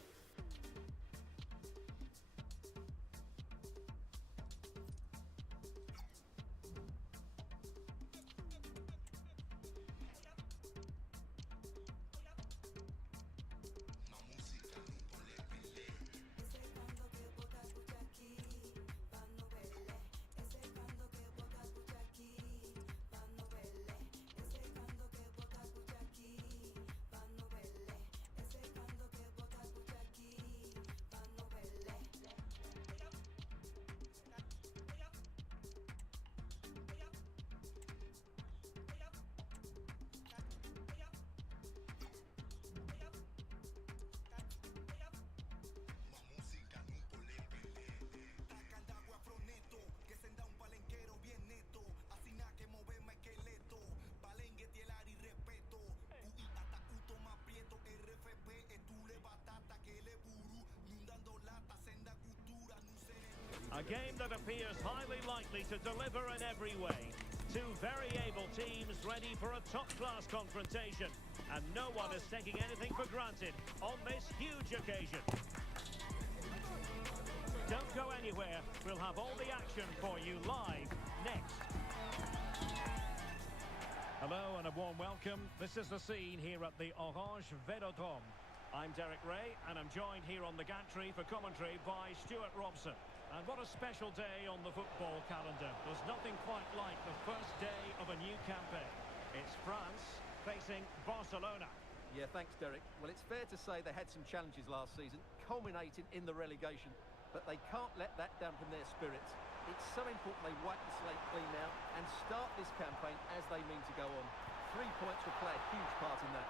A game that appears highly likely to deliver in every way. Two very able teams ready for a top-class confrontation. And no one is taking anything for granted on this huge occasion. Don't go anywhere. We'll have all the action for you live next. Hello and a warm welcome. This is the scene here at the Orange Velodrome. I'm Derek Ray and I'm joined here on the gantry for commentary by Stuart Robson. And what a special day on the football calendar. There's nothing quite like the first day of a new campaign. It's France facing Barcelona. Yeah, thanks, Derek. Well, it's fair to say they had some challenges last season, culminating in the relegation. But they can't let that dampen their spirits. It's so important they wipe the slate clean now and start this campaign as they mean to go on. 3 points will play a huge part in that.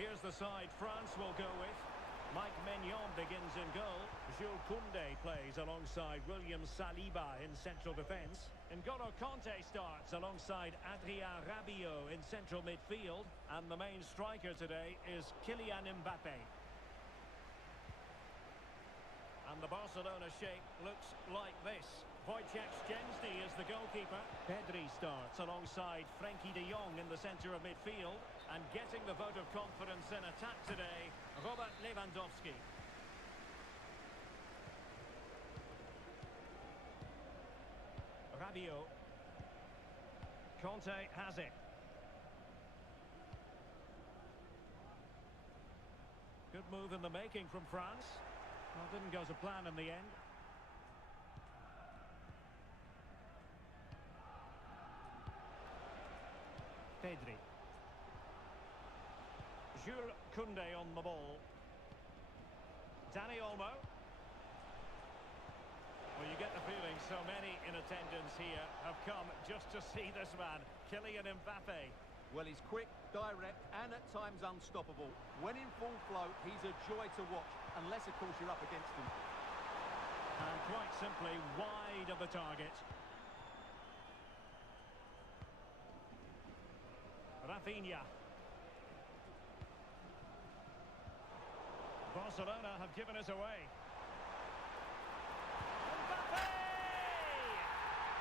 Here's the side France will go with. Mike Maignan begins in goal. Jules Koundé plays alongside William Saliba in central defence. N'Golo Kanté starts alongside Adrien Rabiot in central midfield. And the main striker today is Kylian Mbappe. And the Barcelona shape looks like this. Wojciech Szczęsny is the goalkeeper. Pedri starts alongside Frenkie de Jong in the centre of midfield. And getting the vote of confidence in attack today, Robert Lewandowski. Rabiot. Conte has it. Good move in the making from France. Well, didn't go to plan in the end. Pedri. Jules Koundé on the ball. Dani Olmo. Well, you get the feeling so many in attendance here have come just to see this man, Kylian Mbappe. Well, he's quick, direct, and at times unstoppable. When in full flow, he's a joy to watch, unless, of course, you're up against him. And quite simply wide of the target. Rafinha. Barcelona have given us away. Mbappe!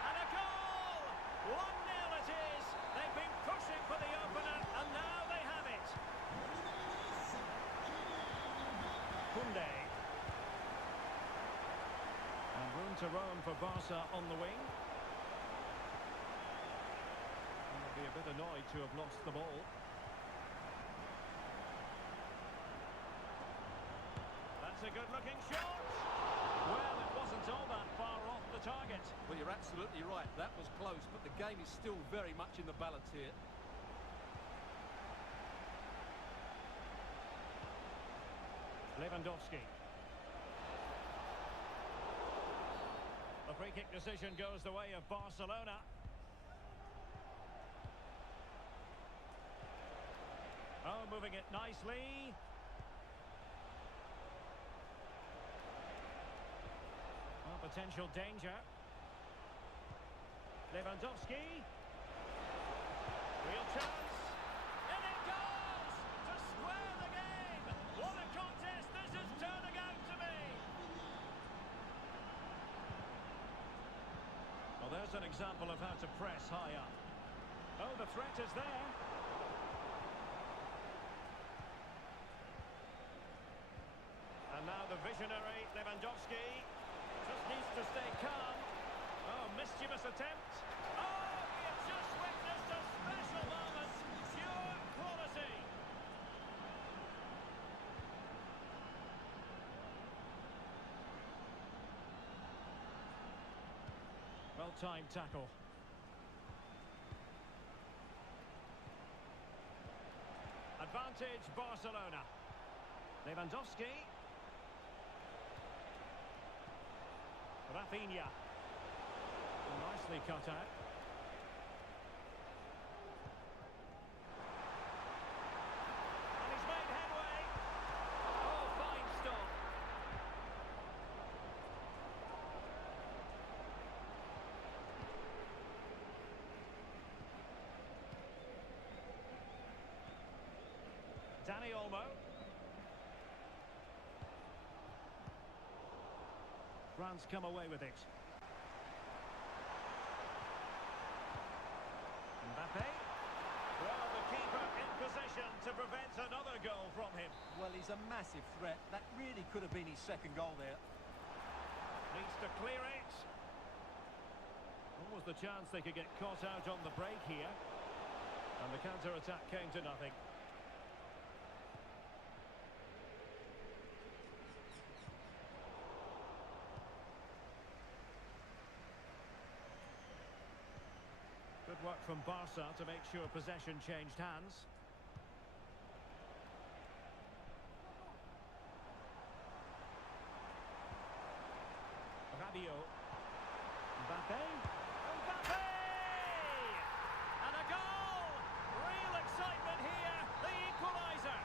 And a goal! 1-0 it is. They've been pushing for the opener, and now they have it. Koundé. And room to roam for Barca on the wing. And they'll be a bit annoyed to have lost the ball. A good-looking shot. Well, it wasn't all that far off the target. Well, you're absolutely right. That was close, but the game is still very much in the balance here. Lewandowski. The free-kick decision goes the way of Barcelona. Oh, moving it nicely. Potential danger. Lewandowski. Real chance. And it goes! To square the game! What a contest this is turning out to be! Well, there's an example of how to press high up. Oh, the threat is there. And now the visionary Lewandowski just needs to stay calm. Oh, mischievous attempt. Oh, we have just witnessed a special moment. Pure quality. Well-timed tackle. Advantage Barcelona. Lewandowski. Rafinha. Nicely cut out. And he's made headway. Oh, fine stop. Dani Olmo. France come away with it. Mbappe. Well, the keeper in possession to prevent another goal from him. Well, he's a massive threat. That really could have been his second goal there. Needs to clear it. What was the chance they could get caught out on the break here? And the counter-attack came to nothing. Good work from Barca to make sure possession changed hands. Rabiot. Mbappe. Mbappe! And a goal! Real excitement here. The equaliser.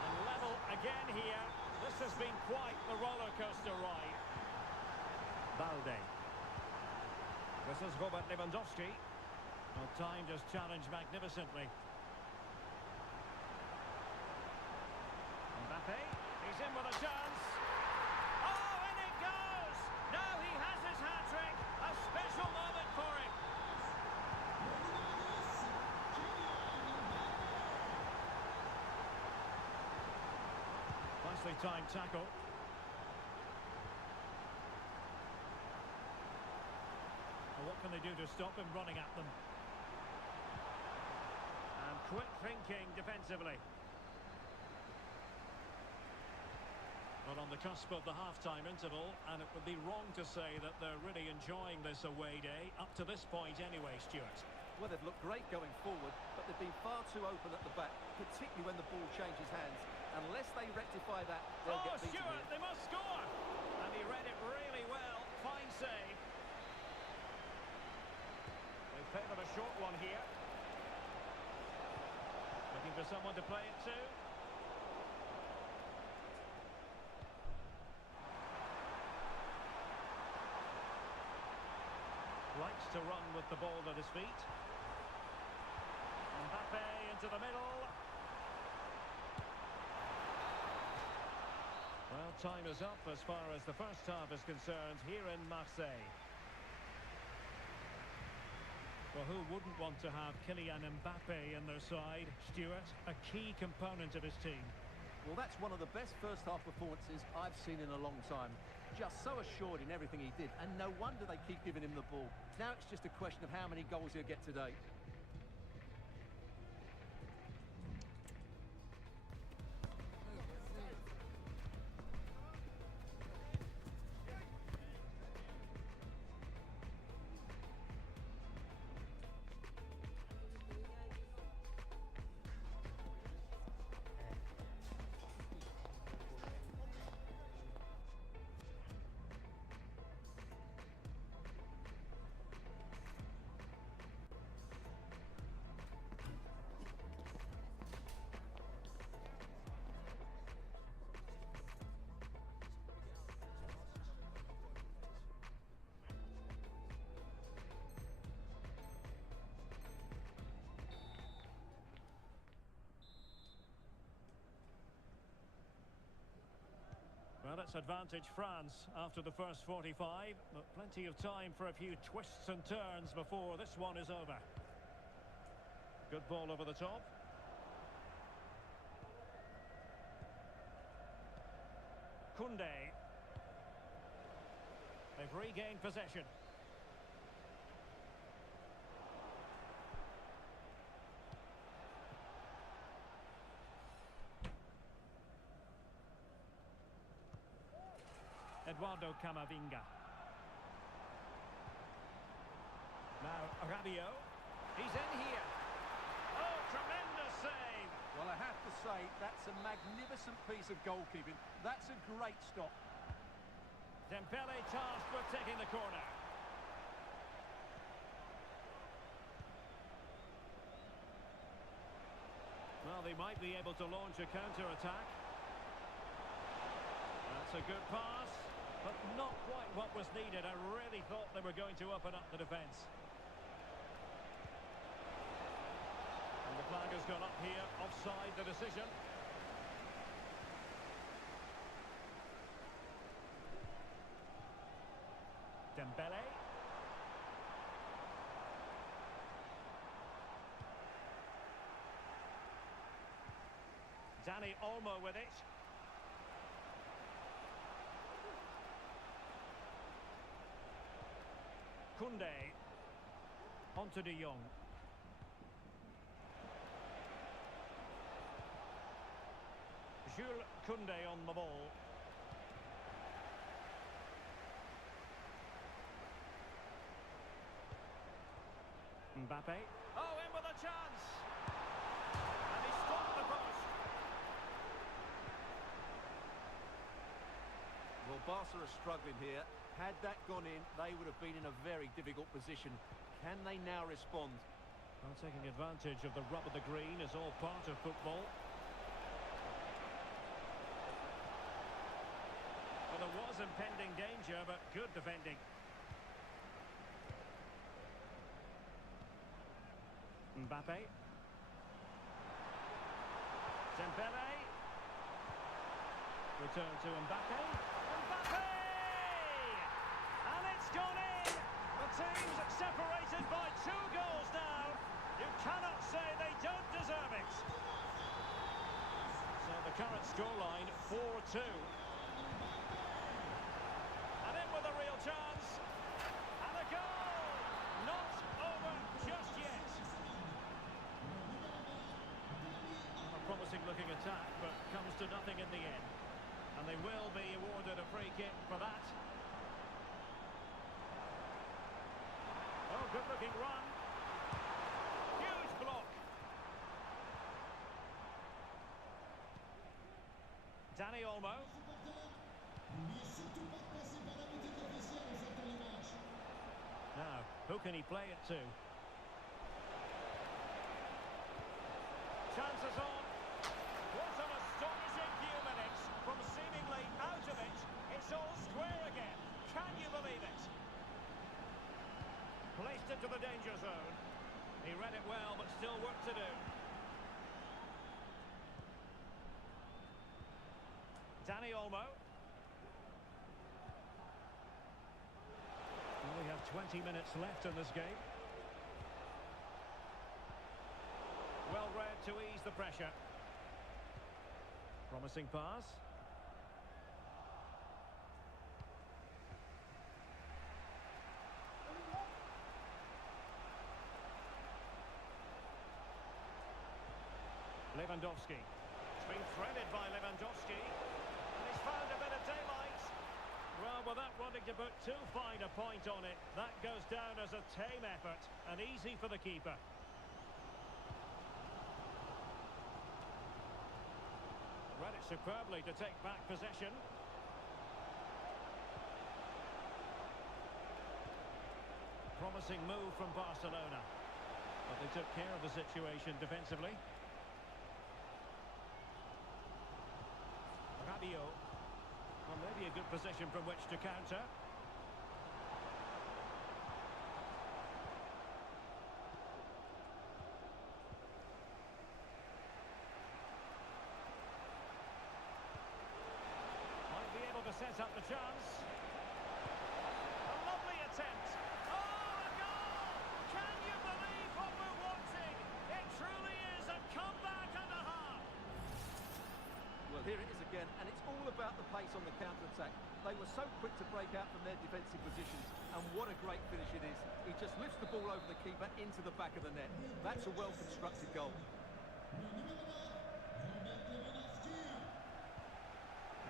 And level again here. This has been quite the roller coaster ride. Balde. This is Robert Lewandowski. Well, time just challenged magnificently. Mbappe, he's in with a chance. Oh, and it goes! Now he has his hat-trick. A special moment for him. Nicely timed tackle. What can they do to stop him running at them? And quick thinking defensively. Well, on the cusp of the half-time interval, and it would be wrong to say that they're really enjoying this away day, up to this point anyway, Stuart. Well, they've looked great going forward, but they've been far too open at the back, particularly when the ball changes hands. Unless they rectify that, they'll get beaten Stuart, here. they must score! And he read it really well. Fine save. Favoured a short one here. Looking for someone to play it to. Likes to run with the ball at his feet. Mbappe into the middle. Well, time is up as far as the first half is concerned here in Marseille. Well, who wouldn't want to have Kylian Mbappe in their side? Stuart, a key component of his team. Well, that's one of the best first-half performances I've seen in a long time. Just so assured in everything he did, and no wonder they keep giving him the ball. Now it's just a question of how many goals he'll get today. it's advantage France after the first 45, but plenty of time for a few twists and turns before this one is over. Good ball over the top. Koundé. They've regained possession. Eduardo Camavinga. Now Rabiot. He's in here. Oh, tremendous save. Well, I have to say, that's a magnificent piece of goalkeeping. That's a great stop. Dembele tasked with taking the corner. Well, they might be able to launch a counter-attack. That's a good pass, but not quite what was needed. I really thought they were going to open up the defence. And the flag has gone up here, offside the decision. Dembele. Dani Olmo with it. Koundé. Onto De Jong. Jules Koundé on the ball. Mbappe. Oh, in with a chance. And he stopped the post. Well, Barca are struggling here. Had that gone in, they would have been in a very difficult position. Can they now respond? Well, taking advantage of the rub of the green is all part of football. Well, there was impending danger, but good defending. Mbappe. Dembele. Return to Mbappe. Mbappe! And it's gone in! The team's separated by 2 goals now. You cannot say they don't deserve it. So the current scoreline, 4-2. And in with a real chance. And a goal! Not over just yet. A promising looking attack, but comes to nothing in the end. And they will be awarded a free kick for that. Oh, good looking run. Huge block. Dani Olmo. Now, who can he play it to? Chances on. What an astonishing few minutes. From seemingly out of it, it's all square again. Can you believe it? Placed into the danger zone. He read it well, but still work to do. Dani Olmo. Well, we have 20 minutes left in this game. Well read to ease the pressure. Promising pass. Lewandowski. It's been threaded by Lewandowski. And he's found a bit of daylight. Well, without wanting to put too fine a point on it, that goes down as a tame effort and easy for the keeper. Read it superbly to take back possession. Promising move from Barcelona. But they took care of the situation defensively. Rabiot. Well, maybe a good position from which to counter. Might be able to set up the chance. A lovely attempt. Oh, a goal! Can you believe what we're wanting? It truly is a comeback and a half. Well, here it is again, and it's all about the pace on the counter-attack. They were so quick to break out from their defensive positions, and what a great finish it is. He just lifts the ball over the keeper into the back of the net. That's a well-constructed goal.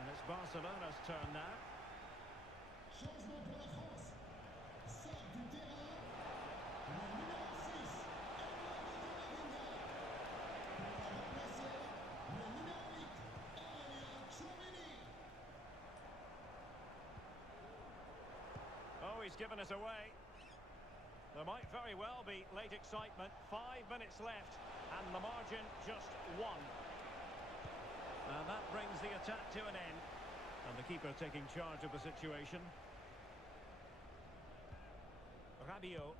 And it's Barcelona's turn now. Oh, he's given us away. There might very well be late excitement. 5 minutes left, and the margin just 1. And that brings the attack to an end. And the keeper taking charge of the situation. Rabiot.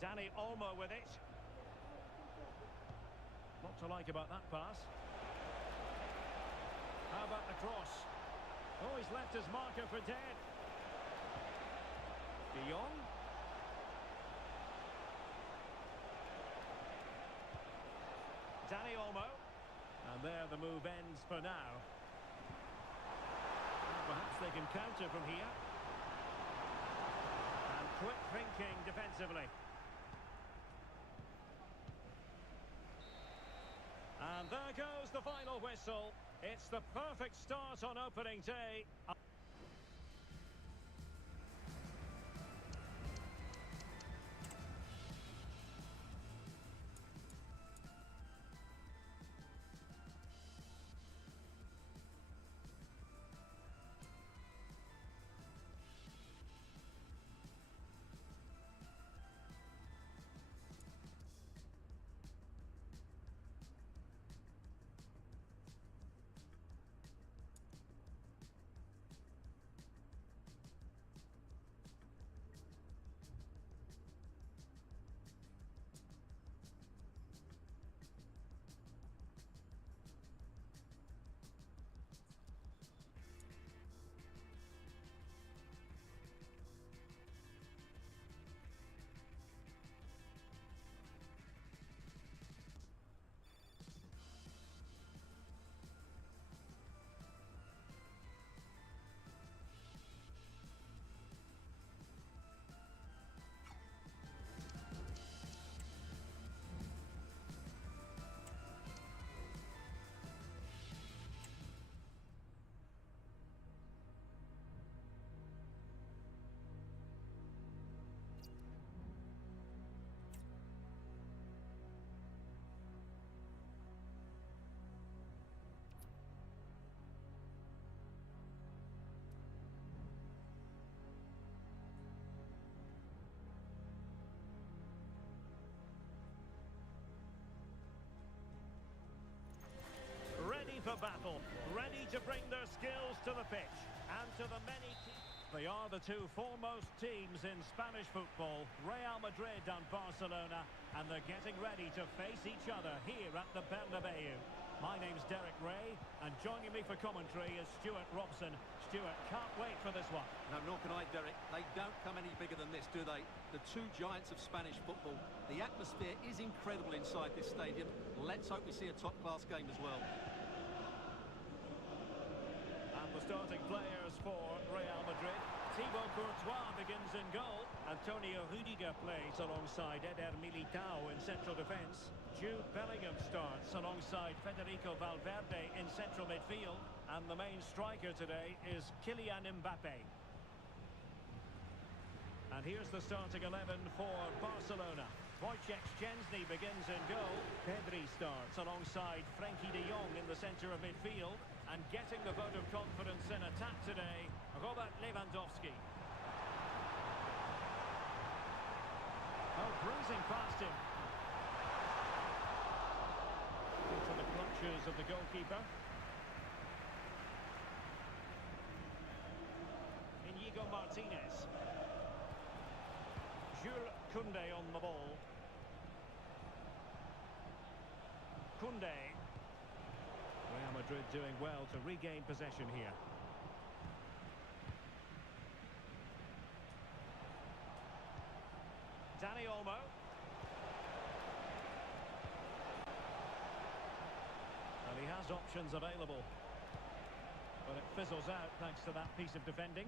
Dani Olmo with it. What to like about that pass? How about the cross? Oh, he's left his marker for dead. De Jong. Dani Olmo. And there the move ends for now. And perhaps they can counter from here. And quick thinking defensively. And there goes the final whistle. It's the perfect start on opening day. For battle, ready to bring their skills to the pitch and to the many. They are the two foremost teams in Spanish football, Real Madrid and Barcelona, and they're getting ready to face each other here at the Bernabeu. My name's Derek Ray, and joining me for commentary is Stuart Robson. Stuart, can't wait for this one. No, nor can I, Derek. They don't come any bigger than this, do they? The two giants of Spanish football. The atmosphere is incredible inside this stadium. Let's hope we see a top-class game as well. The starting players for Real Madrid. Thibaut Courtois begins in goal. Antonio Rudiger plays alongside Eder Militao in central defence. Jude Bellingham starts alongside Federico Valverde in central midfield. And the main striker today is Kylian Mbappe. And here's the starting 11 for Barcelona. Wojciech Szczęsny begins in goal. Pedri starts alongside Frenkie de Jong in the centre of midfield. And getting the vote of confidence in attack today, Robert Lewandowski. Oh, bruising past him. Into the clutches of the goalkeeper. Inigo Martinez. Jules Koundé on the ball. Koundé. Real Madrid doing well to regain possession here. Dani Olmo. And he has options available. But it fizzles out thanks to that piece of defending.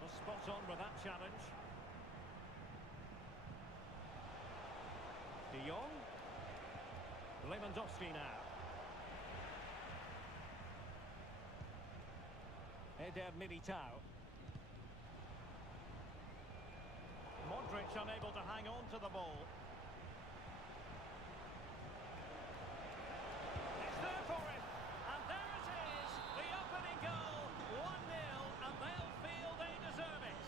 Well, spot on with that challenge. De Jong. Lewandowski now. Eder Militao. Modric unable to hang on to the ball. It's there for him. And there it is. The opening goal. 1-0. And they'll feel they deserve it.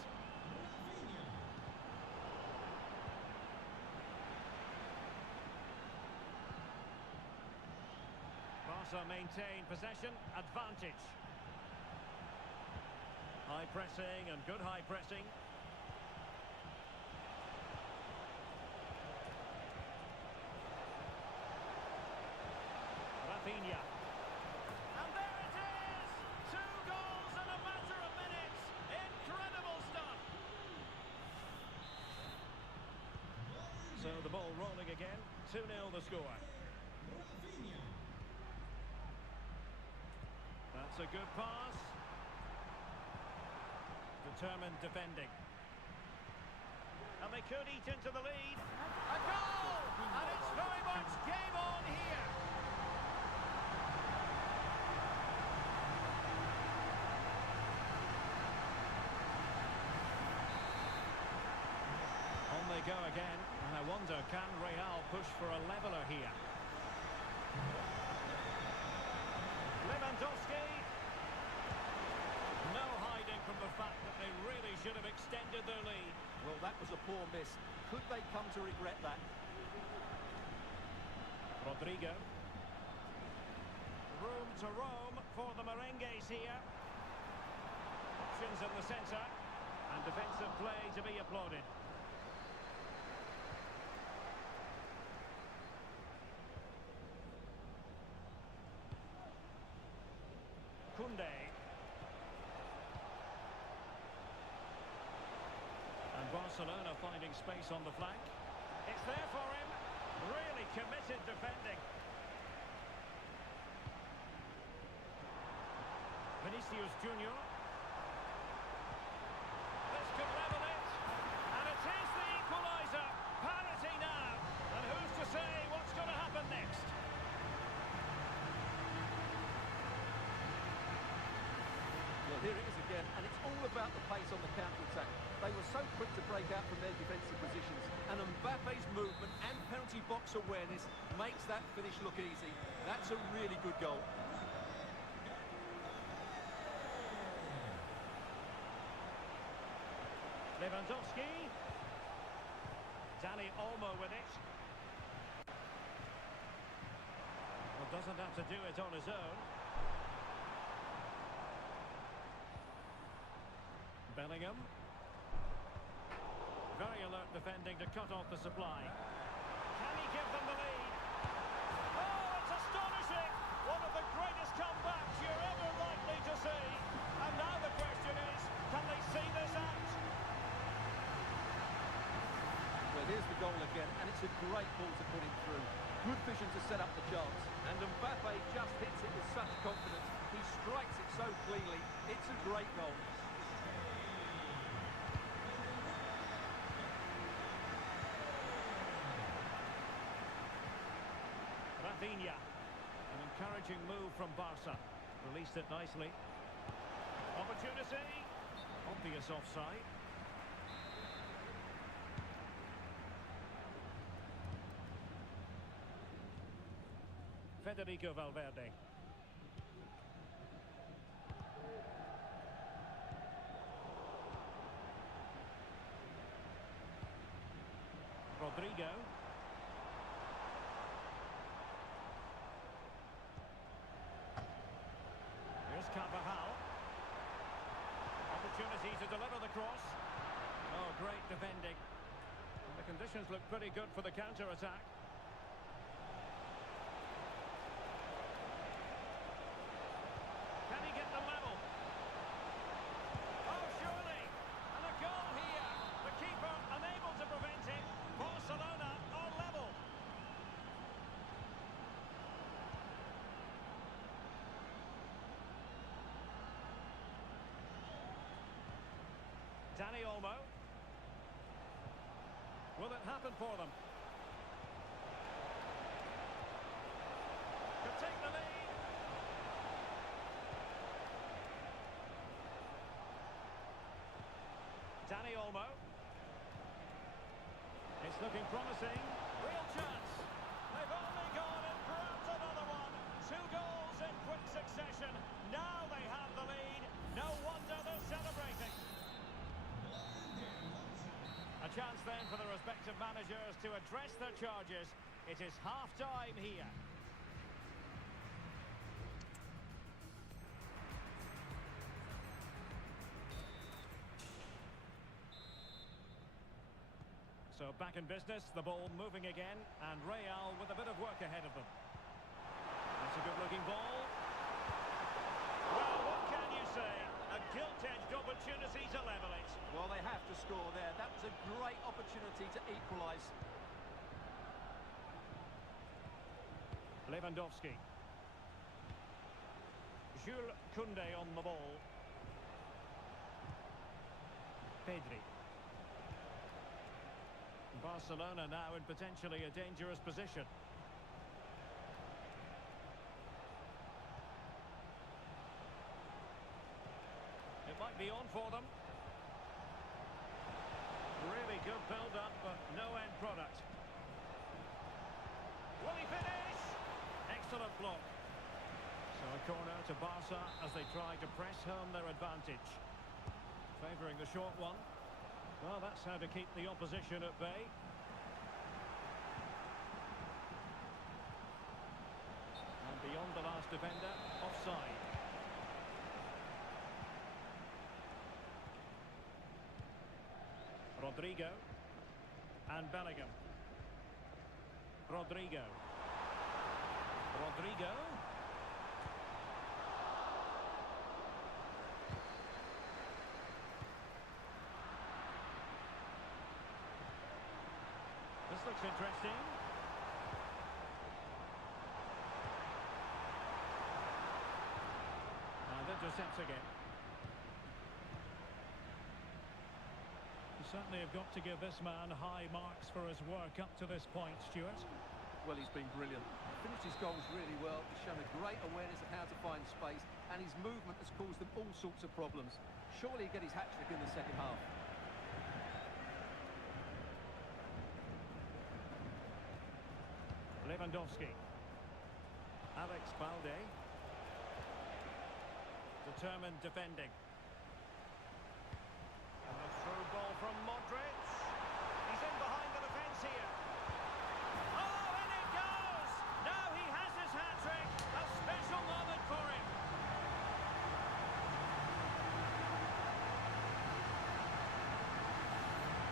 Barca maintain possession. Advantage. High pressing and good high pressing. Rafinha. And there it is! 2 goals in a matter of minutes. Incredible stuff. So the ball rolling again. 2-0 the score. That's a good pass. Determined defending. And they could eat into the lead. A goal! And it's very much game on here. On they go again. And I wonder, can Real push for a leveller here? Lewandowski. No hiding from the fact that they really should have extended their lead. Well, that was a poor miss. Could they come to regret that? Rodrigo. Room to roam for the Merengues here. Options in the centre. And defensive play to be applauded. Koundé. And Barcelona finding space on the flank. It's there for him. Really committed defending. Vinicius Junior. This could level it. And it is the equaliser. Parity now. And who's to say what's going to happen next? Well, here it is again, and it's all about the pace on the counter-attack. They were so quick to break out from their defensive positions, and Mbappe's movement and penalty box awareness makes that finish look easy. That's a really good goal. Lewandowski. Dani Olmo with it. Well, doesn't have to do it on his own. Bellingham. Very alert defending to cut off the supply. Can he give them the lead? Oh, it's astonishing! One of the greatest comebacks you're ever likely to see. And now the question is, can they see this out? Well, here's the goal again, and it's a great ball to put him through. Good vision to set up the chance. And Mbappe just hits it with such confidence. He strikes it so cleanly. It's a great goal. Rafinha. An encouraging move from Barca. Released it nicely. Opportunity. Obvious offside. Federico Valverde. Rodrigo. Easy to deliver the cross. Oh, great defending. The conditions look pretty good for the counter-attack. Can he get the level? Oh, surely! And a goal here. The keeper unable to prevent it. Barcelona are level. Dani Olmo. Will it happen for them? Could take the lead. Dani Olmo. It's looking promising. Real chance. They've only gone and grabbed another one. 2 goals in quick succession. Now they have the lead. No wonder they're celebrating. A chance then for the respective managers to address their charges. It is half-time here. So back in business, the ball moving again, and Real with a bit of work ahead of them. That's a good-looking ball. Well, what can you say? A gilt-edged opportunity to level it. Well, they have to score there. That was a great opportunity to equalise. Lewandowski. Jules Koundé on the ball. Pedri. Barcelona now in potentially a dangerous position. It might be on for them. Really good build-up, but no end product. Will he finish? Excellent block. So a corner to Barca as they try to press home their advantage. Favouring the short one. Well, that's how to keep the opposition at bay. And beyond the last defender, offside. Rodrigo and Bellingham. Rodrigo. This looks interesting. And intercepts again. You certainly have got to give this man high marks for his work up to this point, Stuart. Well, he's been brilliant. Finished his goals really well. He's shown a great awareness of how to find space, and his movement has caused them all sorts of problems. Surely he'll get his hat-trick in the second half. Lewandowski. Alex Balde. Determined defending. And a through ball from Modric. He's in behind the defence here. Oh, and it goes! Now he has his hat-trick. A special moment for him.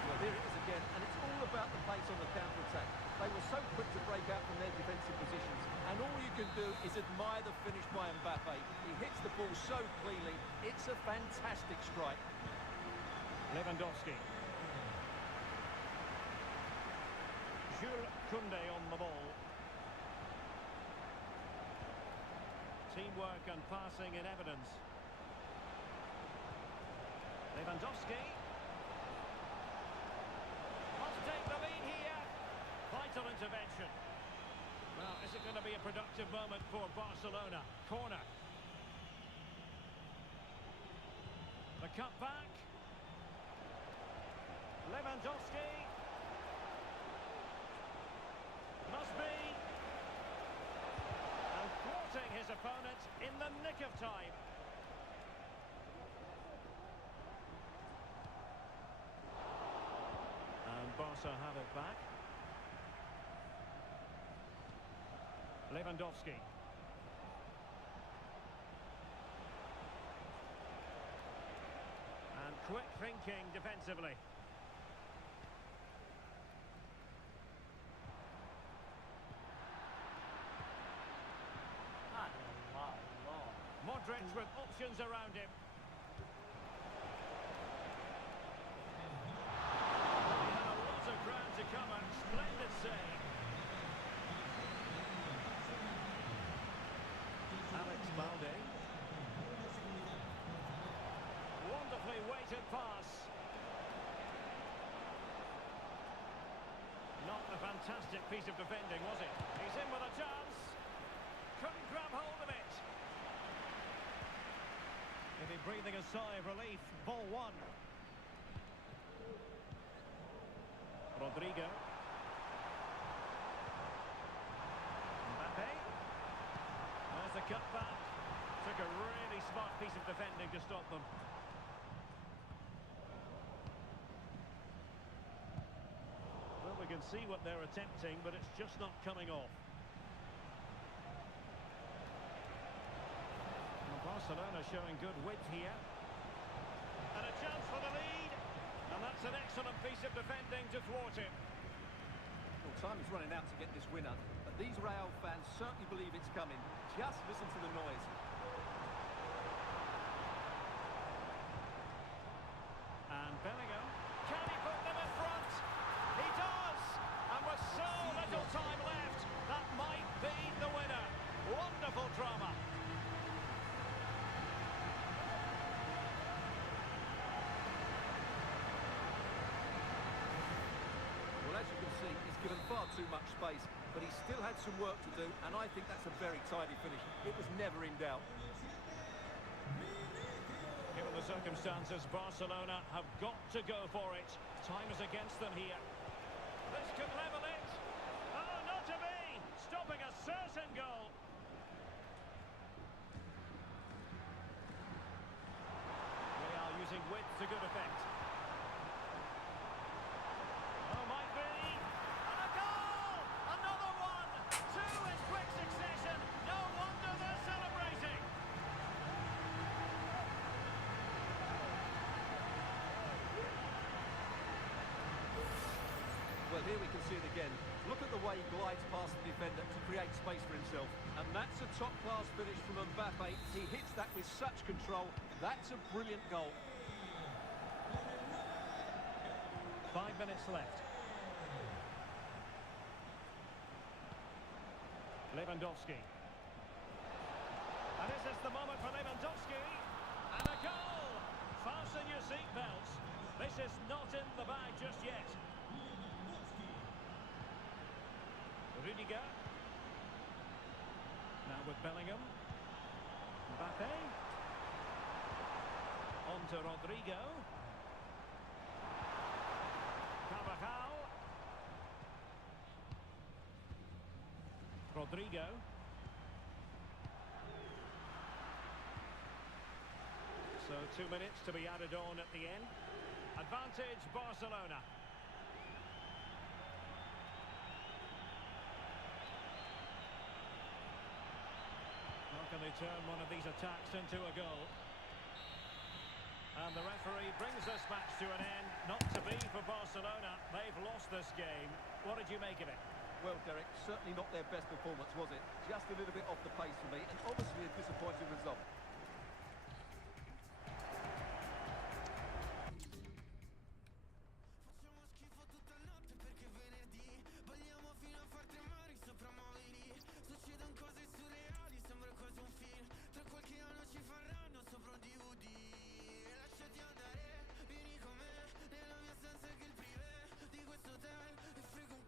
Well, here it is again, and it's all about the pace on the counter-attack. They were so quick to break out from their defensive positions, and all you can do is admire the finish by Mbappe. He hits the ball so cleanly. It's a fantastic strike. Lewandowski. Jules Koundé on the ball. Teamwork and passing in evidence. Lewandowski. Must take the lead here. Vital intervention. Well, is it going to be a productive moment for Barcelona? Corner. The cut back. Lewandowski. Must be. And thwarting his opponent in the nick of time. And Barca have it back. Lewandowski. And Quick thinking defensively. Modric with options around him. He had a lot of ground to cover. Splendid save. Alex Balde. Wonderfully weighted pass. Not a fantastic piece of defending, was it? He's in with a chance. Couldn't grab hold of it. Maybe breathing a sigh of relief. Ball one. Rodrigo. Mbappe. There's the cutback. Took a really smart piece of defending to stop them. Well, we can see what they're attempting, but it's just not coming off. Barcelona showing good width here. And a chance for the lead. And that's an excellent piece of defending to thwart him. Well, time is running out to get this winner, but these Real fans certainly believe it's coming. Just listen to the noise. And Bellingham. Can he put them in front? He does! And with so little time left, that might be the winner. Wonderful drama. Well, as you can see, he's given far too much space, but he still had some work to do, and I think that's a very tidy finish. It was never in doubt. Given the circumstances, Barcelona have got to go for it. Time is against them here. This could level it. Oh, not to be! Stopping a certain goal. They are using width to good effect. Oh, might be. And a goal! Another one! Two in quick succession. No wonder they're celebrating. Well, here we can see it again. Look at the way he glides past the defender to create space for himself. And that's a top-class finish from Mbappe. He hits that with such control. That's a brilliant goal. 5 minutes left. Lewandowski. And is this the moment for Lewandowski? And a goal! Fasten your seatbelts. This is not in the bag just yet. Rudiger. Now with Bellingham. Mbappe. On to Rodrigo. Carvajal. Rodrigo. So 2 minutes to be added on at the end. Advantage Barcelona. How can they turn one of these attacks into a goal? And the referee brings this match to an end. Not to be for Barcelona. They've lost this game. What did you make of it? Well, Derek, certainly not their best performance, was it? Just a little bit off the pace for me, and obviously a disappointing result. Facciamo schifo tutta notte perché venerdì balliamo fino a far tremare i soprammobili. Succedono cose surreali, sembra quasi un film. Tra qualche anno ci faranno sopra un DVD. Lasciati andare, vieni con me nella mia stanza che il privé di questo hotel. E frego un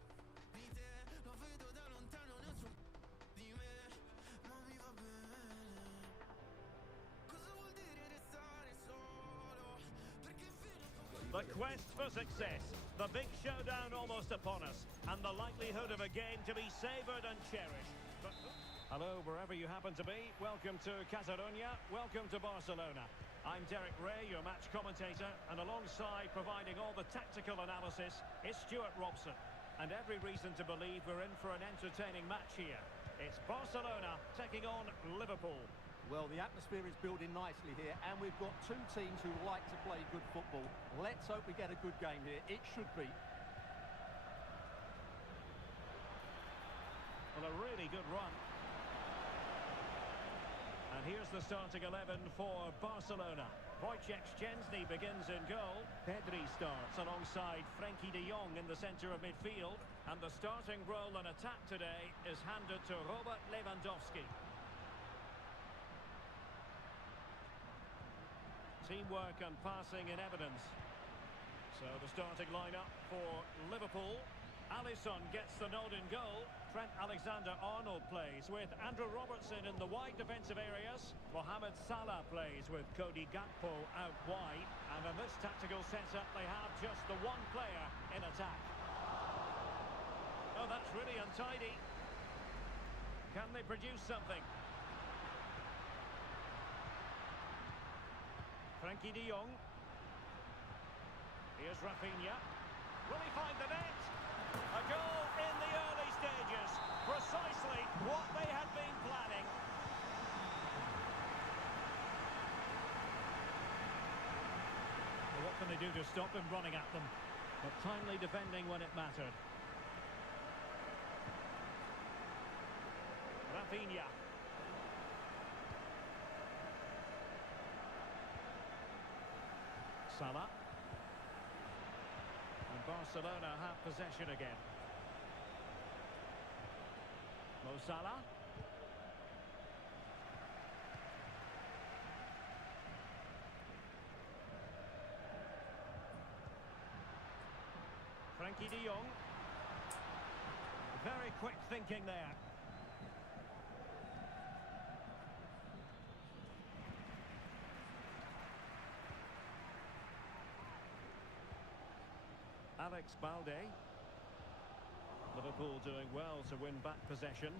di te, lo vedo da lontano, ne so di me, ma mi va bene. Cosa vuol dire restare solo? Perché fino a The quest for success. The big showdown almost upon us. And the likelihood of a game to be savoured and cherished. But... Hello, wherever you happen to be. Welcome to Catalonia. Welcome to Barcelona. I'm Derek Ray, your match commentator. And alongside providing all the tactical analysis is Stuart Robson. And every reason to believe we're in for an entertaining match here. It's Barcelona taking on Liverpool. Well, the atmosphere is building nicely here, and we've got two teams who like to play good football. Let's hope we get a good game here. It should be. Well, a really good run. And here's the starting 11 for Barcelona. Wojciech Szczęsny begins in goal. Pedri starts alongside Frankie de Jong in the centre of midfield. And the starting role in attack today is handed to Robert Lewandowski. Teamwork and passing in evidence. So the starting lineup for Liverpool. Alisson gets the nod in goal. Trent Alexander-Arnold plays with Andrew Robertson in the wide defensive areas. Mohamed Salah plays with Cody Gakpo out wide. And in this tactical setup, they have just the one player in attack. Oh, that's really untidy. Can they produce something? Frankie de Jong. Here's Rafinha. Will he find the net? A goal in the early stages. Precisely what they had been planning. Well, what can they do to stop him running at them? But timely defending when it mattered. Rafinha. Salah. And Barcelona have possession again. Mo Salah. Frankie de Jong. Very quick thinking there. Alex Balde. Liverpool doing well to win back possession.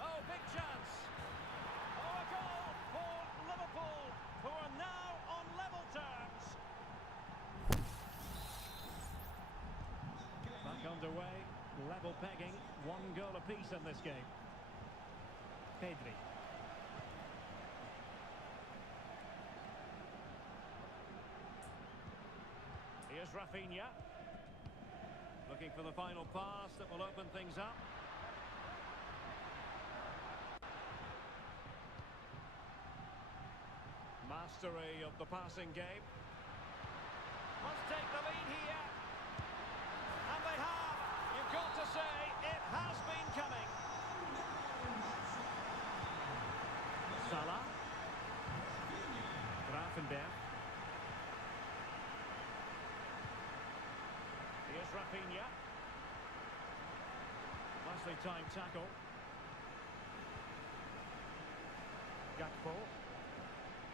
Oh, big chance. Oh, a goal for Liverpool, who are now on level terms. Back underway, level pegging, 1 goal apiece in this game. Pedri. Here's Rafinha. Looking for the final pass that will open things up. Mastery of the passing game. Must take the lead here. And they have. You've got to say, it has been coming. Salah. Grafenberg. Here's Rafinha. Nicely timed tackle. Gakpo.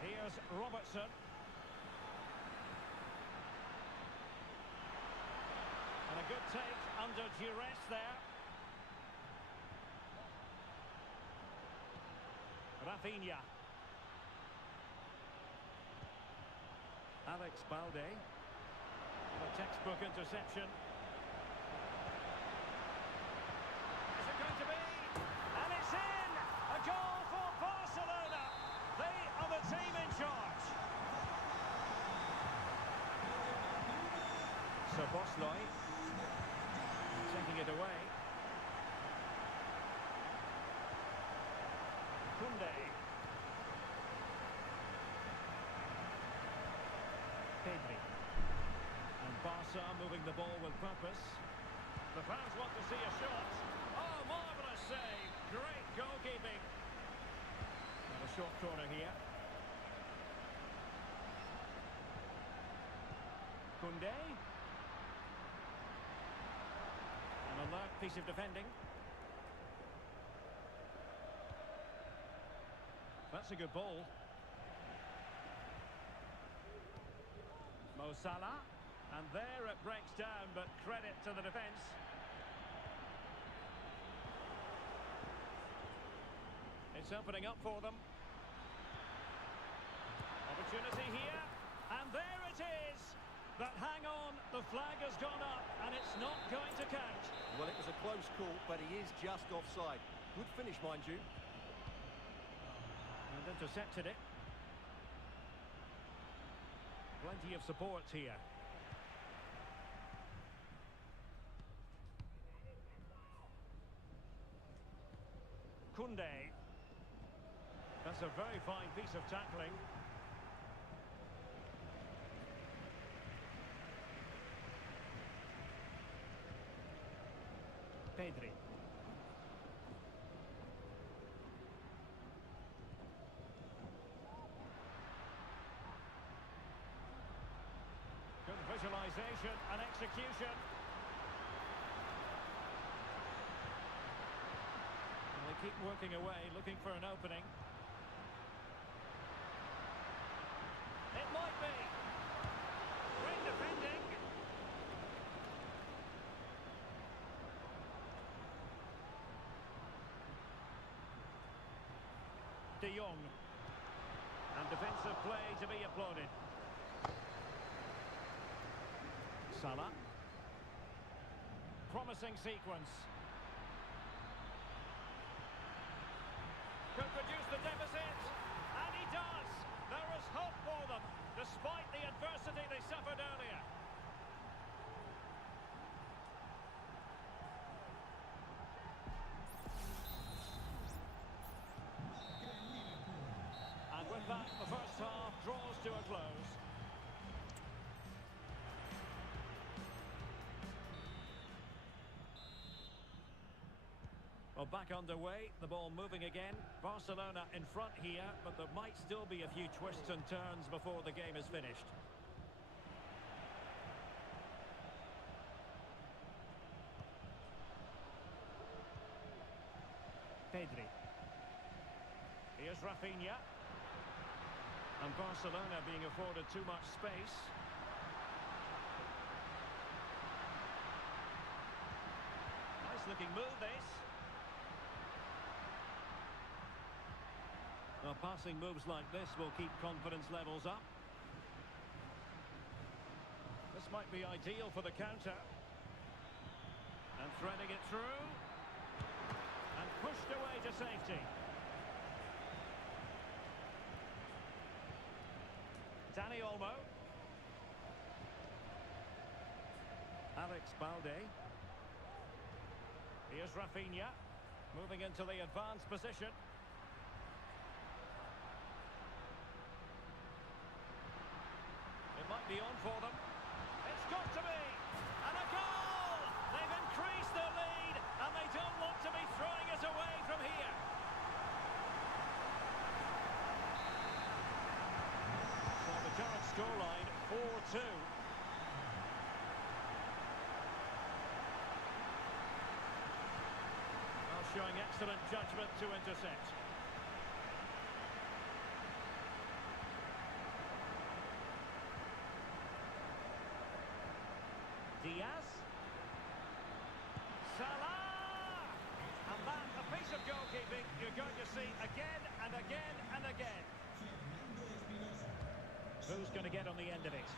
Here's Robertson. And a good take under duress there. Rafinha. Alex Balde. A textbook interception. Is it going to be? And it's in! A goal for Barcelona! They are the team in charge. So Bosley taking it away. Kunde. Pedri. Barca moving the ball with purpose. The fans want to see a shot. Oh, marvellous save. Great goalkeeping. And a short corner here. Kunde. An alert piece of defending. That's a good ball. Mo Salah. And there it breaks down, but credit to the defence. It's opening up for them. Opportunity here, and there it is. But hang on, the flag has gone up, and it's not going to count. Well, it was a close call, but he is just offside. Good finish, mind you. intercepted it. Plenty of support here. Kunde. That's a very fine piece of tackling. Pedri. Good visualization and execution. And they keep working away, looking for an opening. It might be. Great defending. De Jong. And defensive play to be applauded. Salah. Promising sequence. Could reduce the deficit. And he does. There is hope for them, despite the adversity they suffered earlier. And with that, the first half draws to a close. Well, back underway, the ball moving again. Barcelona in front here, but there might still be a few twists and turns before the game is finished. Pedri. Here's Rafinha. And Barcelona being afforded too much space. Nice looking move, this. Well, passing moves like this will keep confidence levels up. This might be ideal for the counter. And threading it through. And pushed away to safety. Dani Olmo. Alex Balde. Here's Rafinha. Moving into the advanced position. It might be on for them. It's got to be! And a goal! They've increased their lead, and they don't want to be throwing it away from here. So the current scoreline, 4-2. Well, showing excellent judgment to intercept. Diaz. Salah! And that, a piece of goalkeeping you're going to see again and again and again. Who's going to get on the end of it?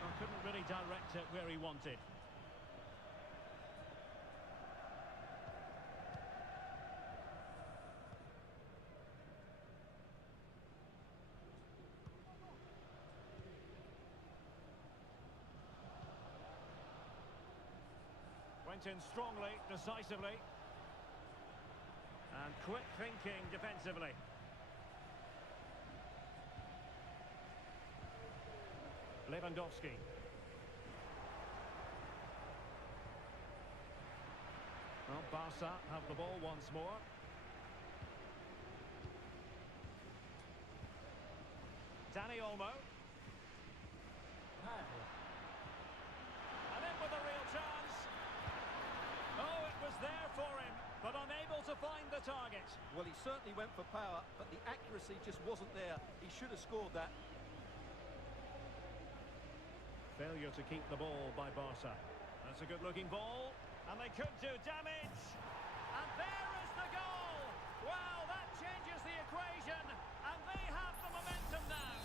Well, couldn't really direct it where he wanted. Went in strongly, decisively. And quick thinking defensively. Lewandowski. Well, Barca have the ball once more. Dani Olmo. And in with a real chance. Oh, it was there for him, but unable to find the target. Well, he certainly went for power, but the accuracy just wasn't there. He should have scored that. Failure to keep the ball by Barca. That's a good-looking ball, and they could do damage. And there is the goal. Wow, that changes the equation, and they have the momentum now.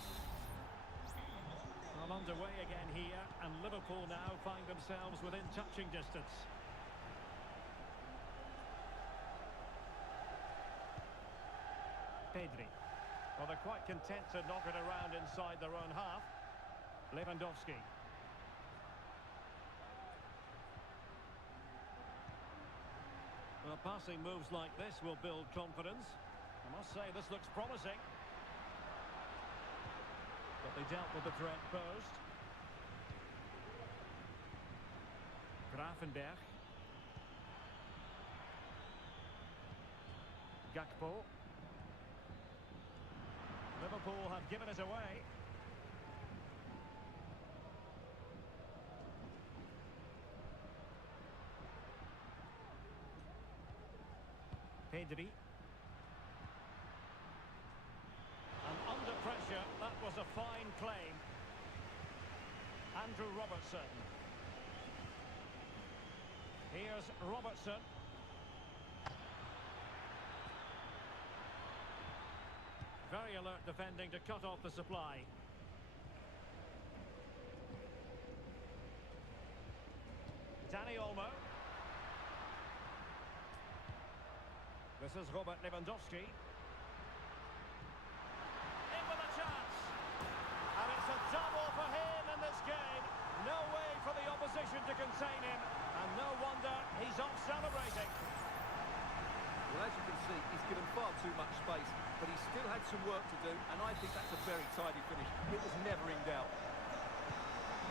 Well, underway again here, and Liverpool now find themselves within touching distance. Pedri. they're quite content to knock it around inside their own half. Lewandowski. Well, passing moves like this will build confidence. I must say, this looks promising. But they dealt with the threat posed. Grafenberg. Gakpo. Liverpool have given it away. Pedri. And under pressure, that was a fine claim. Andrew Robertson. Here's Robertson. Very alert defending to cut off the supply. Dani Olmo. This is Robert Lewandowski. In with a chance. And it's a double for him in this game. No way for the opposition to contain him. And no wonder he's off celebrating. Well, as you can see, he's given far too much space, but he still had some work to do, and I think that's a very tidy finish. It was never in doubt.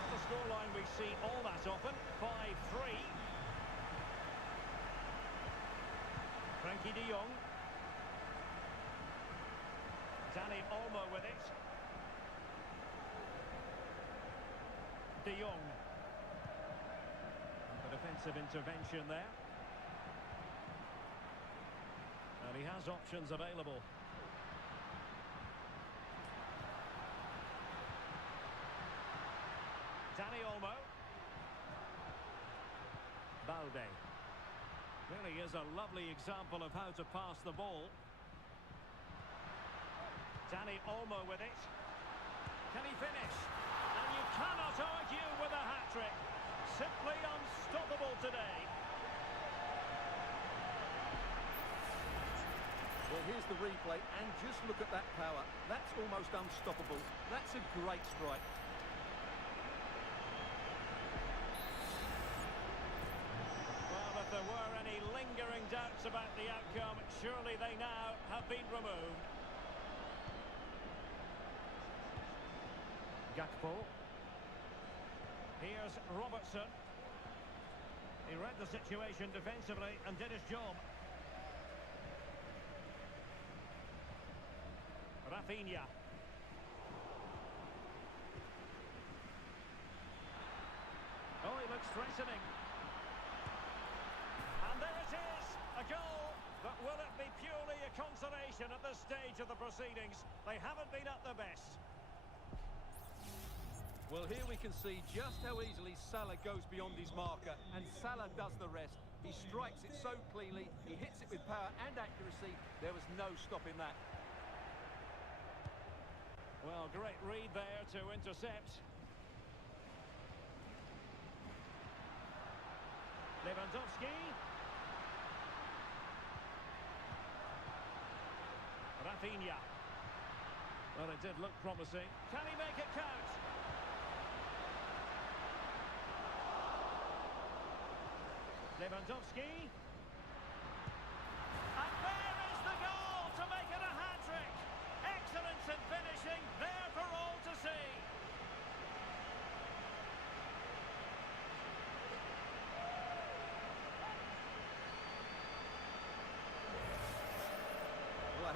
The scoreline we see all that often, 5-3. Frankie de Jong. Dani Olmo with it. De Jong. The defensive intervention there. And he has options available. Dani Olmo. Balde. Really is a lovely example of how to pass the ball. Dani Olmo with it. Can he finish? And you cannot argue with a hat-trick. Simply unstoppable today. Well, here's the replay, and just look at that power. That's almost unstoppable. That's a great strike. Well, if there were any lingering doubts about the outcome, surely they now have been removed. Gakpo. Here's Robertson. He read the situation defensively and did his job. Rafinha. Oh, he looks threatening. And there it is, a goal. But will it be purely a consolation at this stage of the proceedings? They haven't been at their best. Well, here we can see just how easily Salah goes beyond his marker, and Salah does the rest. He strikes it so cleanly, he hits it with power and accuracy. There was no stopping that. Well, great read there to intercept. Lewandowski. Rafinha. Well, it did look promising. Can he make it count? Lewandowski. And there is the goal to make it a hat-trick. Excellence in finishing, there for all to see. Well,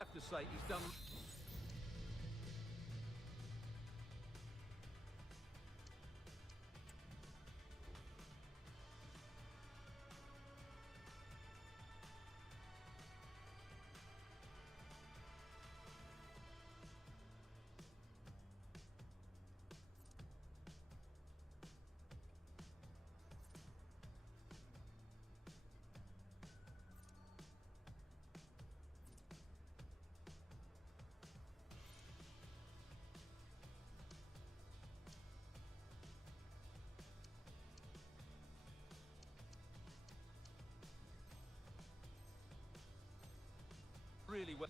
I have to say, he's done... really well.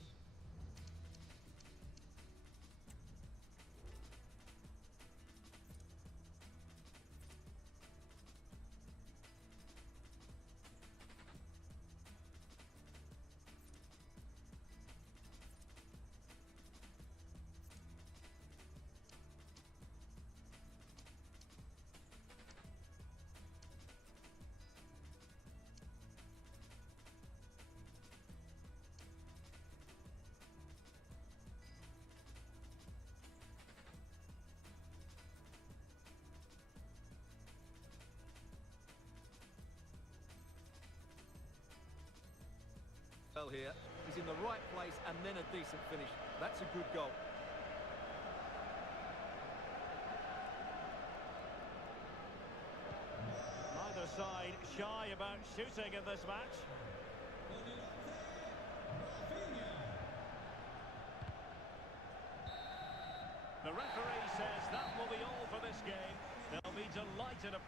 Here. He's in the right place and then a decent finish. That's a good goal. Neither side shy about shooting in this match. The referee says that will be all for this game. They'll be delighted.